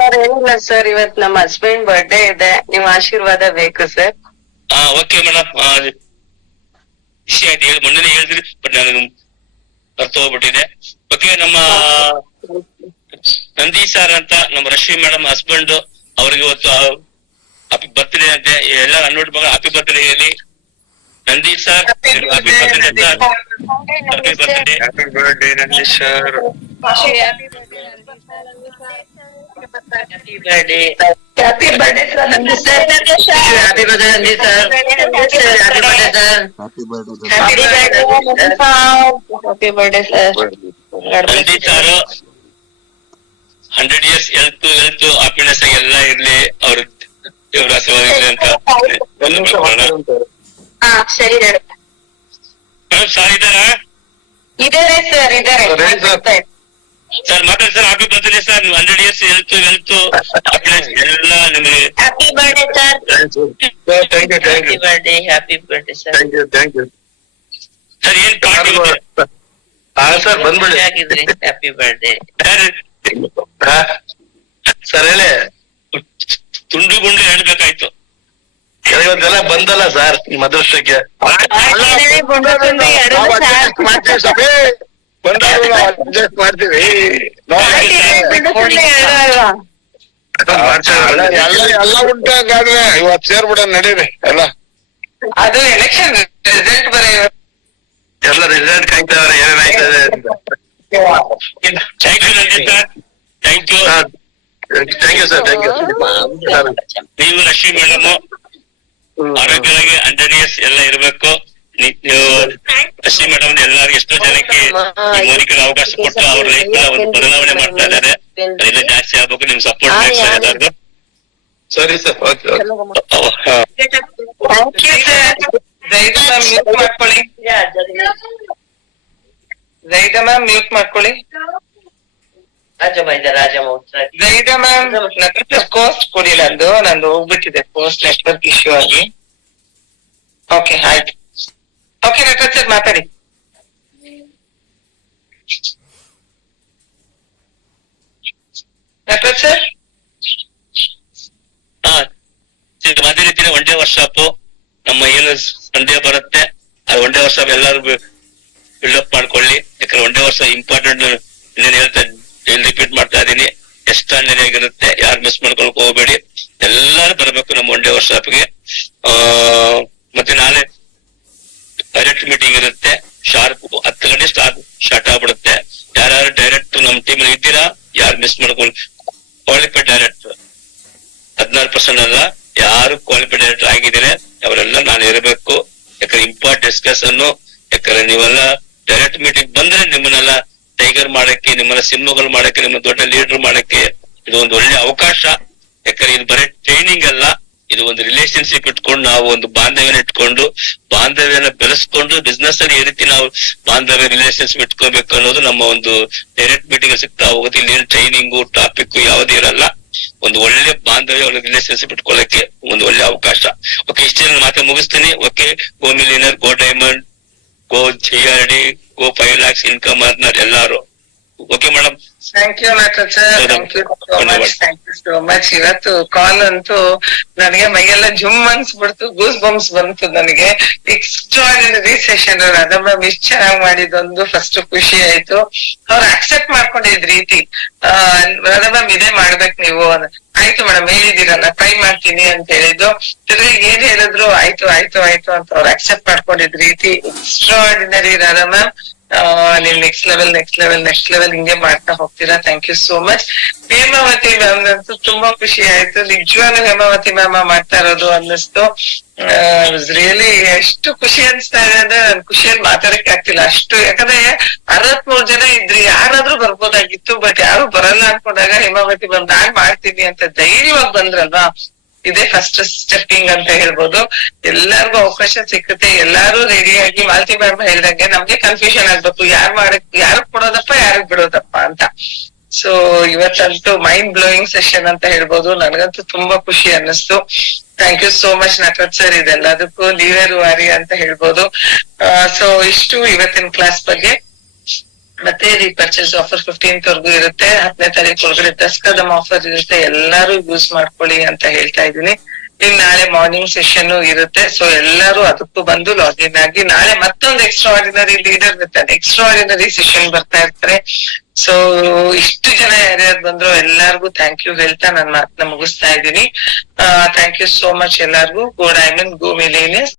ಏನಿಲ್ಲ ಸರ್, ಇವತ್ ನಮ್ಮ ಹಸ್ಬೆಂಡ್ ಬರ್ಡೇ ಇದೆ, ನಿಮ್ ಆಶೀರ್ವಾದ ಬೇಕು ಸರ್. ಓಕೆ ಮೇಡಮ್, ಖುಷಿ ಆಯ್ತು. ಮೊನ್ನೆ ಹೇಳಿದ್ರಿ, ಬಟ್ ನಾನು ಅರ್ಥ ಹೋಗ್ಬಿಟ್ಟಿದೆ. ಓಕೆ, ನಮ್ಮ ನಂದಿ ಸರ್ ಅಂತ ನಮ್ಮ ರಶ್ಮಿ ಮೇಡಮ್ ಹಸ್ಬೆಂಡ್, ಅವ್ರಿಗೆ ಇವತ್ತು ಹ್ಯಾಪಿ ಬರ್ತ್ಡೇ ಅಂತೆ. ಎಲ್ಲ ಅನ್ವಟ್ ಮಗ ಹ್ಯಾಪಿ ಬರ್ತ್ಡೇ ಹೇಳಿ. Nandi sir happy birthday sir. Happy birthday. Happy birthday Nandish sir. Happy birthday sir Nandi sir. Happy birthday Nandi sir. Happy birthday sir. Happy birthday sir. Nandi sir 100 years health happiness ಎಲ್ಲ ಇರ್ಲಿ, ಅವ್ರ ದೇವ್ರ ಆಶೀರ್ವಾದ ಇರ್ಲಿ ಅಂತ. ಸರಿ ಮೇಡಮ್ ಸರ್ ಇದ್ದಾರಾ? ಇದಾರೆ ಸರ್, ಇದಾರೆ ಸರ್ ಮಾತಾಡಿ sir. Happy birthday sir. 100 years health happiness ಎಲ್ಲ ನಿಮಗೆ. Happy birthday sir. Happy birthday. Happy birthday sir. Sir ಏನ್ ಪಾರ್ಟಿ ಸರ್ ಬಂದ್ಬಿಡಿ. ಹ್ಯಾಪಿ ಬರ್ಡೇ ಸರ್ ಹೇಳಿ. ತುಂಡು ಗುಂಡು ಹೇಳ್ಬೇಕಾಯ್ತು. ಕೆಲವೊಂದೆಲ್ಲ ಬಂದಲ್ಲ ಸರ್ ನಿಮ್ಮ ಅದೃಷ್ಟಕ್ಕೆ. ಅಡ್ಜಸ್ಟ್ ಮಾಡ್ತೀವಿ. ಎಲ್ಲ ಉಂಟು ಹಂಗಾದ್ರೆ ಇವತ್ತು ಸೇರ್ಬಿಡ ನಡೀರಿ ಎಲ್ಲ. ಅದು ಎಲೆಕ್ಷನ್ ರಿಸಲ್ಟ್ ಎಲ್ಲ ರಿಸಲ್ಟ್ ಕಾಯ್ತವ್ರೆ ಏನೇನಾಯ್ತದೆ ಅಂತ. Thank you Nandi sir. Thank you thank you sir. Thank you. ನೀವು ರಶ್ಮಿ ಮೇಡಮ್ ಆರೋಗ್ಯವಾಗಿ 100 years ಎಲ್ಲ ಇರ್ಬೇಕು. ನೀವು ರಶ್ಮಿ ಮೇಡಮ್ ಎಲ್ಲರಿಗೂ ಎಷ್ಟೋ ಜನಕ್ಕೆ ಮೋದಿಕರ ಅವಕಾಶ ಕೊಟ್ಟು ಅವ್ರ ಲೈಫ್ ಒಂದು ಬದಲಾವಣೆ ಮಾಡ್ತಾ ಇದ್ದಾರೆ. ಅದೆಲ್ಲ ಜಾಸ್ತಿ ಆಗ್ಬೇಕು. ನಿಮ್ ಸಪೋರ್ಟ್ ಬೇಕು ಸರ್ ಎಲ್ಲರಿಗೂ. ಸರಿ sir. Okay thank you sir. Zaida ma'am mute ಮಾಡ್ಕೊಳ್ಳಿ. ಜೈದ ಮ್ಯಾಮ್ ಮ್ಯೂಟ್ ಮಾಡ್ಕೊಳ್ಳಿ. ಜೈದ ಮ್ಯಾಮ್ ಕೋಸ್ಟ್ ಕೊಡಿ. ನಂದು ಹೋಗ್ಬಿಟ್ಟಿದೆ ಕೋಸ್ಟ್ ನೆಟ್ವರ್ಕ್ ಇಶ್ಯೂ ಆಗಿ. ಓಕೆ ಆಯ್ತು. ಓಕೆ ನಟರಾಜ್ ಸರ್ ಮಾತಾಡಿ. ನಟರಾಜ್ ಸರ್. ಅದೇ ರೀತಿನೇ ಒನ್ ಡೇ ವರ್ಕ್ಶಾಪ್ ನಮ್ಮ ಏನು ಸಂಡೇ ಬರುತ್ತೆ, ಅದು ಒನ್ ಡೇ ವರ್ಕ್ಶಾಪ್ ಎಲ್ಲರೂ ಬಿಲ್ಡಪ್ ಮಾಡ್ಕೊಳ್ಳಿ. ಯಾಕಂದ್ರೆ ಒನ್ ಡೇ ವರ್ಷ ಇಂಪಾರ್ಟೆಂಟ್. ಇನ್ನೇನು ಹೇಳ್ತಾ ರಿಪೀಟ್ ಮಾಡ್ತಾ ಇದೀನಿ, ಎಕ್ಸ್ಟ್ರಾರ್ಡಿನರಿ ಆಗಿರುತ್ತೆ. ಯಾರು ಮಿಸ್ ಮಾಡ್ಕೊಳಕ್ ಹೋಗ್ಬೇಡಿ. ಎಲ್ಲರೂ ಬರ್ಬೇಕು ನಮ್ಮ ಒನ್ ಡೇ ವರ್ಕ್ಶಾಪ್ಗೆ. ಮತ್ತೆ ನಾಳೆ ಡೈರೆಕ್ಟ್ ಮೀಟಿಂಗ್ ಇರುತ್ತೆ. ಶಾರ್ಪ್ 10 ಗಂಟೆ ಸ್ಟಾರ್ಟ್ ಆಗ್ಬಿಡುತ್ತೆ. ಯಾರು ಡೈರೆಕ್ಟ್ ನಮ್ಮ ಟೀಮ್ ಇದ್ದೀರಾ, ಯಾರು ಮಿಸ್ ಮಾಡ್ಕೊಂಡು ಕ್ವಾಲಿಫೈಡ್ ಡೈರೆಕ್ಟರ್ 16% ಅಲ್ಲ, ಯಾರು ಕ್ವಾಲಿಫೈಡ್ ಡೈರೆಕ್ಟರ್ ಆಗಿದ್ದೀರಾ ಅವರೆಲ್ಲ ನಾನು ಇರಬೇಕು. ಯಾಕಂದ್ರೆ ಇಂಪಾರ್ಟೆಂಟ್ ಡಿಸ್ಕಷನ್. ಯಾಕಂದ್ರೆ ನೀವೆಲ್ಲ ಡೈರೆಕ್ಟ್ ಮೀಟಿಂಗ್ ಬಂದ್ರೆ ನಿಮ್ಮನ್ನೆಲ್ಲ ಟೈಗರ್ ಮಾಡಕ್ಕೆ, ನಿಮ್ಮನ್ನ ಸಿಂಹಗಳು ಮಾಡಕ್ಕೆ, ನಿಮ್ಮ ದೊಡ್ಡ ಲೀಡರ್ ಮಾಡಕ್ಕೆ ಇದು ಒಂದು ಒಳ್ಳೆ ಅವಕಾಶ. ಯಾಕಂದ್ರೆ ಇದು ಬರೀ ಟ್ರೈನಿಂಗ್ ಅಲ್ಲ, ಇದು ಒಂದು ರಿಲೇಶನ್ಶಿಪ್ ಇಟ್ಕೊಂಡು ನಾವು ಒಂದು ಬಾಂಧವ್ಯನ ಇಟ್ಕೊಂಡು ಬಾಂಧವ್ಯನ ಬೆಳೆಸ್ಕೊಂಡು ಬಿಸ್ನೆಸ್ ಅಲ್ಲಿ ಈ ರೀತಿ ನಾವು ಬಾಂಧವ್ಯ ರಿಲೇಶನ್ಶಿಪ್ ಇಟ್ಕೋಬೇಕು ಅನ್ನೋದು ನಮ್ಮ ಒಂದು ಡೈರೆಕ್ಟ್ ಮೀಟಿಂಗ್ ಸಿಗ್ತಾ ಹೋಗುತ್ತೆ. ಇಲ್ಲಿ ಟ್ರೈನಿಂಗು ಟಾಪಿಕ್ ಯಾವುದೇ ಇರಲ್ಲ. ಒಂದು ಒಳ್ಳೆ ಬಾಂಧವ್ಯ ಒಳ್ಳೆ ರಿಲೇಶನ್ಶಿಪ್ ಇಟ್ಕೊಳ್ಳಕ್ಕೆ ಒಂದು ಒಳ್ಳೆ ಅವಕಾಶ. ಓಕೆ, ಇಷ್ಟೇ ನಾನು ಮಾತ್ರ ಮುಗಿಸ್ತೀನಿ. Okay, go millionaire, go diamond, go GRD, go 5 lakhs income earner ಎಲ್ಲಾರು. ಓಕೆ ಮೇಡಮ್, ಥ್ಯಾಂಕ್ ಯು ನಾಟಕ್ sir, thank you so much. ಇವತ್ತು ಕಾಲ್ ಅಂತೂ ನನಗೆ ಮೈಯೆಲ್ಲ ಜುಮ್ ಅನ್ಸ್ಬಿಡ್ತು, ಗೂಸ್ ಬಂಪ್ಸ್ ಬಂತು ನನಗೆ. Extraordinary session. ರಾಧಾ ಮ್ಯಾಮ್ ಇಷ್ಟ ಚೆನ್ನಾಗಿ ಮಾಡಿದೊಂದು ಫಸ್ಟ್ ಖುಷಿ ಆಯ್ತು. ಅವ್ರು ಅಕ್ಸೆಪ್ಟ್ ಮಾಡ್ಕೊಂಡಿದ್ ರೀತಿ, ರಾಧಾ ಮ್ಯಾಮ್ ಇದೇ ಮಾಡ್ಬೇಕು ನೀವು, ಆಯ್ತು ಮೇಡಮ್ ಹೇಳಿದಿರಲ್ಲ ಟ್ರೈ ಮಾಡ್ತೀನಿ ಅಂತ ಹೇಳಿದ್ದು. ತಿರ್ಗಿ ಏನ್ ಹೇಳಿದ್ರು ಆಯ್ತು ಆಯ್ತು ಆಯ್ತು ಅಂತ ಅವ್ರು ಅಕ್ಸೆಪ್ಟ್ ಮಾಡ್ಕೊಂಡಿದ್ ರೀತಿ ಎಕ್ಸ್ಟ್ರಾರ್ಡಿನರಿ. ರಾಧಾ ಮ್ಯಾಮ್ ನೀವ್ ನೆಕ್ಸ್ಟ್ ಲೆವೆಲ್ ಹಿಂಗೆ ಮಾಡ್ತಾ ಹೋಗ್ತೀರಾ. Thank you so much. Hemavathi ma'am ಅಂತೂ ತುಂಬಾ ಖುಷಿ ಆಯ್ತು. ನಿಜವಾಗ್ಲೂ ಹೇಮಾವತಿ ಮ್ಯಾಮ್ ಮಾಡ್ತಾ ಇರೋದು ಅನ್ನಿಸ್ತು. ರಿಯಲಿ ಎಷ್ಟು ಖುಷಿ ಅನ್ಸ್ತಾ ಇದೆ ಅಂದ್ರೆ ನನ್ ಖುಷಿಯಲ್ಲಿ ಮಾತಾಡಕ್ಕೆ ಆಗ್ತಿಲ್ಲ ಅಷ್ಟು. ಯಾಕಂದ್ರೆ 63 ಜನ ಇದ್ರಿ, ಯಾರಾದ್ರೂ ಬರ್ಬೋದಾಗಿತ್ತು, ಬಟ್ ಯಾರು ಬರಲ್ಲ ಅನ್ಕೊಂಡಾಗ ಹೇಮಾವತಿ ಮ್ಯಾಮ್ ನಾನ್ ಮಾಡ್ತೀನಿ ಅಂತ ಧೈರ್ಯವಾಗಿ ಬಂದ್ರಲ್ವಾ, ಇದೇ ಫಸ್ಟ್ ಸ್ಟೆಪ್ಪಿಂಗ್ ಅಂತ ಹೇಳ್ಬೋದು. ಎಲ್ಲಾರ್ಗು ಅವಕಾಶ ಸಿಕ್ಕುತ್ತೆ, ಎಲ್ಲಾರು ರೆಡಿಯಾಗಿ ಮಾಲತಿ ಮ್ಯಾಮ್ ಹೇಳ್ದಂಗೆ ನಮ್ಗೆ ಕನ್ಫ್ಯೂಷನ್ ಆಗ್ಬೇಕು, ಯಾರು ಕೊಡೋದಪ್ಪ ಯಾರಿಗ್ ಬಿಡೋದಪ್ಪ ಅಂತ. ಸೊ ಇವತ್ತಂತೂ ಮೈಂಡ್ ಬ್ಲೋಯಿಂಗ್ ಸೆಷನ್ ಅಂತ ಹೇಳ್ಬೋದು. ನನಗಂತೂ ತುಂಬಾ ಖುಷಿ ಅನ್ನಿಸ್ತು. Thank you so much Nataraj sir, ಇದೆಲ್ಲದಕ್ಕೂ ನೀವೇ ರೂವಾರಿ ಅಂತ ಹೇಳ್ಬೋದು. ಸೊ ಇಷ್ಟು ಇವತ್ತಿನ ಕ್ಲಾಸ್ ಬಗ್ಗೆ. ಮತ್ತೆ ರೀಪರ್ಚೇಸ್ ಆಫರ್ 15th ವರ್ಗೂ ಇರುತ್ತೆ. 10ನೇ ತಾರೀಕು ಒಳಗಡೆ ದಸ್ಕದಮ್ ಆಫರ್ ಇರುತ್ತೆ, ಎಲ್ಲಾರು ಯೂಸ್ ಮಾಡ್ಕೊಳ್ಳಿ ಅಂತ ಹೇಳ್ತಾ ಇದೀನಿ. ಇನ್ ನಾಳೆ ಮಾರ್ನಿಂಗ್ ಸೆಷನ್ ಇರುತ್ತೆ, ಸೊ ಎಲ್ಲಾರು ಅದಕ್ಕೂ ಬಂದು ಲಾಗಿನ್ ಆಗಿ. ನಾಳೆ ಮತ್ತೊಂದು ಎಕ್ಸ್ಟ್ರಾಆರ್ಡಿನರಿ ಲೀಡರ್ ಇರ್ತಾರೆ, ಎಕ್ಸ್ಟ್ರಾಆರ್ಡಿನರಿ ಸೆಷನ್ ಬರ್ತಾ ಇರ್ತಾರೆ. ಸೊ ಇಷ್ಟು ಜನ ಯಾರ್ಯಾರು ಬಂದ್ರು ಎಲ್ಲಾರ್ಗು ಥ್ಯಾಂಕ್ ಯು ಹೇಳ್ತಾ ನನ್ನ ಮಾತನ್ನ ಮುಗಿಸ್ತಾ ಇದ್ದೀನಿ. ಥ್ಯಾಂಕ್ ಯು ಸೋ ಮಚ್ ಎಲ್ಲಾರ್ಗು. ಗೋ ಡೈಮಂಡ್, ಗೋ ಮಿಲೇನಿಯಸ್.